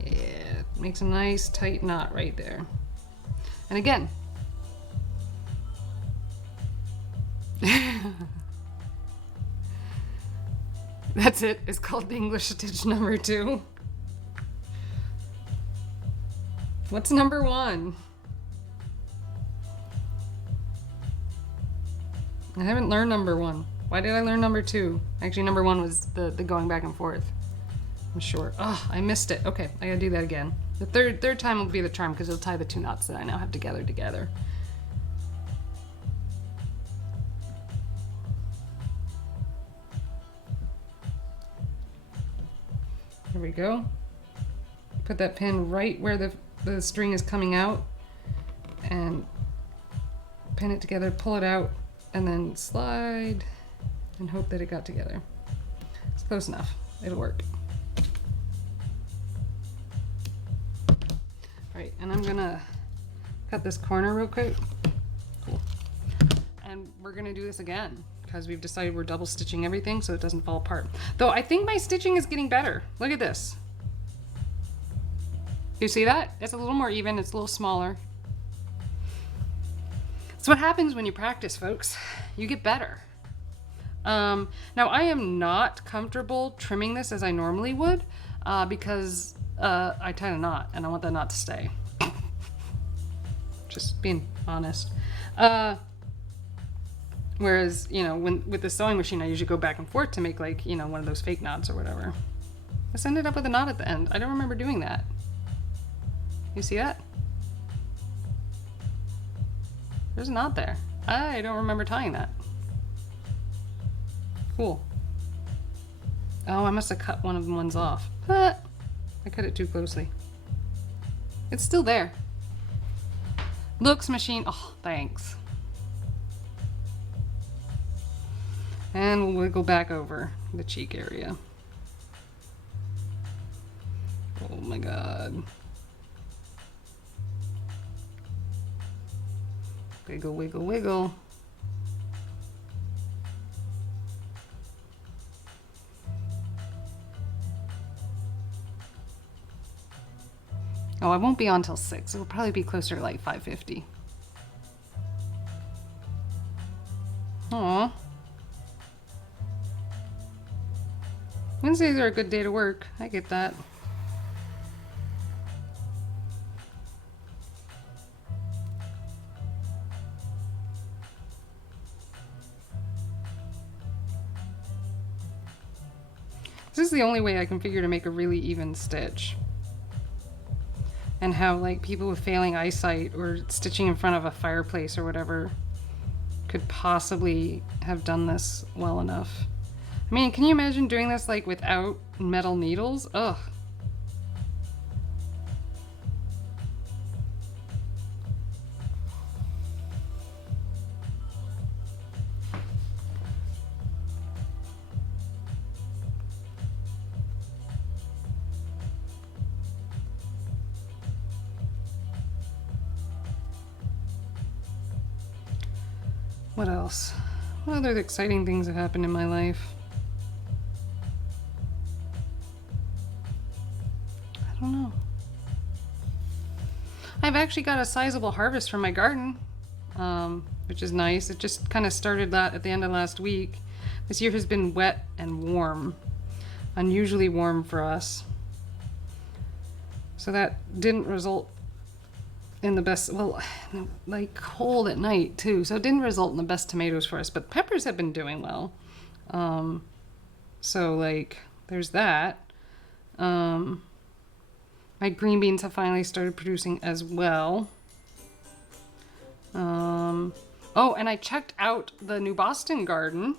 it makes a nice tight knot right there. And again, that's it. It's called the English stitch number 2. What's number 1? I haven't learned number 1. Why did I learn number 2? Actually, number 1 was the going back and forth. I'm sure. Oh, I missed it. Okay, I gotta do that again. The third time will be the charm because it'll tie the 2 knots that I now have together. There we go. Put that pin right where the string is coming out and pin it together, pull it out, and then slide and hope that it got together. It's close enough. It'll work. All right, and I'm gonna cut this corner real quick. Cool. And we're gonna do this again because we've decided we're double stitching everything so it doesn't fall apart. Though I think my stitching is getting better. Look at this. Do you see that? It's a little more even, it's a little smaller. That's what happens when you practice, folks. You get better. Now I am not comfortable trimming this as I normally would because I tied a knot and I want that knot to stay. Just being honest. Whereas, you know, with the sewing machine, I usually go back and forth to make like, you know, one of those fake knots or whatever. This ended up with a knot at the end. I don't remember doing that. You see that? There's a knot there. I don't remember tying that. Cool. Oh, I must have cut one of the ones off. I cut it too closely. It's still there. Looks machine. Oh, thanks. And we'll wiggle back over the cheek area. Oh my god. Wiggle, wiggle, wiggle. Oh, I won't be on till 6. It'll probably be closer to like 5:50. Aw. Wednesdays are a good day to work. I get that. This is the only way I can figure to make a really even stitch. And how like people with failing eyesight or stitching in front of a fireplace or whatever could possibly have done this well enough. I mean, can you imagine doing this like without metal needles? Ugh. What else? What other exciting things have happened in my life? I don't know. I've actually got a sizable harvest from my garden, which is nice. It just kind of started that at the end of last week. This year has been wet and warm, unusually warm for us. So that didn't result in the best, well, like cold at night too. So it didn't result in the best tomatoes for us, but peppers have been doing well. So like there's that. My green beans have finally started producing as well. Oh, and I checked out the New Boston garden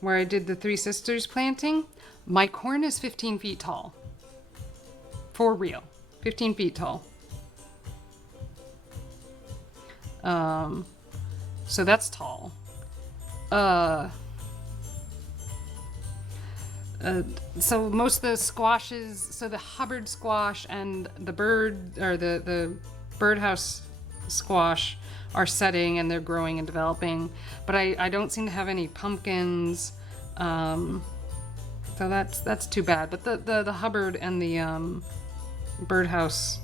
where I did the Three Sisters planting. My corn is 15 feet tall. For real. 15 feet tall. So that's tall. So most of the squashes, so the Hubbard squash and the the birdhouse squash are setting and they're growing and developing, but I don't seem to have any pumpkins. So that's too bad. But the Hubbard and the birdhouse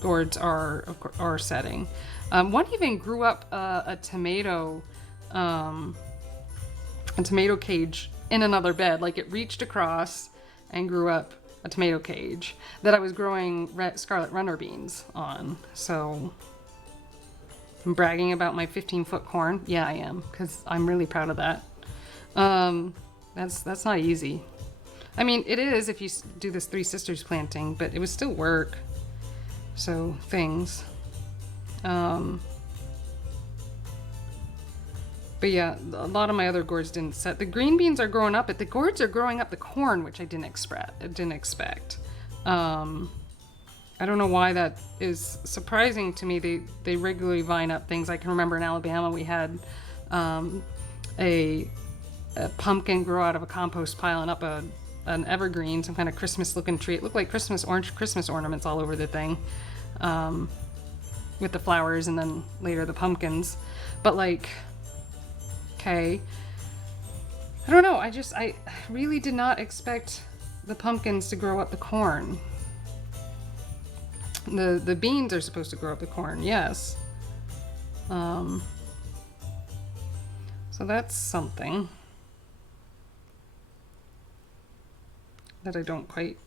gourds are setting. One even grew up a tomato cage in another bed. Like it reached across and grew up a tomato cage that I was growing scarlet runner beans on. So I'm bragging about my 15-foot corn. Yeah, I am, because I'm really proud of that. That's not easy. I mean, it is if you do this Three Sisters planting, but it was still work. So things. But yeah, a lot of my other gourds didn't set. The green beans are growing up, but the gourds are growing up the corn, which I didn't expect. I don't know why that is surprising to me. They regularly vine up things. I can remember in Alabama we had a pumpkin grow out of a compost pile and up an evergreen, some kind of Christmas looking tree. It looked like Christmas ornaments all over the thing, with the flowers and then later the pumpkins. But like, okay, I don't know. I really did not expect the pumpkins to grow up the corn. The beans are supposed to grow up the corn, yes. So that's something that I don't quite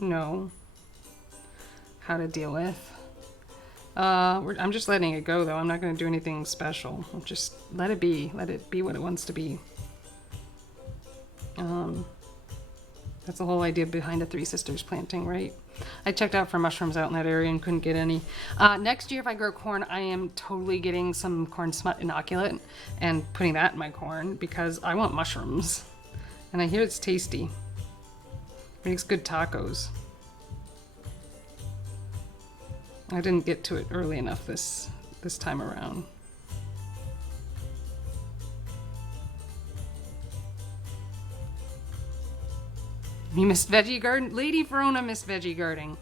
know how to deal with. I'm just letting it go though. I'm not going to do anything special. I'll just let it be. Let it be what it wants to be. That's the whole idea behind the Three Sisters planting, right? I checked out for mushrooms out in that area and couldn't get any. Next year, if I grow corn, I am totally getting some corn smut inoculant and putting that in my corn because I want mushrooms. And I hear it's tasty. It makes good tacos. I didn't get to it early enough this time around. You missed veggie garden? Lady Verona missed veggie gardening.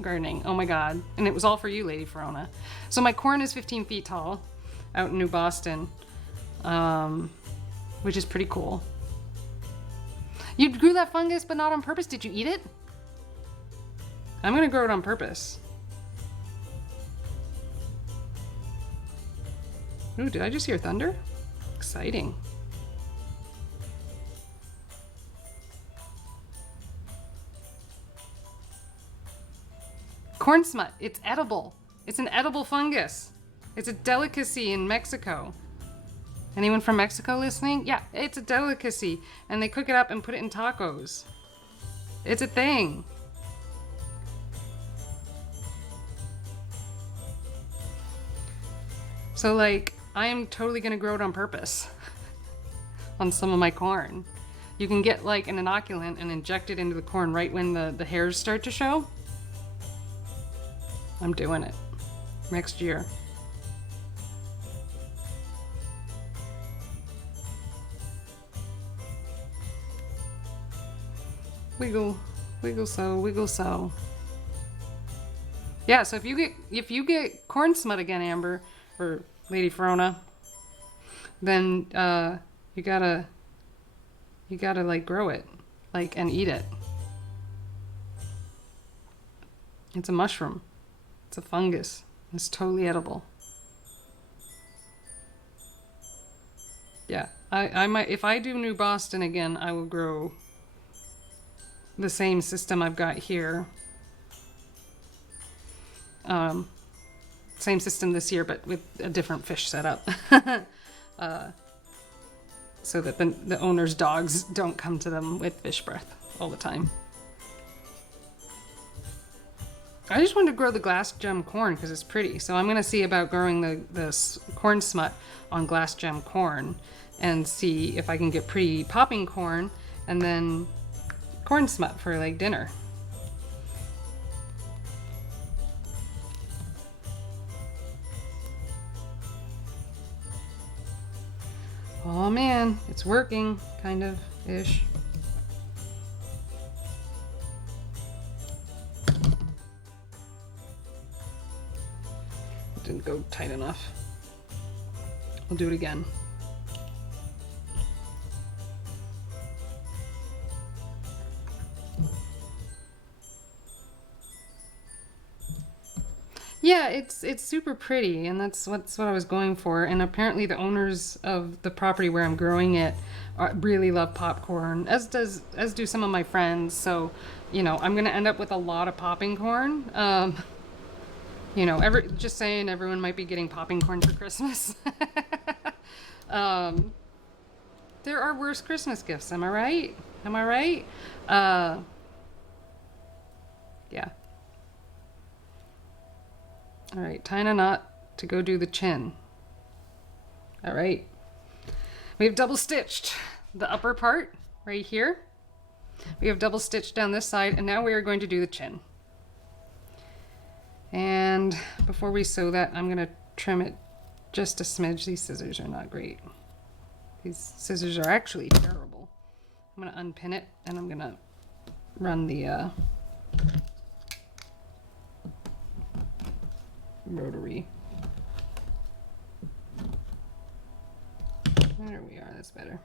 gardening. Oh my God. And it was all for you, Lady Verona. So my corn is 15 feet tall out in New Boston, which is pretty cool. You grew that fungus, but not on purpose. Did you eat it? I'm gonna grow it on purpose. Ooh, did I just hear thunder? Exciting. Corn smut, it's edible. It's an edible fungus. It's a delicacy in Mexico. Anyone from Mexico listening? Yeah, it's a delicacy. And they cook it up and put it in tacos. It's a thing. So like, I am totally gonna grow it on purpose on some of my corn. You can get like an inoculant and inject it into the corn right when the hairs start to show. I'm doing it next year. Wiggle, wiggle so, wiggle so. Yeah, so if you get corn smut again, Amber, or Lady Verona, then you gotta like grow it, like, and eat it. It's a mushroom. It's a fungus. It's totally edible. Yeah, I might, if I do New Boston again, I will grow the same system I've got here. Same system this year, but with a different fish setup. So that the owner's dogs don't come to them with fish breath all the time. I just wanted to grow the glass gem corn because it's pretty. So I'm going to see about growing the corn smut on glass gem corn and see if I can get pretty popping corn and then corn smut for like dinner. Oh man, it's working, kind of, ish. It didn't go tight enough. We'll do it again. Yeah, it's super pretty, and that's what I was going for. And apparently, the owners of the property where I'm growing it really love popcorn, as do some of my friends. So, you know, I'm gonna end up with a lot of popping corn. You know, just saying, everyone might be getting popping corn for Christmas. There are worse Christmas gifts. Am I right? Am I right? Yeah. All right, tying a knot to go do the chin. All right. We have double stitched the upper part right here. We have double stitched down this side, and now we are going to do the chin. And before we sew that, I'm going to trim it just a smidge. These scissors are not great. These scissors are actually terrible. I'm going to unpin it, and I'm going to run the rotary. There we are, that's better.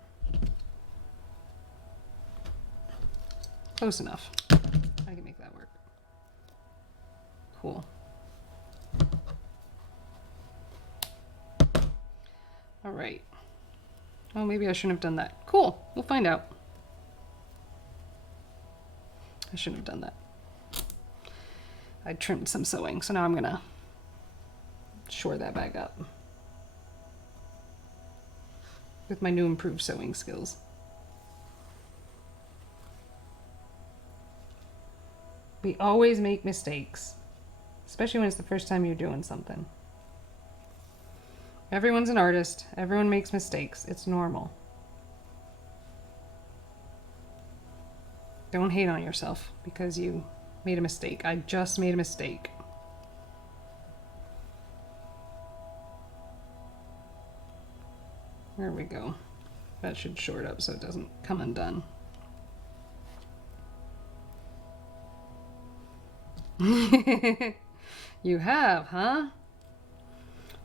Close enough. I can make that work. Cool. All right. Oh, maybe I shouldn't have done that. Cool, we'll find out. I shouldn't have done that. I trimmed some sewing, so now I'm gonna shore that back up with my new improved sewing skills. We always make mistakes, especially when it's the first time you're doing something. Everyone's an artist. Everyone makes mistakes. It's normal. Don't hate on yourself because you made a mistake. I just made a mistake. There we go. That should short up so it doesn't come undone. You have, huh?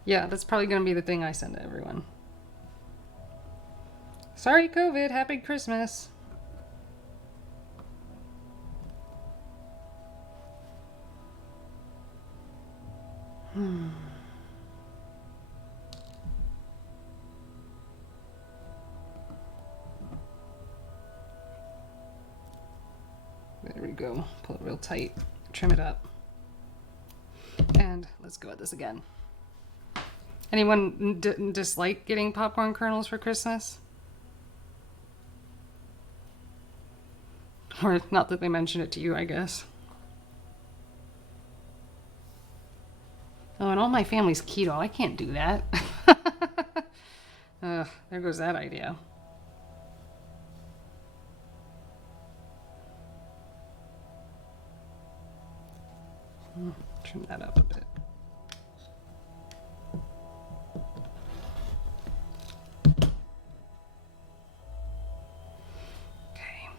Yeah, that's probably going to be the thing I send to everyone. Sorry, COVID. Happy Christmas. There we go. Pull it real tight. Trim it up. And let's go at this again. Anyone dislike getting popcorn kernels for Christmas? Or not that they mentioned it to you, I guess. Oh, and all my family's keto. I can't do that. There goes that idea. Trim that up a bit. Okay.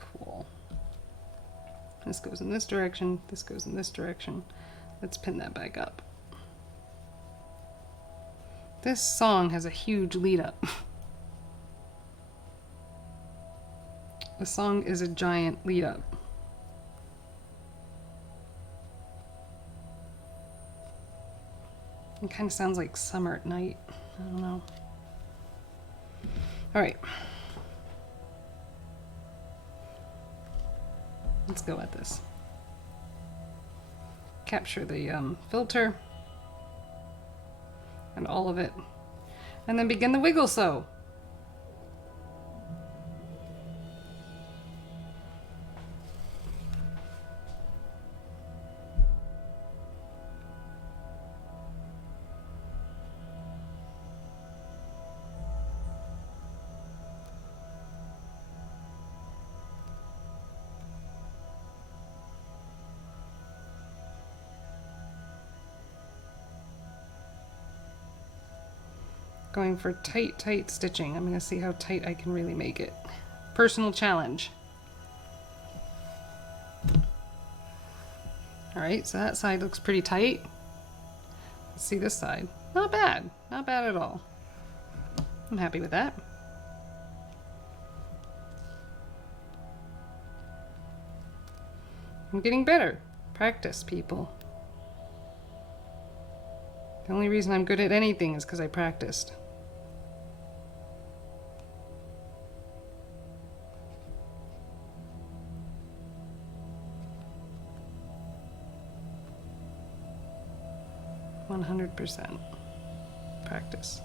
Cool. This goes in this direction. This goes in this direction. Let's pin that back up. This song has a huge lead up. The song is a giant lead up. It kind of sounds like Summer at Night. I don't know. All right. Let's go at this. Capture the filter and all of it, and then begin the wiggle sew. Going for tight stitching. I'm going to see how tight I can really make it. Personal challenge. Alright, so that side looks pretty tight. Let's see this side. Not bad. Not bad at all. I'm happy with that. I'm getting better. Practice, people. The only reason I'm good at anything is because I practiced. %. Practice.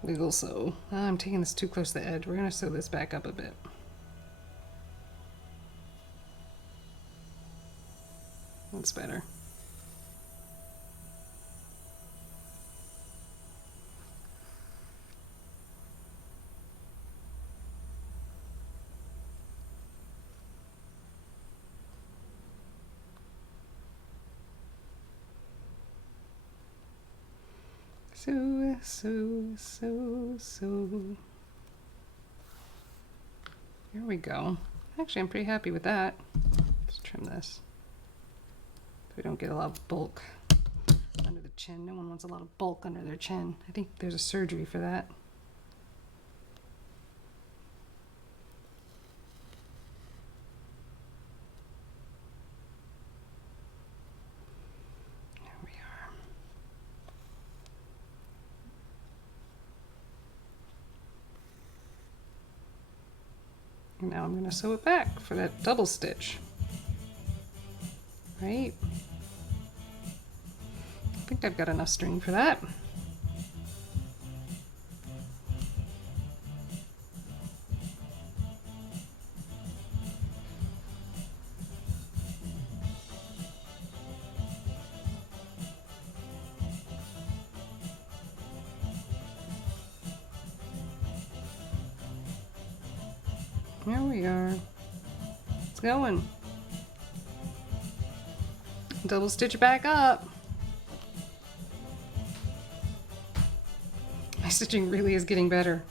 Wiggle sew. I'm taking this too close to the edge. We're going to sew this back up a bit. That's better. Sew. There we go. Actually, I'm pretty happy with that. Let's trim this so we don't get a lot of bulk under the chin. No one wants a lot of bulk under their chin. I think there's a surgery for that. And now I'm going to sew it back for that double stitch. Right? I think I've got enough string for that. Here we are. It's going. Double stitch it back up. My stitching really is getting better.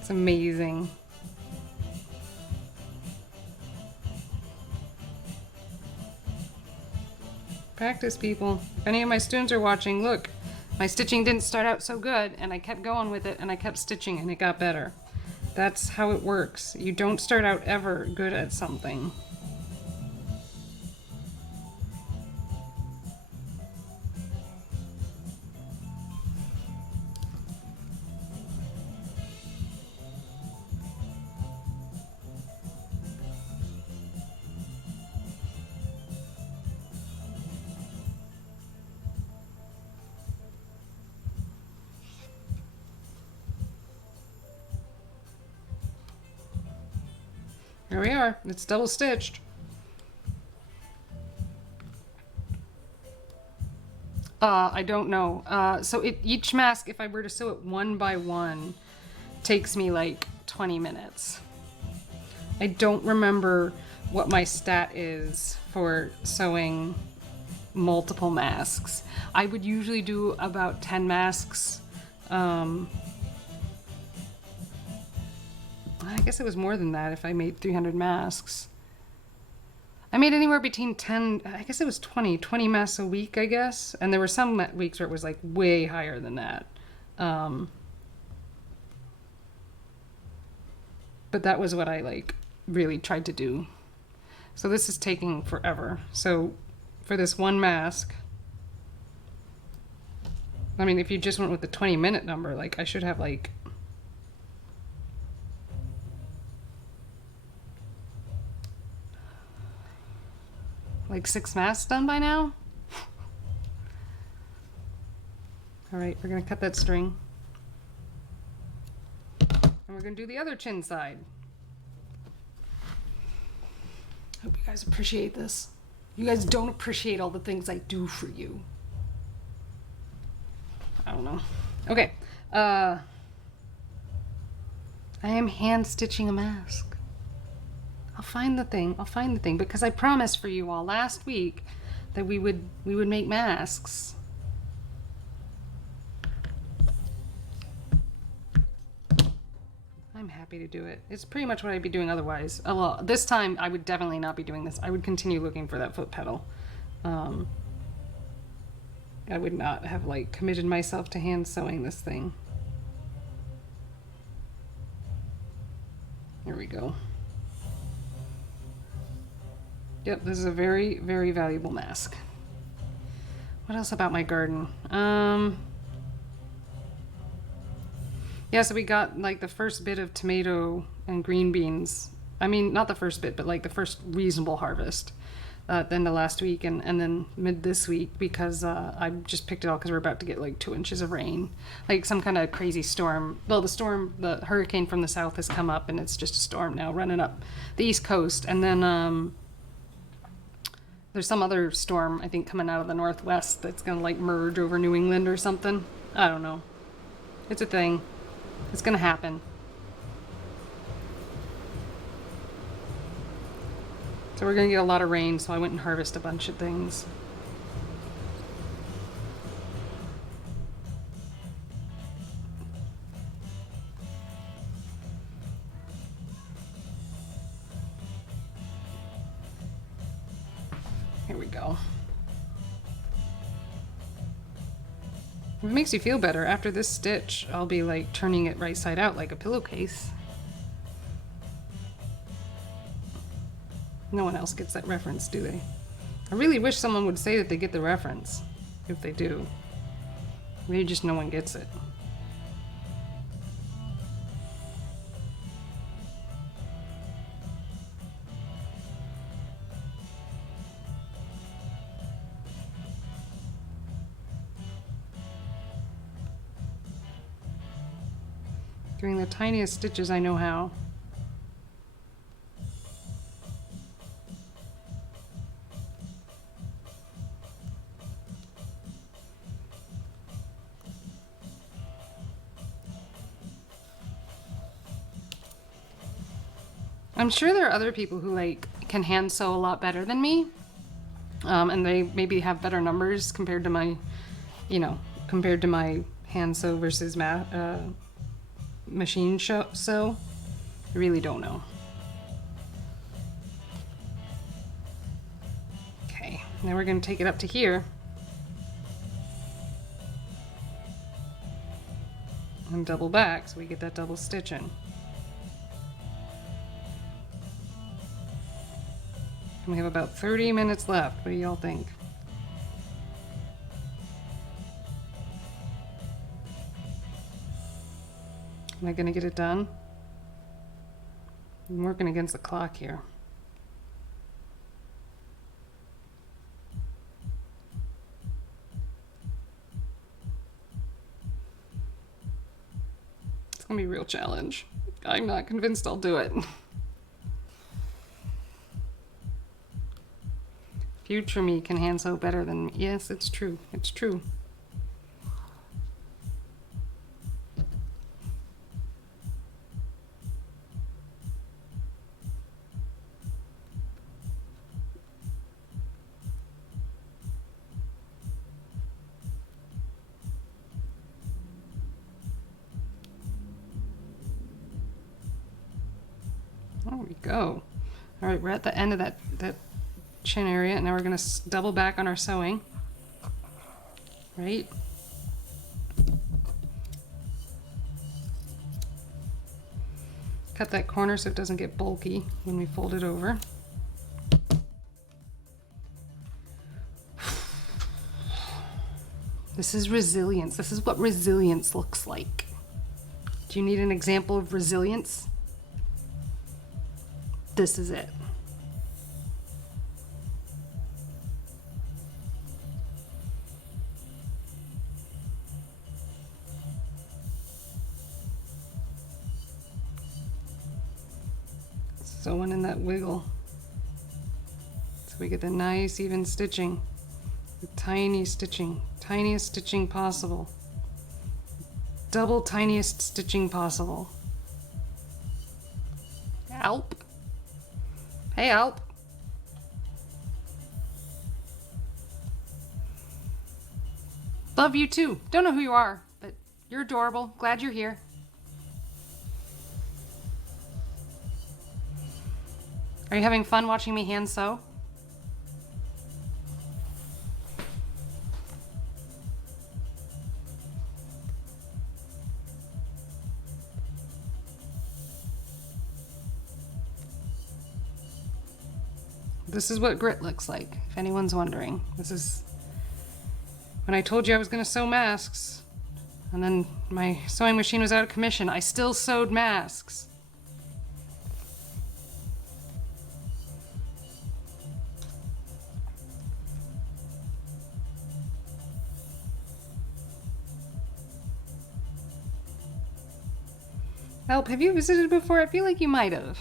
It's amazing. Practice, people. If any of my students are watching, look, my stitching didn't start out so good, and I kept going with it, and I kept stitching, and it got better. That's how it works. You don't start out ever good at something. Here we are. It's double stitched. I don't know. So each mask, if I were to sew it one by one, takes me like 20 minutes. I don't remember what my stat is for sewing multiple masks. I would usually do about 10 masks. I guess it was more than that if I made 300 masks. I made anywhere between 10, I guess it was 20 masks a week, I guess. And there were some weeks where it was like way higher than that. But that was what I like really tried to do. So this is taking forever. So for this one mask, I mean, if you just went with the 20-minute number, like I should have like like 6 masks done by now. All right, we're gonna cut that string. And we're gonna do the other chin side. Hope you guys appreciate this. You guys don't appreciate all the things I do for you. I don't know. Okay, I am hand stitching a mask. I'll find the thing because I promised for you all last week that we would make masks. I'm happy to do it. It's pretty much what I'd be doing otherwise. Well, this time I would definitely not be doing this. I would continue looking for that foot pedal. I would not have like committed myself to hand sewing this thing. Here we go. Yep, this is a very, very valuable mask. What else about my garden? Yeah, so we got like the first bit of tomato and green beans. I mean, not the first bit, but like the first reasonable harvest. Then the last week and then mid this week because I just picked it all because we're about to get like 2 inches of rain. Like some kind of crazy storm. Well, the hurricane from the south has come up and it's just a storm now running up the east coast. And then there's some other storm, I think, coming out of the northwest that's gonna like merge over New England or something. I don't know. It's a thing. It's gonna happen. So we're gonna get a lot of rain, so I went and harvested a bunch of things. Here we go. If it makes you feel better, after this stitch, I'll be like turning it right side out like a pillowcase. No one else gets that reference, do they? I really wish someone would say that they get the reference, if they do. Maybe just no one gets it. Doing the tiniest stitches I know how. I'm sure there are other people who like can hand sew a lot better than me. And they maybe have better numbers compared to my, compared to my hand sew versus machine sew. I really don't know. Okay, now we're gonna take it up to here. And double back so we get that double stitch in. We have about 30 minutes left. What do y'all think? Am I gonna get it done? I'm working against the clock here. It's gonna be a real challenge. I'm not convinced I'll do it. Future me can hand sew better than me. Yes, it's true. It's true. There we go. All right, we're at the end of that chin area, and now we're going to double back on our sewing. Right? Cut that corner so it doesn't get bulky when we fold it over. This is resilience. This is what resilience looks like. Do you need an example of resilience? This is it. Sewing in that wiggle so we get the nice even stitching, the tiny stitching, tiniest stitching possible, double tiniest stitching possible. Alp, hey Alp. Love you too. Don't know who you are, but you're adorable. Glad you're here. Are you having fun watching me hand sew? This is what grit looks like, if anyone's wondering. This is when I told you I was going to sew masks, and then my sewing machine was out of commission. I still sewed masks. Help, have you visited before? I feel like you might have.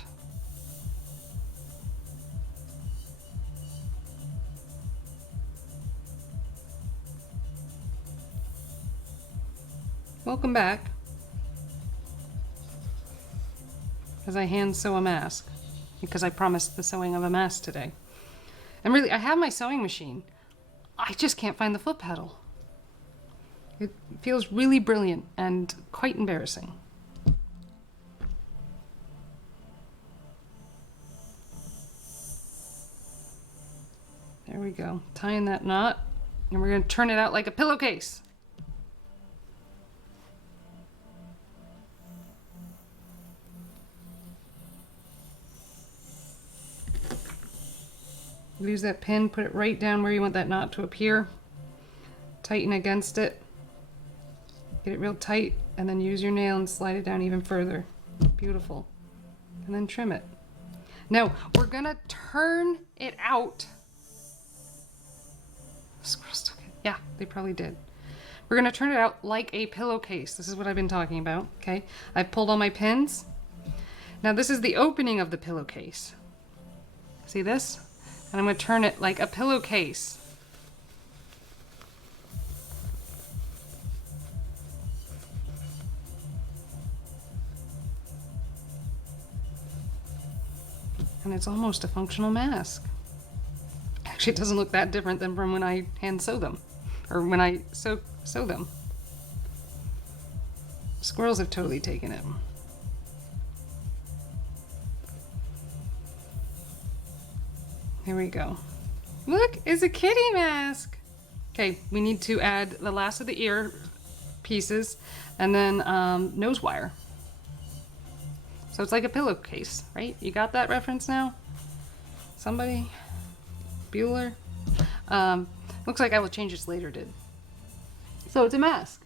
Welcome back. As I hand sew a mask, because I promised the sewing of a mask today. And really, I have my sewing machine. I just can't find the foot pedal. It feels really brilliant and quite embarrassing. There we go, tying that knot, and we're going to turn it out like a pillowcase. Use that pin, put it right down where you want that knot to appear. Tighten against it. Get it real tight, and then use your nail and slide it down even further. Beautiful. And then trim it. Now, we're gonna turn it out. Squirrels took it. Yeah, they probably did. We're gonna turn it out like a pillowcase. This is what I've been talking about, okay? I've pulled all my pins. Now this is the opening of the pillowcase. See this? And I'm gonna turn it like a pillowcase. and it's almost a functional mask. Actually, it doesn't look that different than from when I hand sew them, or when I sew them. Squirrels have totally taken it. Here we go. Look, it's a kitty mask. Okay, we need to add the last of the ear pieces and then nose wire. So it's like a pillowcase, right? You got that reference now? Somebody? Bueller? Looks like I will change this later, did. So it's a mask.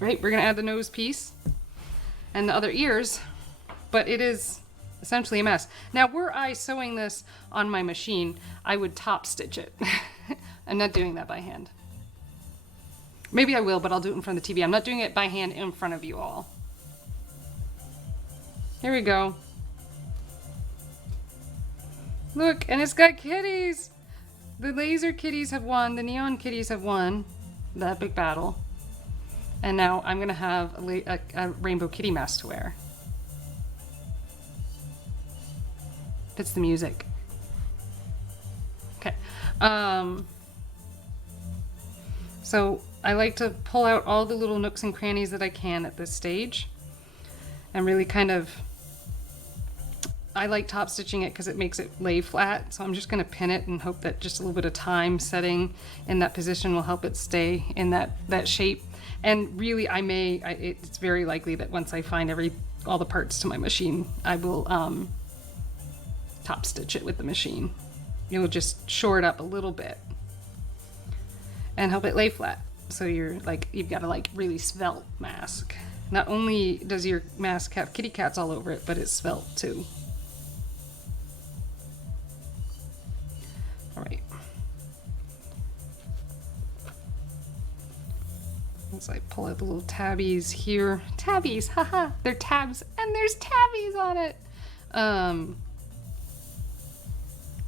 Right, we're gonna add the nose piece and the other ears, but it is essentially a mask. Now, were I sewing this on my machine, I would top stitch it. I'm not doing that by hand. Maybe I will, but I'll do it in front of the TV. I'm not doing it by hand in front of you all. Here we go. Look, and it's got kitties. The laser kitties have won. The neon kitties have won that big battle. And now I'm gonna have a rainbow kitty mask to wear. Fits the music. Okay. So I like to pull out all the little nooks and crannies that I can at this stage. And really kind of, I like top stitching it because it makes it lay flat. So I'm just gonna pin it and hope that just a little bit of time setting in that position will help it stay in that shape. And really, it's very likely that once I find all the parts to my machine, I will top stitch it with the machine. You'll just shore it up a little bit and help it lay flat. So you've got a really svelte mask. Not only does your mask have kitty cats all over it, but it's svelte too. All right. As I pull out the little tabbies here. Tabbies, haha, they're tabs, and there's tabbies on it.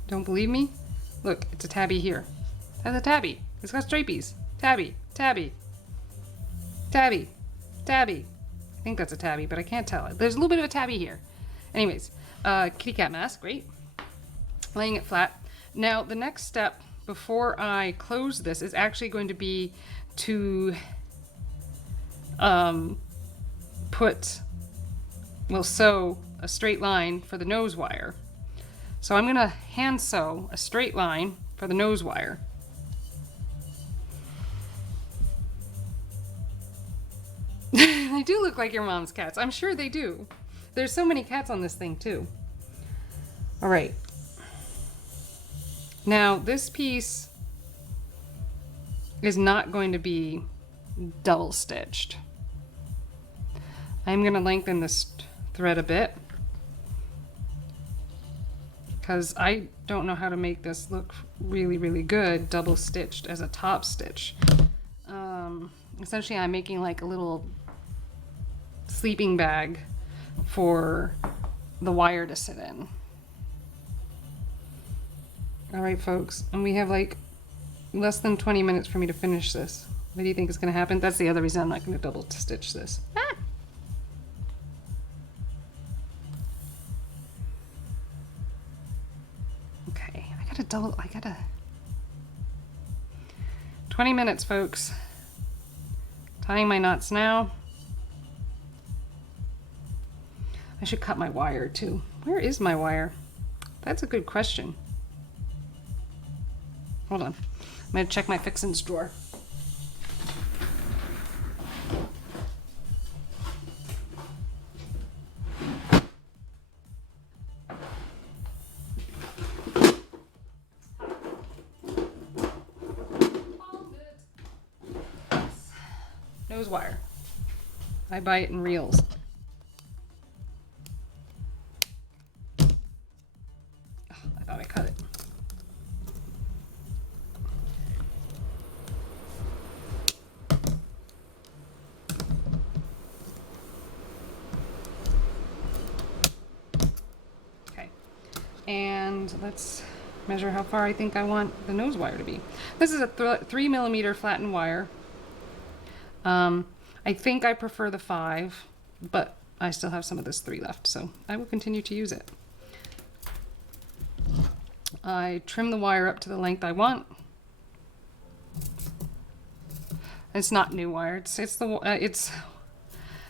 Don't believe me? Look, it's a tabby here. That's a tabby. It's got stripies. Tabby, tabby, tabby, tabby. I think that's a tabby, but I can't tell. There's a little bit of a tabby here. Anyways, kitty cat mask, great. Laying it flat. Now, the next step before I close this is actually going to be to sew a straight line for the nose wire. So I'm gonna hand sew a straight line for the nose wire. They do look like your mom's cats. I'm sure they do. There's so many cats on this thing too. All right. Now this piece is not going to be double stitched. I'm going to lengthen this thread a bit because I don't know how to make this look really, really good double stitched as a top stitch. Essentially, I'm making like a little sleeping bag for the wire to sit in. All right, folks, and we have like less than 20 minutes for me to finish this. What do you think is going to happen? That's the other reason I'm not going to double stitch this. Ah! Okay, I gotta 20 minutes, folks. Tying my knots now. I should cut my wire too. Where is my wire? That's a good question. Hold on. I'm gonna check my fixins drawer. Nose wire. I buy it in reels. Oh, I thought I cut it. Okay, and let's measure how far I think I want the nose wire to be. This is a 3mm flattened wire. I think I prefer the 5, but I still have some of this 3 left, so I will continue to use it. I trim the wire up to the length I want. It's not new wire. It's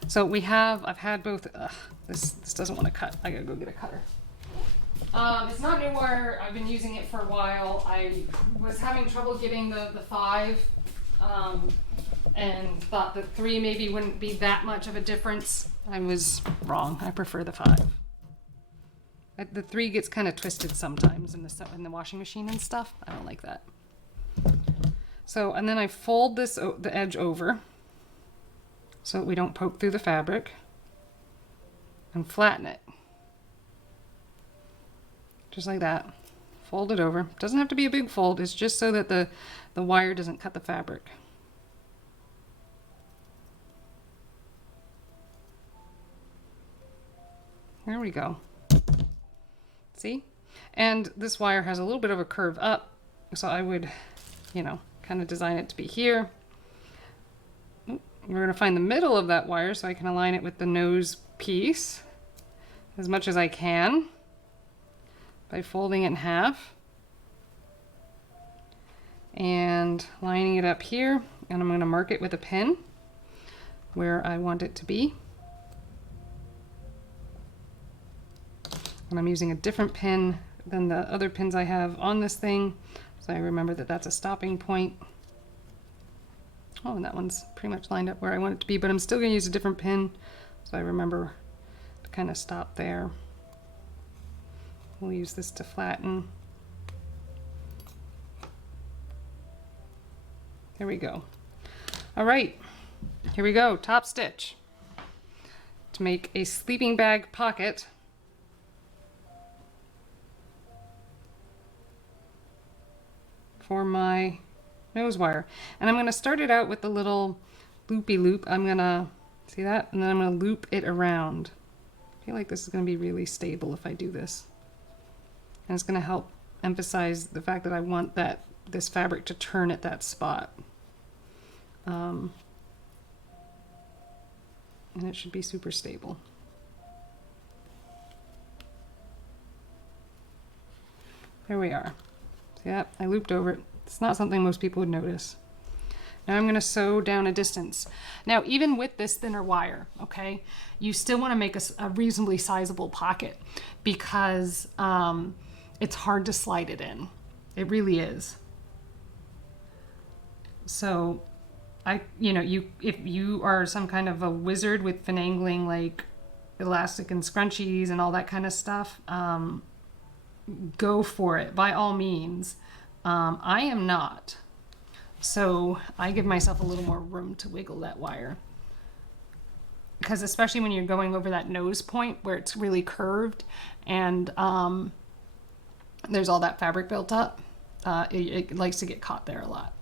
so we have. I've had both. This doesn't want to cut. I gotta go get a cutter. It's not new wire. I've been using it for a while. I was having trouble getting the 5, and thought that 3 maybe wouldn't be that much of a difference. I was wrong. I prefer the 5. The 3 gets kind of twisted sometimes in the washing machine and stuff. I don't like that. So, and then I fold the edge over so that we don't poke through the fabric, and flatten it. Just like that. Fold it over. Doesn't have to be a big fold. It's just so that the wire doesn't cut the fabric. There we go. See? And this wire has a little bit of a curve up, so I would, kind of design it to be here. We're going to find the middle of that wire so I can align it with the nose piece as much as I can by folding it in half and lining it up here, and I'm going to mark it with a pin where I want it to be. And I'm using a different pin than the other pins I have on this thing, so I remember that that's a stopping point. Oh, and that one's pretty much lined up where I want it to be, but I'm still going to use a different pin, so I remember to kind of stop there. We'll use this to flatten. There we go. All right, here we go, top stitch. To make a sleeping bag pocket, for my nose wire. And I'm going to start it out with the little loopy loop. I'm going to, see that? And then I'm going to loop it around. I feel like this is going to be really stable if I do this. And it's going to help emphasize the fact that I want this fabric to turn at that spot. And it should be super stable. There we are. See that? I looped over it. It's not something most people would notice. Now I'm going to sew down a distance. Now, even with this thinner wire, okay, you still want to make a reasonably sizable pocket because it's hard to slide it in. It really is. So, if you are some kind of a wizard with finagling like elastic and scrunchies and all that kind of stuff, go for it by all means. I am not. So I give myself a little more room to wiggle that wire. Because especially when you're going over that nose point where it's really curved and there's all that fabric built up, it likes to get caught there a lot.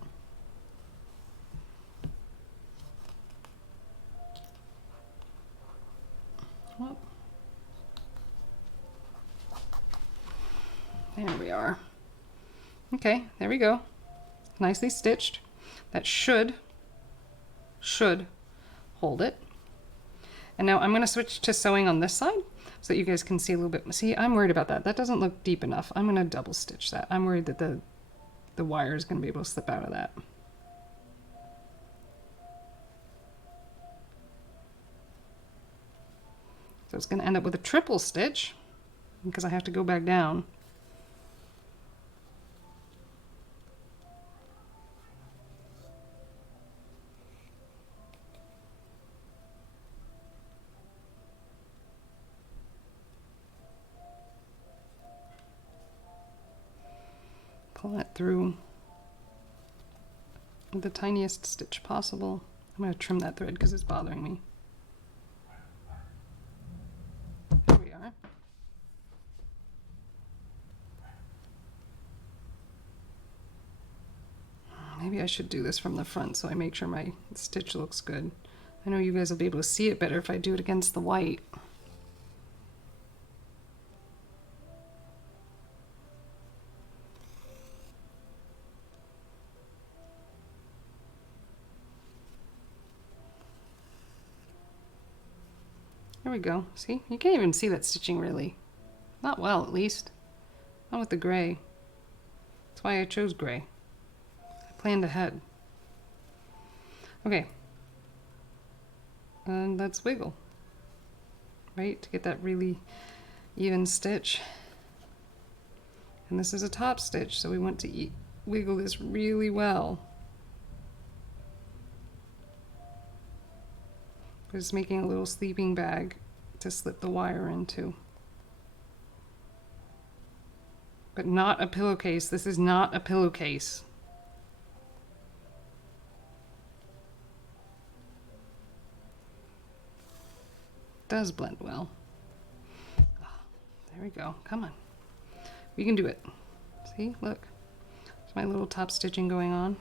Whoop. There we are. Okay, there we go. Nicely stitched. That should hold it. And now I'm going to switch to sewing on this side so that you guys can see a little bit. See, I'm worried about that. That doesn't look deep enough. I'm going to double stitch that. I'm worried that the wire is going to be able to slip out of that. So it's going to end up with a triple stitch because I have to go back down. Pull that through with the tiniest stitch possible. I'm going to trim that thread because it's bothering me. There we are. Maybe I should do this from the front so I make sure my stitch looks good. I know you guys will be able to see it better if I do it against the white. There we go. See? You can't even see that stitching really. Not well, at least. Not with the gray. That's why I chose gray. I planned ahead. Okay. And let's wiggle. Right? To get that really even stitch. And this is a top stitch, so we want to wiggle this really well. Just making a little sleeping bag to slip the wire into. But not a pillowcase. This is not a pillowcase. Does blend well. Oh, there we go. Come on. We can do it. See? Look. There's my little top stitching going on.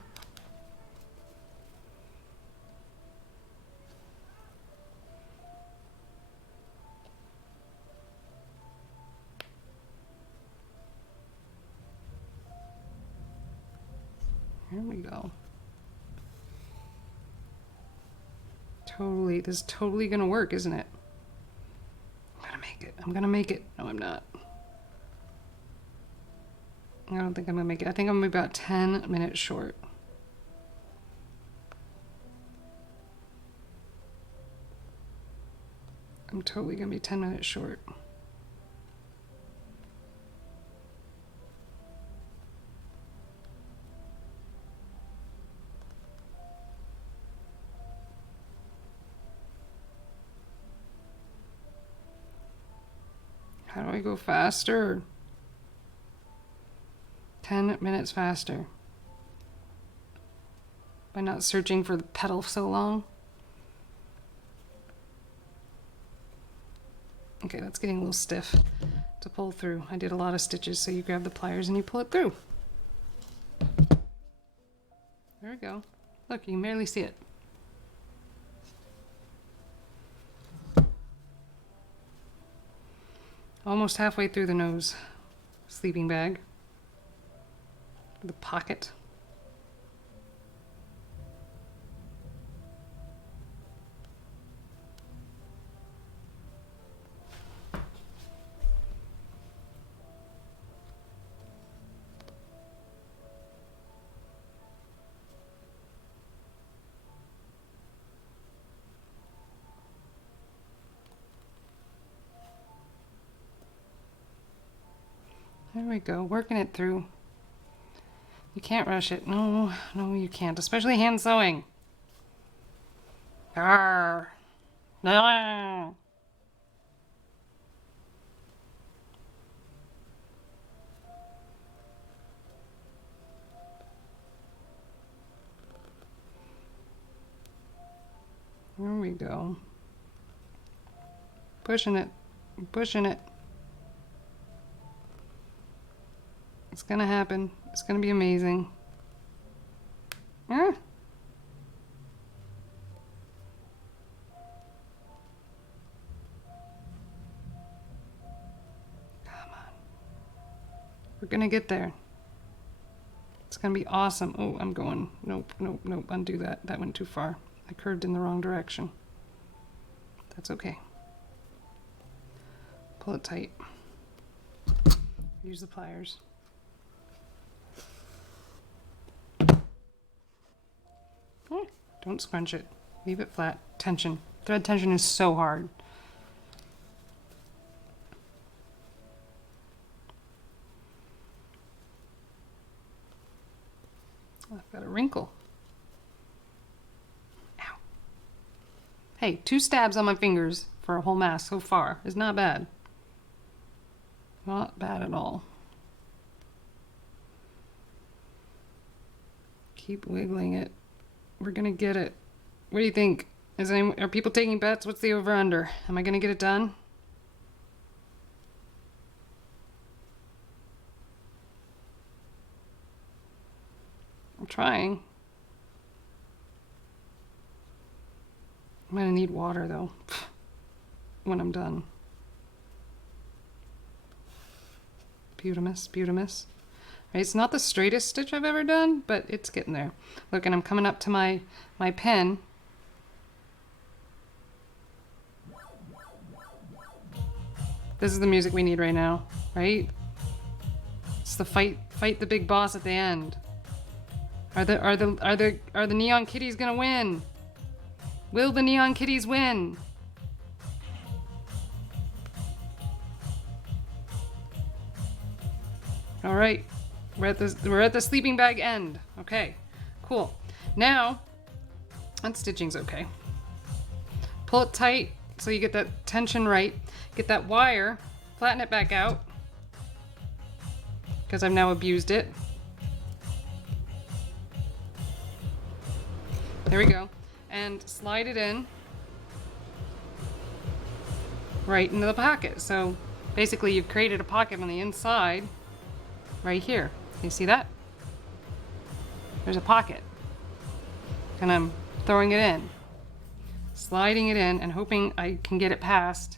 Here we go. Totally, this is totally gonna work, isn't it? I'm gonna make it. I'm gonna make it. No, I'm not. I don't think I'm gonna make it. I think I'm gonna be about 10 minutes short. I'm totally gonna be 10 minutes short. How do I go faster? 10 minutes faster. By not searching for the petal so long. Okay, that's getting a little stiff to pull through. I did a lot of stitches, so you grab the pliers and you pull it through. There we go. Look, you can barely see it. Almost halfway through the nose sleeping bag. The pocket. There we go, working it through. You can't rush it. No, no, you can't, especially hand sewing. Arrgh. No. There we go. Pushing it, pushing it. It's gonna happen. It's gonna be amazing. Ah. Come on. We're gonna get there. It's gonna be awesome. Oh, I'm going. Nope, nope, nope. Undo that. That went too far. I curved in the wrong direction. That's okay. Pull it tight. Use the pliers. Oh, don't scrunch it. Leave it flat. Tension. Thread tension is so hard. I've got a wrinkle. Ow. Hey, 2 stabs on my fingers for a whole mask so far is not bad. Not bad at all. Keep wiggling it. We're gonna get it. What do you think? Are people taking bets? What's the over-under? Am I gonna get it done? I'm trying. I'm gonna need water though when I'm done. Butamus, butamus. Right, it's not the straightest stitch I've ever done, but it's getting there. Look, and I'm coming up to my pen. This is the music we need right now, right? It's the fight the big boss at the end. Are the Neon Kitties gonna win? Will the Neon Kitties win? All right, we're at the sleeping bag end. Okay, cool. Now, that stitching's okay. Pull it tight so you get that tension right. Get that wire, flatten it back out, because I've now abused it. There we go. And slide it in right into the pocket. So basically you've created a pocket on the inside right here. You see that? There's a pocket. And I'm throwing it in, sliding it in, and hoping I can get it past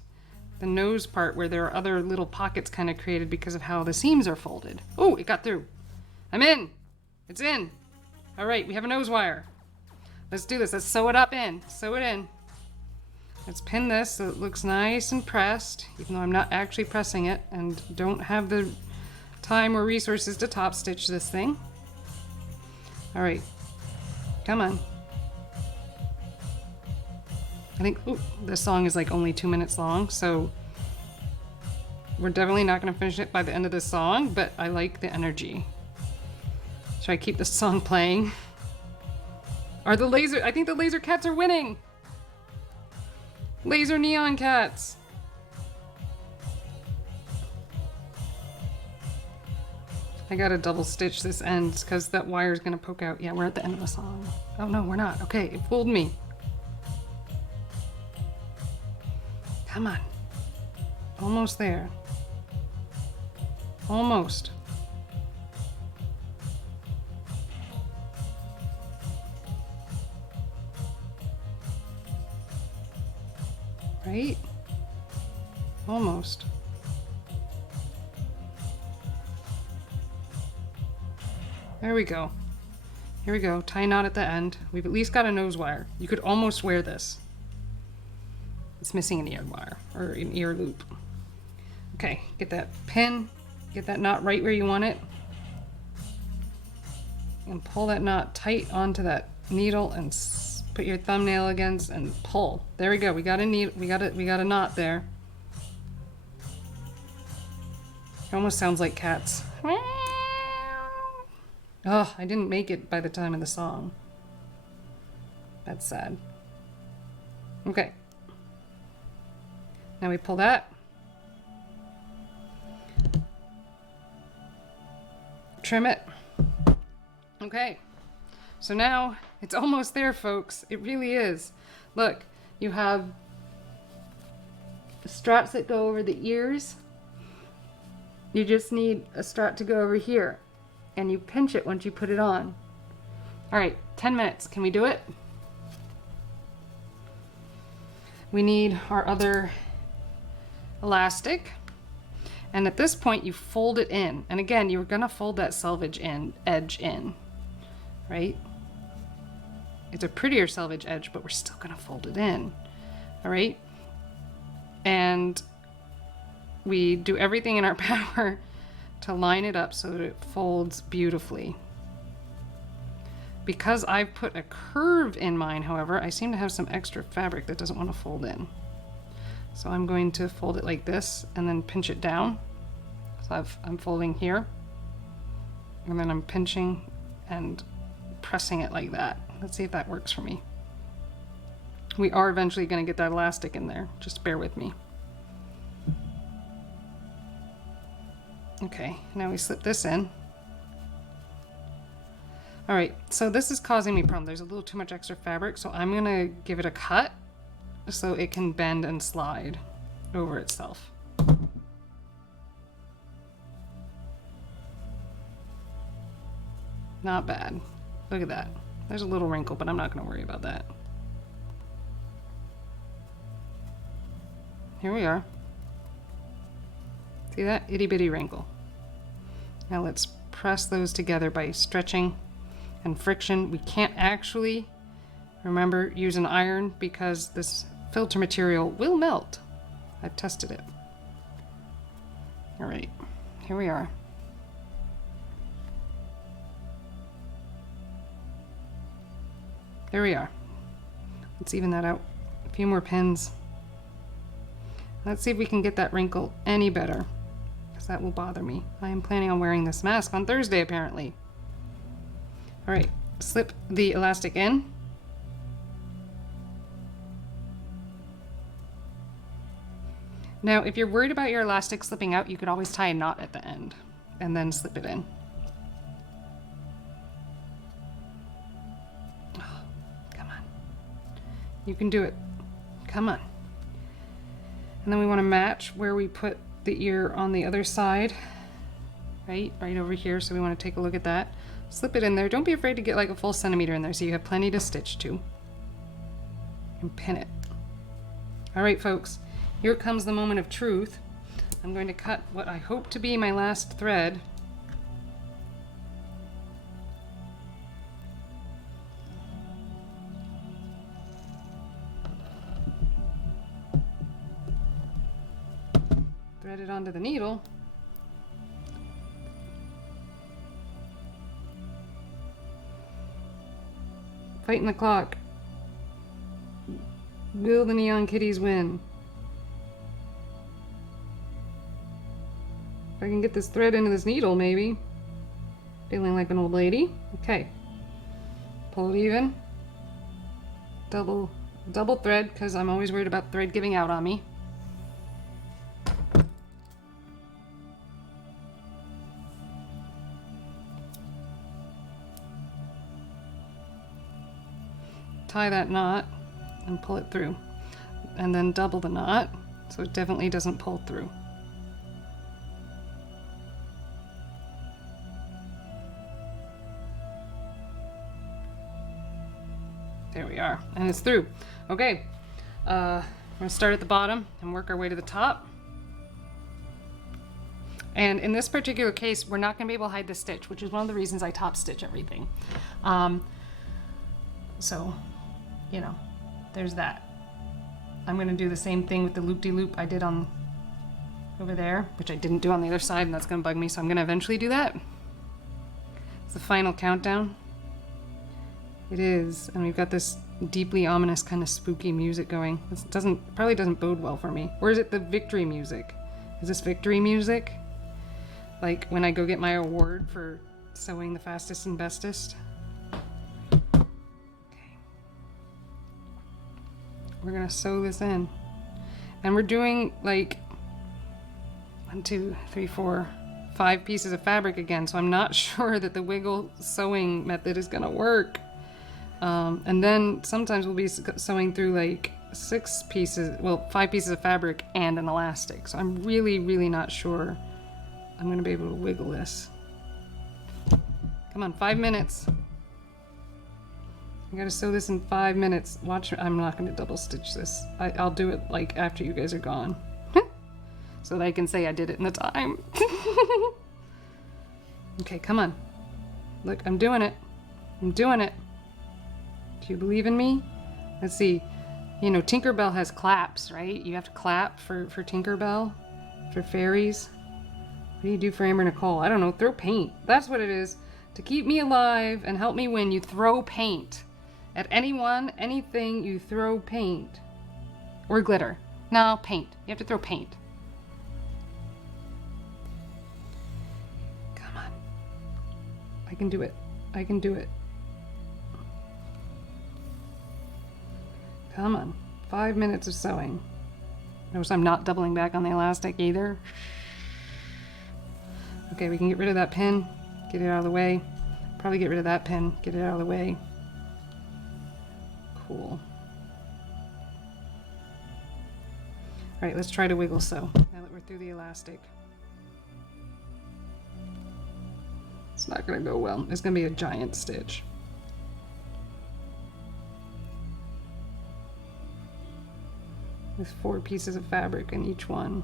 the nose part where there are other little pockets kind of created because of how the seams are folded. Oh, it got through. I'm in. It's in. All right, we have a nose wire. Let's do this. Let's sew it up in. Sew it in. Let's pin this so it looks nice and pressed, even though I'm not actually pressing it and don't have the time or resources to top stitch this thing. All right, come on. I think this song is like only 2 minutes long, so we're definitely not going to finish it by the end of this song, but I like the energy. Should I keep this song playing? I think the laser cats are winning. Laser neon cats. I gotta double stitch this end because that wire is gonna poke out. Yeah, we're at the end of the song. Oh no, we're not. Okay, it fooled me. Come on. Almost there. Almost. Right? Almost. There we go. Here we go. Tie knot at the end. We've at least got a nose wire. You could almost wear this. It's missing an ear wire or an ear loop. Okay, get that pin, get that knot right where you want it, and pull that knot tight onto that needle and put your thumbnail against and pull. There we go. We got a needle. We got a knot there. It almost sounds like cats. Oh, I didn't make it by the time of the song. That's sad. Okay. Now we pull that. Trim it. Okay. So now it's almost there, folks. It really is. Look, you have the straps that go over the ears. You just need a strap to go over here. And you pinch it once you put it on. All right, 10 minutes. Can we do it? We need our other elastic. And at this point, you fold it in. And again, you're gonna fold that selvage edge in, right? It's a prettier selvage edge, but we're still gonna fold it in, all right? And we do everything in our power to line it up so that it folds beautifully. Because I've put a curve in mine, however, I seem to have some extra fabric that doesn't want to fold in. So I'm going to fold it like this and then pinch it down. So I'm folding here, and then I'm pinching and pressing it like that. Let's see if that works for me. We are eventually going to get that elastic in there. Just bear with me. Okay, now we slip this in. All right, so this is causing me problems. There's a little too much extra fabric, so I'm gonna give it a cut so it can bend and slide over itself. Not bad. Look at that. There's a little wrinkle, but I'm not gonna worry about that. Here we are. See that? Itty bitty wrinkle. Now let's press those together by stretching and friction. We can't actually, remember, use an iron because this filter material will melt. I've tested it. All right, here we are. There we are. Let's even that out. A few more pins. Let's see if we can get that wrinkle any better, because that will bother me. I am planning on wearing this mask on Thursday, apparently. All right, slip the elastic in. Now, if you're worried about your elastic slipping out, you could always tie a knot at the end and then slip it in. Oh, come on. You can do it. Come on. And then we want to match where we put the ear on the other side. Right over here. So we want to take a look at that. Slip it in there. Don't be afraid to get like a full centimeter in there so you have plenty to stitch to. And pin it. All right, folks. Here comes the moment of truth. I'm going to cut what I hope to be my last thread. Thread it onto the needle. Fighting the clock. Will the Neon Kitties win? If I can get this thread into this needle, maybe. Feeling like an old lady. Okay. Pull it even. Double thread, because I'm always worried about thread giving out on me. Tie that knot and pull it through. And then double the knot, so it definitely doesn't pull through. There we are, and it's through. Okay, we're gonna start at the bottom and work our way to the top. And in this particular case, we're not gonna be able to hide the stitch, which is one of the reasons I top stitch everything. So, you know, there's that. I'm gonna do the same thing with the loop-de-loop I did on over there, which I didn't do on the other side, and that's gonna bug me, so I'm gonna eventually do that. It's the final countdown. It is, and we've got this deeply ominous kind of spooky music going. This probably doesn't bode well for me. Or is it the victory music? Is this victory music? Like when I go get my award for sewing the fastest and bestest? Okay. We're gonna sew this in. And we're doing like 1, 2, 3, 4, 5 pieces of fabric again, so I'm not sure that the wiggle sewing method is gonna work. And then sometimes we'll be sewing through like 5 pieces of fabric and an elastic. So I'm really, really not sure I'm gonna be able to wiggle this. Come on, 5 minutes. I gotta sew this in 5 minutes. Watch, I'm not gonna double stitch this. I'll do it like after you guys are gone. So that I can say I did it in the time. Okay, come on. Look, I'm doing it. I'm doing it. Do you believe in me? Let's see. You know, Tinkerbell has claps, right? You have to clap for Tinkerbell, for fairies. What do you do for Amber Nicole? I don't know. Throw paint. That's what it is. To keep me alive and help me win, you throw paint. At anyone, anything, you throw paint. Or glitter. No, paint. You have to throw paint. Come on. I can do it. I can do it. Come on. 5 minutes of sewing. Notice I'm not doubling back on the elastic either. Okay, we can get rid of that pin. Get it out of the way. Probably get rid of that pin. Get it out of the way. Cool. Alright, let's try to wiggle sew now that we're through the elastic. It's not going to go well. It's going to be a giant stitch. With 4 pieces of fabric in each one.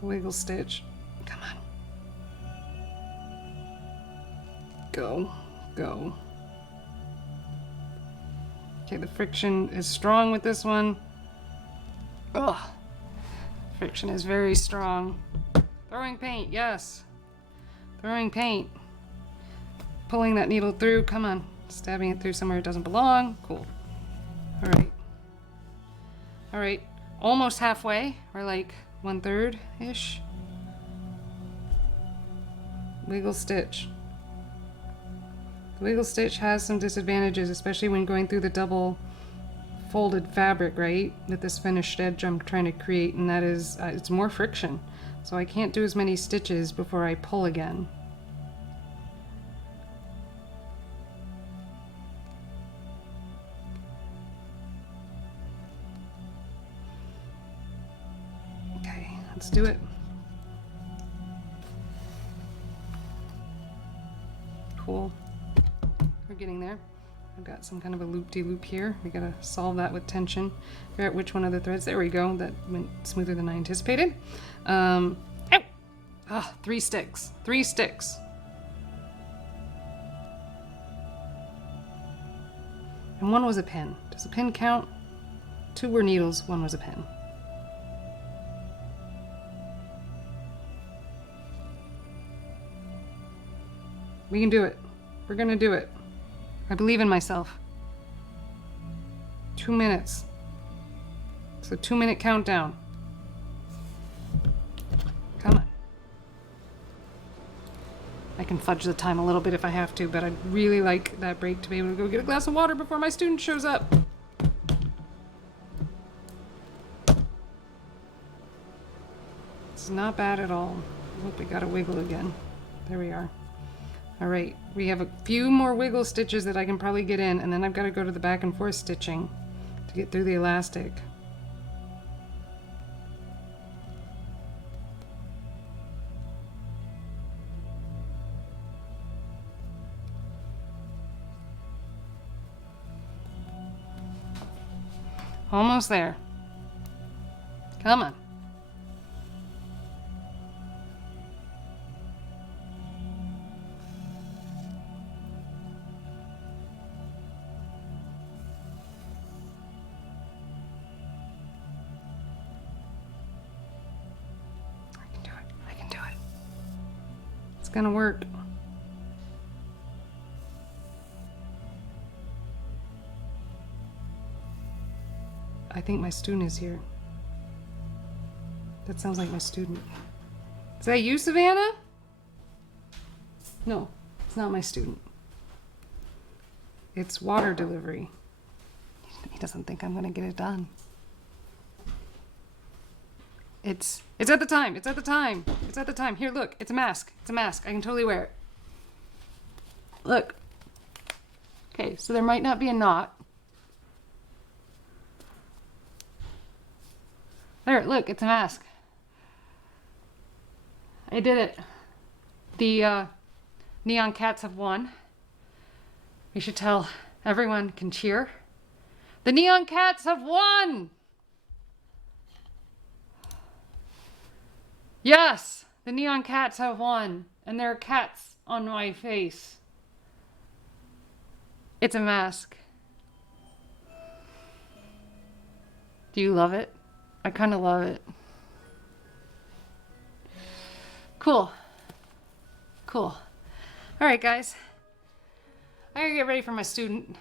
The wiggle stitch. Come on. Go. Go. Okay, the friction is strong with this one. Ugh. Friction is very strong. Throwing paint, yes. Throwing paint. Pulling that needle through, come on. Stabbing it through somewhere it doesn't belong. Cool. Alright. Alright. Almost halfway. We're like 1/3-ish. Wiggle stitch. The wiggle stitch has some disadvantages, especially when going through the double folded fabric, right? With this finished edge I'm trying to create, and that is, it's more friction. So I can't do as many stitches before I pull again. Okay, let's do it. Cool. We're getting there. I've got some kind of a loop-de-loop here. We gotta solve that with tension. Figure out which one of the threads. There we go. That went smoother than I anticipated. Ow! Ah, 3 sticks. 3 sticks. And 1 was a pin. Does a pin count? 2 were needles, 1 was a pin. We can do it. We're gonna do it. I believe in myself. 2 minutes. So 2-minute countdown. Come on. I can fudge the time a little bit if I have to, but I'd really like that break to be able to go get a glass of water before my student shows up. It's not bad at all. I hope we got a wiggle again. There we are. All right, we have a few more wiggle stitches that I can probably get in, and then I've got to go to the back and forth stitching to get through the elastic. Almost there. Come on. Gonna work. I think my student is here. That sounds like my student. Is that you, Savannah? No, it's not my student. It's water delivery. He doesn't think I'm gonna get it done. It's at the time. It's at the time. It's at the time. Here, look. It's a mask. It's a mask. I can totally wear it. Look. Okay, so there might not be a knot. There, look. It's a mask. I did it. The Neon Cats have won. We should tell everyone can cheer. The Neon Cats have won! Yes, the Neon Cats have won, and there are cats on my face. It's a mask. Do you love it? I kind of love it. Cool. Cool. All right, guys. I gotta get ready for my student.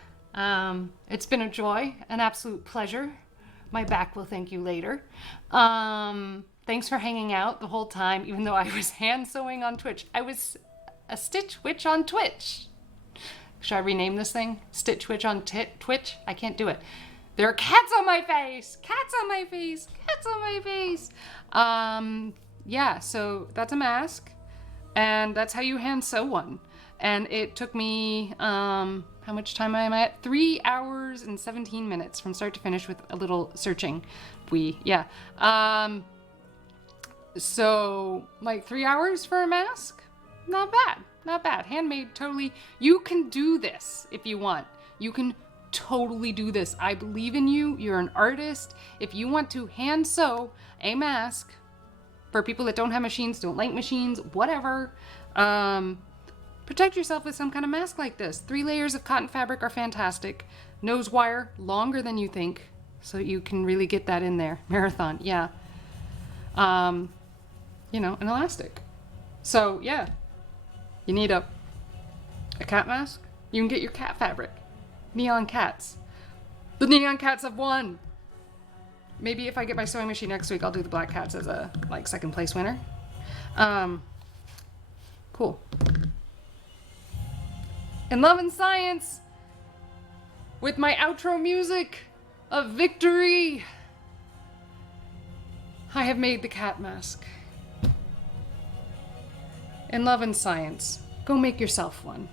It's been a joy, an absolute pleasure. My back will thank you later. Thanks for hanging out the whole time, even though I was hand sewing on Twitch. I was a Stitch Witch on Twitch. Should I rename this thing? Stitch Witch on Twitch? I can't do it. There are cats on my face! Cats on my face! Cats on my face! Yeah, so that's a mask. And that's how you hand sew one. And it took me, how much time am I at? 3 hours and 17 minutes from start to finish with a little searching. Yeah. So, like 3 hours for a mask? Not bad. Not bad. Handmade, totally. You can do this if you want. You can totally do this. I believe in you. You're an artist. If you want to hand sew a mask for people that don't have machines, don't like machines, whatever, protect yourself with some kind of mask like this. 3 layers of cotton fabric are fantastic. Nose wire, longer than you think, so you can really get that in there. Marathon, yeah. an elastic. So yeah, you need a cat mask. You can get your cat fabric. Neon cats. The neon cats have won. Maybe if I get my sewing machine next week, I'll do the black cats as a second place winner. Cool. In Love and Science, with my outro music of victory, I have made the cat mask. In Love and Science, go make yourself one.